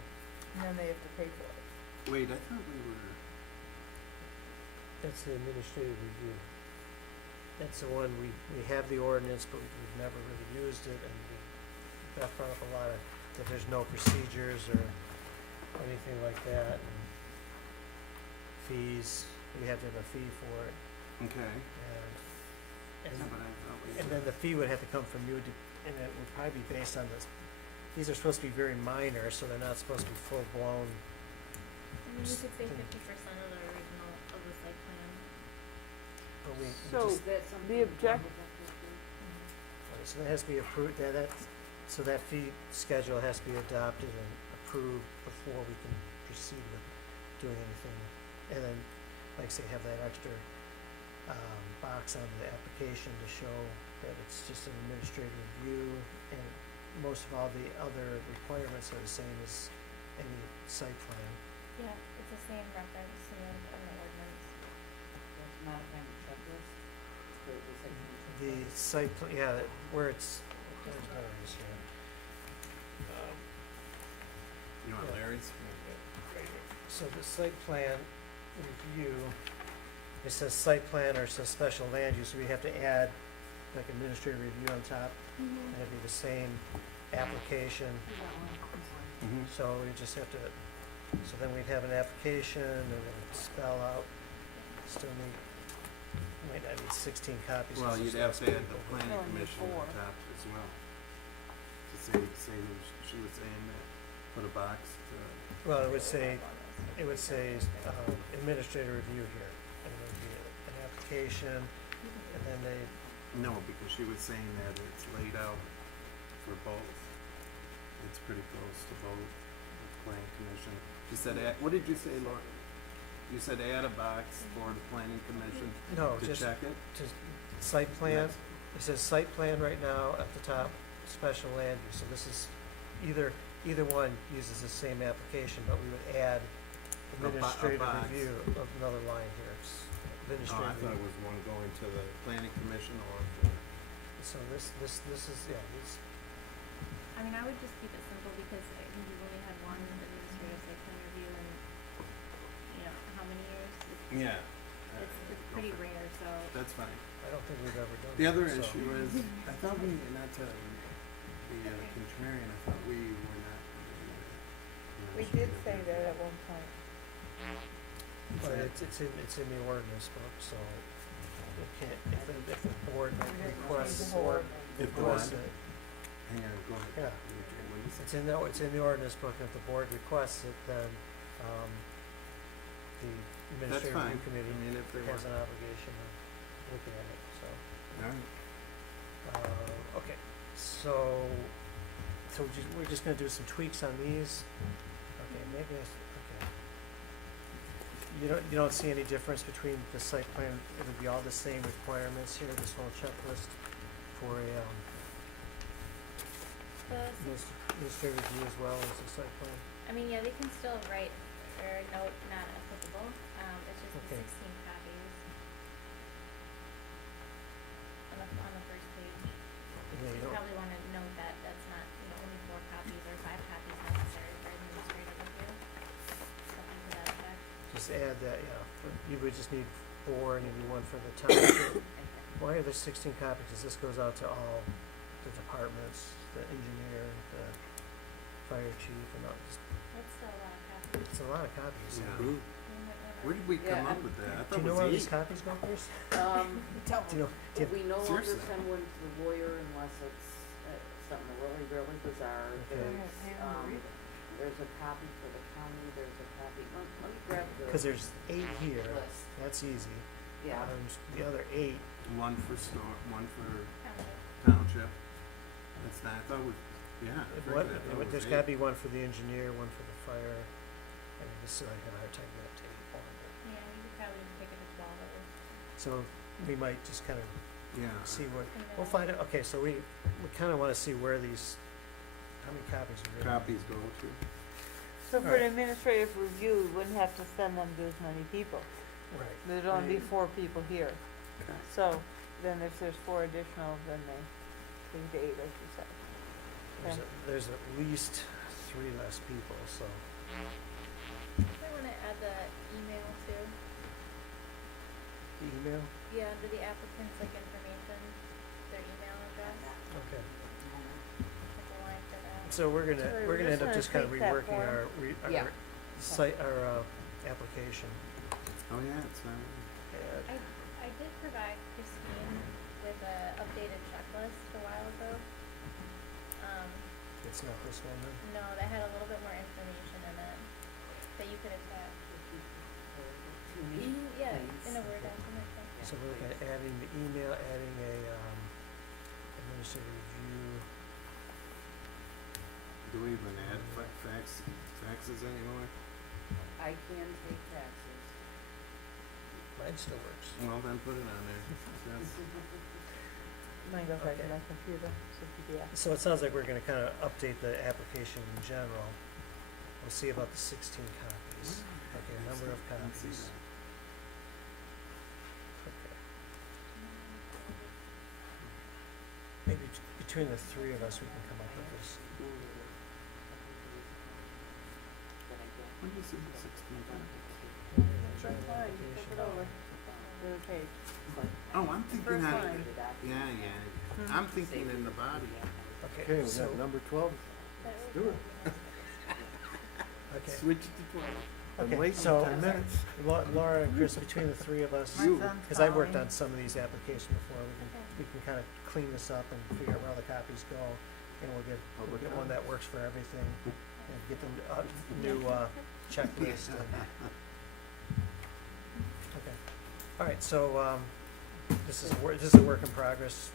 And then they have to pay for it. wait, I thought we were, That's the administrative review. That's the one, we have the ordinance, but we've never really used it, and Beth brought up a lot of, that there's no procedures or anything like that, and fees, we have to have a fee for it, okay. and, Yeah, but I thought we and were. then the fee would have to come from you, and it would probably be based on this, these are supposed to be very minor, so they're not supposed to be full-blown. I mean, you could say 50% of the original of the site plan. But we So- just, Is that something? the object- so that has to be approved, so that fee schedule has to be adopted and approved before we can proceed with doing anything. And then, like I say, have that extra, box on the application to show that it's just an administrative review, and most of all the other requirements are the same as any site plan. Yeah, it's the same reference in the ordinance. That's not a kind of checklist, or is it? The site, yeah, where it's, where it is here. You want yeah. Larry's? So the site plan review, it says site plan or it says special land use, we have to add like administrative review on top, and it'd be the same application, Mm-hmm. so we just have to, so then we'd have an application and it would spell out, still need, might not need 16 copies. 'cause Well, there's you'd have lots to of add the people. planning No, you commission on four. top as well. To say who she was saying that, put a box to, Well, it would say administrative review here, and it would be an application, and then they, No, because she was saying that it's laid out for both. It's pretty close to both, the planning commission. She said, what did you say, Laura? You said add a box for the planning commission no, to just, check it? just site plan. Yes. It says site plan right now at the top, special land use, so this is, either one uses the same application, but we would add administrative box. review of another line here. It's Oh, I administrative thought it review. was one going to the planning commission or for, So this is, yeah, this, I mean, I would just keep it simple because I think we've only had one administrative site plan review in, you know, how many years? yeah. It's pretty rare, so. That's fine. I don't think we've ever done that. The other so- issue is, I thought we, not to be contrarian, I thought we were not doing that. We did say that at one point. But it's in the ordinance book, so it can't, if the board We didn't requests, change the whole If the requests what? it, Hang on, go ahead. Yeah. What did you say? it's in the ordinance book, and if the board requests it, then, the That's administrative fine. review committee I mean, if they has want. an obligation of looking at it, so. Alright. Okay, so we're just gonna do some tweaks on these. Okay, maybe okay. You don't see any difference between the site plan, it'll be all the same requirements here, this whole checklist for a, The administrative review as well as the site plan? I mean, yeah, they can still write or note not applicable, it's just the Okay. 16 copies on the first page. Yeah, you You don't, probably wanna note that that's not, you know, only 4 copies or 5 copies necessary for administrative review, something to that effect. just add that, yeah, you would just need 4 and maybe 1 for the township. Why are there 16 copies? 'Cause this goes out to all the departments, the engineer, the fire chief, and all, That's still a lot of copies. it's a lot of copies. Yeah. You might wanna- Where did we Yeah, come up I'm- with that? I Do thought you know it where was these 8. copies go, Chris? Um, Do you know, do you, we no longer Seriously. send one to the lawyer unless it's something really, really bizarre. Okay. There's a copy for the county, there's a copy, let me grab the cause there's 8 here, list. that's easy. Yeah, The other 8, One for store, one for Township. township. That's not, I thought it was, yeah. I what, figured I thought it there's was gotta 8. be one for the engineer, one for the fire. I mean, this is, I have a hard time getting up to 8 more, but, Yeah, you could probably take it to 12 at least. so we might just kind of Yeah. see what, And we'll then- find out, okay, so we kinda wanna see where these, how many copies are really. Copies go to. So for Alright. the administrative review, we wouldn't have to send them to as many people. Right. There'd only be 4 people here. Okay. So then if there's 4 additional, then they lead to 8, as you said. There's, there's at least 3 less people, so. You might wanna add the email too. The email, Yeah, under the applicant's like information, their email address, okay. like a line for that. So we're So gonna we're end up just just kinda gonna tweak that reworking form? Yeah. our site, our, application. Oh, yeah, it's not. And I did provide Christine with a updated checklist a while ago. it's not this one then? No, that had a little bit more information in it that you could attach. to me, Yeah, please. in a Word document, thank you. So we're looking at adding the email, adding a, administrative review. Do we even add faxes anymore? I can take taxes. Mine still works. Well, then put it on there. That's, Mine goes right to Okay. my computer, so PDF. So it sounds like we're gonna kinda update the application in general. We'll see about the 16 copies. Okay, number of I didn't see copies. that. Okay. Maybe between the 3 of us, we can come up with this. When do you see the 16 copies? First line, you flip it over, to the page. Oh, I'm thinking First on, line. yeah. I'm thinking in the body. Okay, Okay, was so, that number 12? That Let's would do be it. nice. okay. Switch it to 12. I'm Okay, waiting so- 10 minutes. Laura and Chris, between the 3 of us, My son's cause I've worked calling. on some of these applications before, we can kinda clean this up and figure out where all the copies go. And we'll get one that works for everything, and get the, new, checklist and, okay. All right, so, this is a work in progress.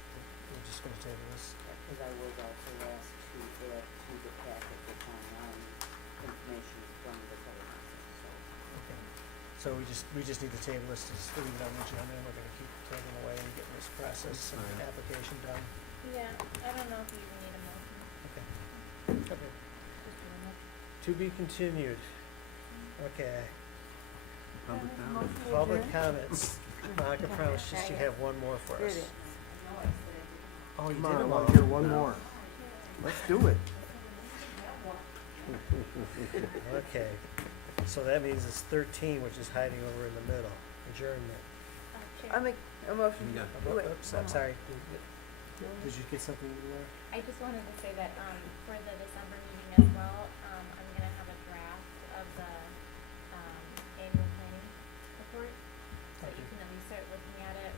We're just gonna table this. Because I was also asked to add to the packet the timeline information from the code office, so. Okay. So we just need to table this, just leave it on the agenda, and we're gonna keep plugging away and getting this process and Fine. application done. Yeah, I don't know if you even need a motion. Okay. Okay. To be continued. Okay. Public comment. Public comments. Monica promised she's to have one more for us. Oh, you Come did on, I them want all. to hear one more. Let's do it. Okay. So that means it's 13, which is hiding over in the middle. Adjournment. I make a motion. Yeah. Wait, Oops, I'm sorry. Did you get something in there? I just wanted to say that, for the December meeting as well, I'm gonna have a draft of the, annual planning report. So you Okay. can at least start looking at it.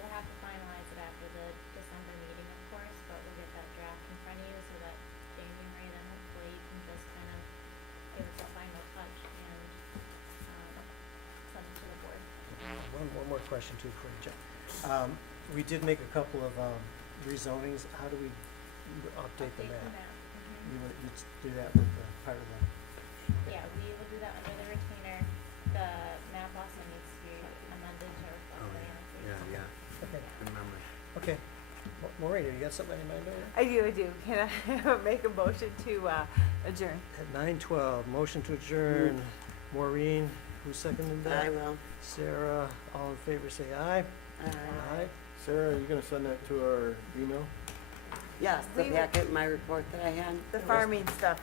We'll have to finalize it after the December meeting, of course, but we'll get that draft in front of you so that January, then hopefully you can just kind of give it the final touch and, send it to the board. One more question too before you jump. We did make a couple of rezonings. How do we update the map? Mhm. You would do that with the part of the. Yeah, we will do that under the retainer. The map also needs to be amended to reflect Oh, the yeah, annexation. yeah, Okay. good memory. Okay. Maureen, you got something in mind over there? I do. Can I make a motion to adjourn? At 9:12, motion to adjourn. Maureen, who seconded that? I will. Sarah, all in favor, say aye. Aye. Sarah, are you gonna send that to our email? Yes, the We- packet, my report that I had. The farming stuff,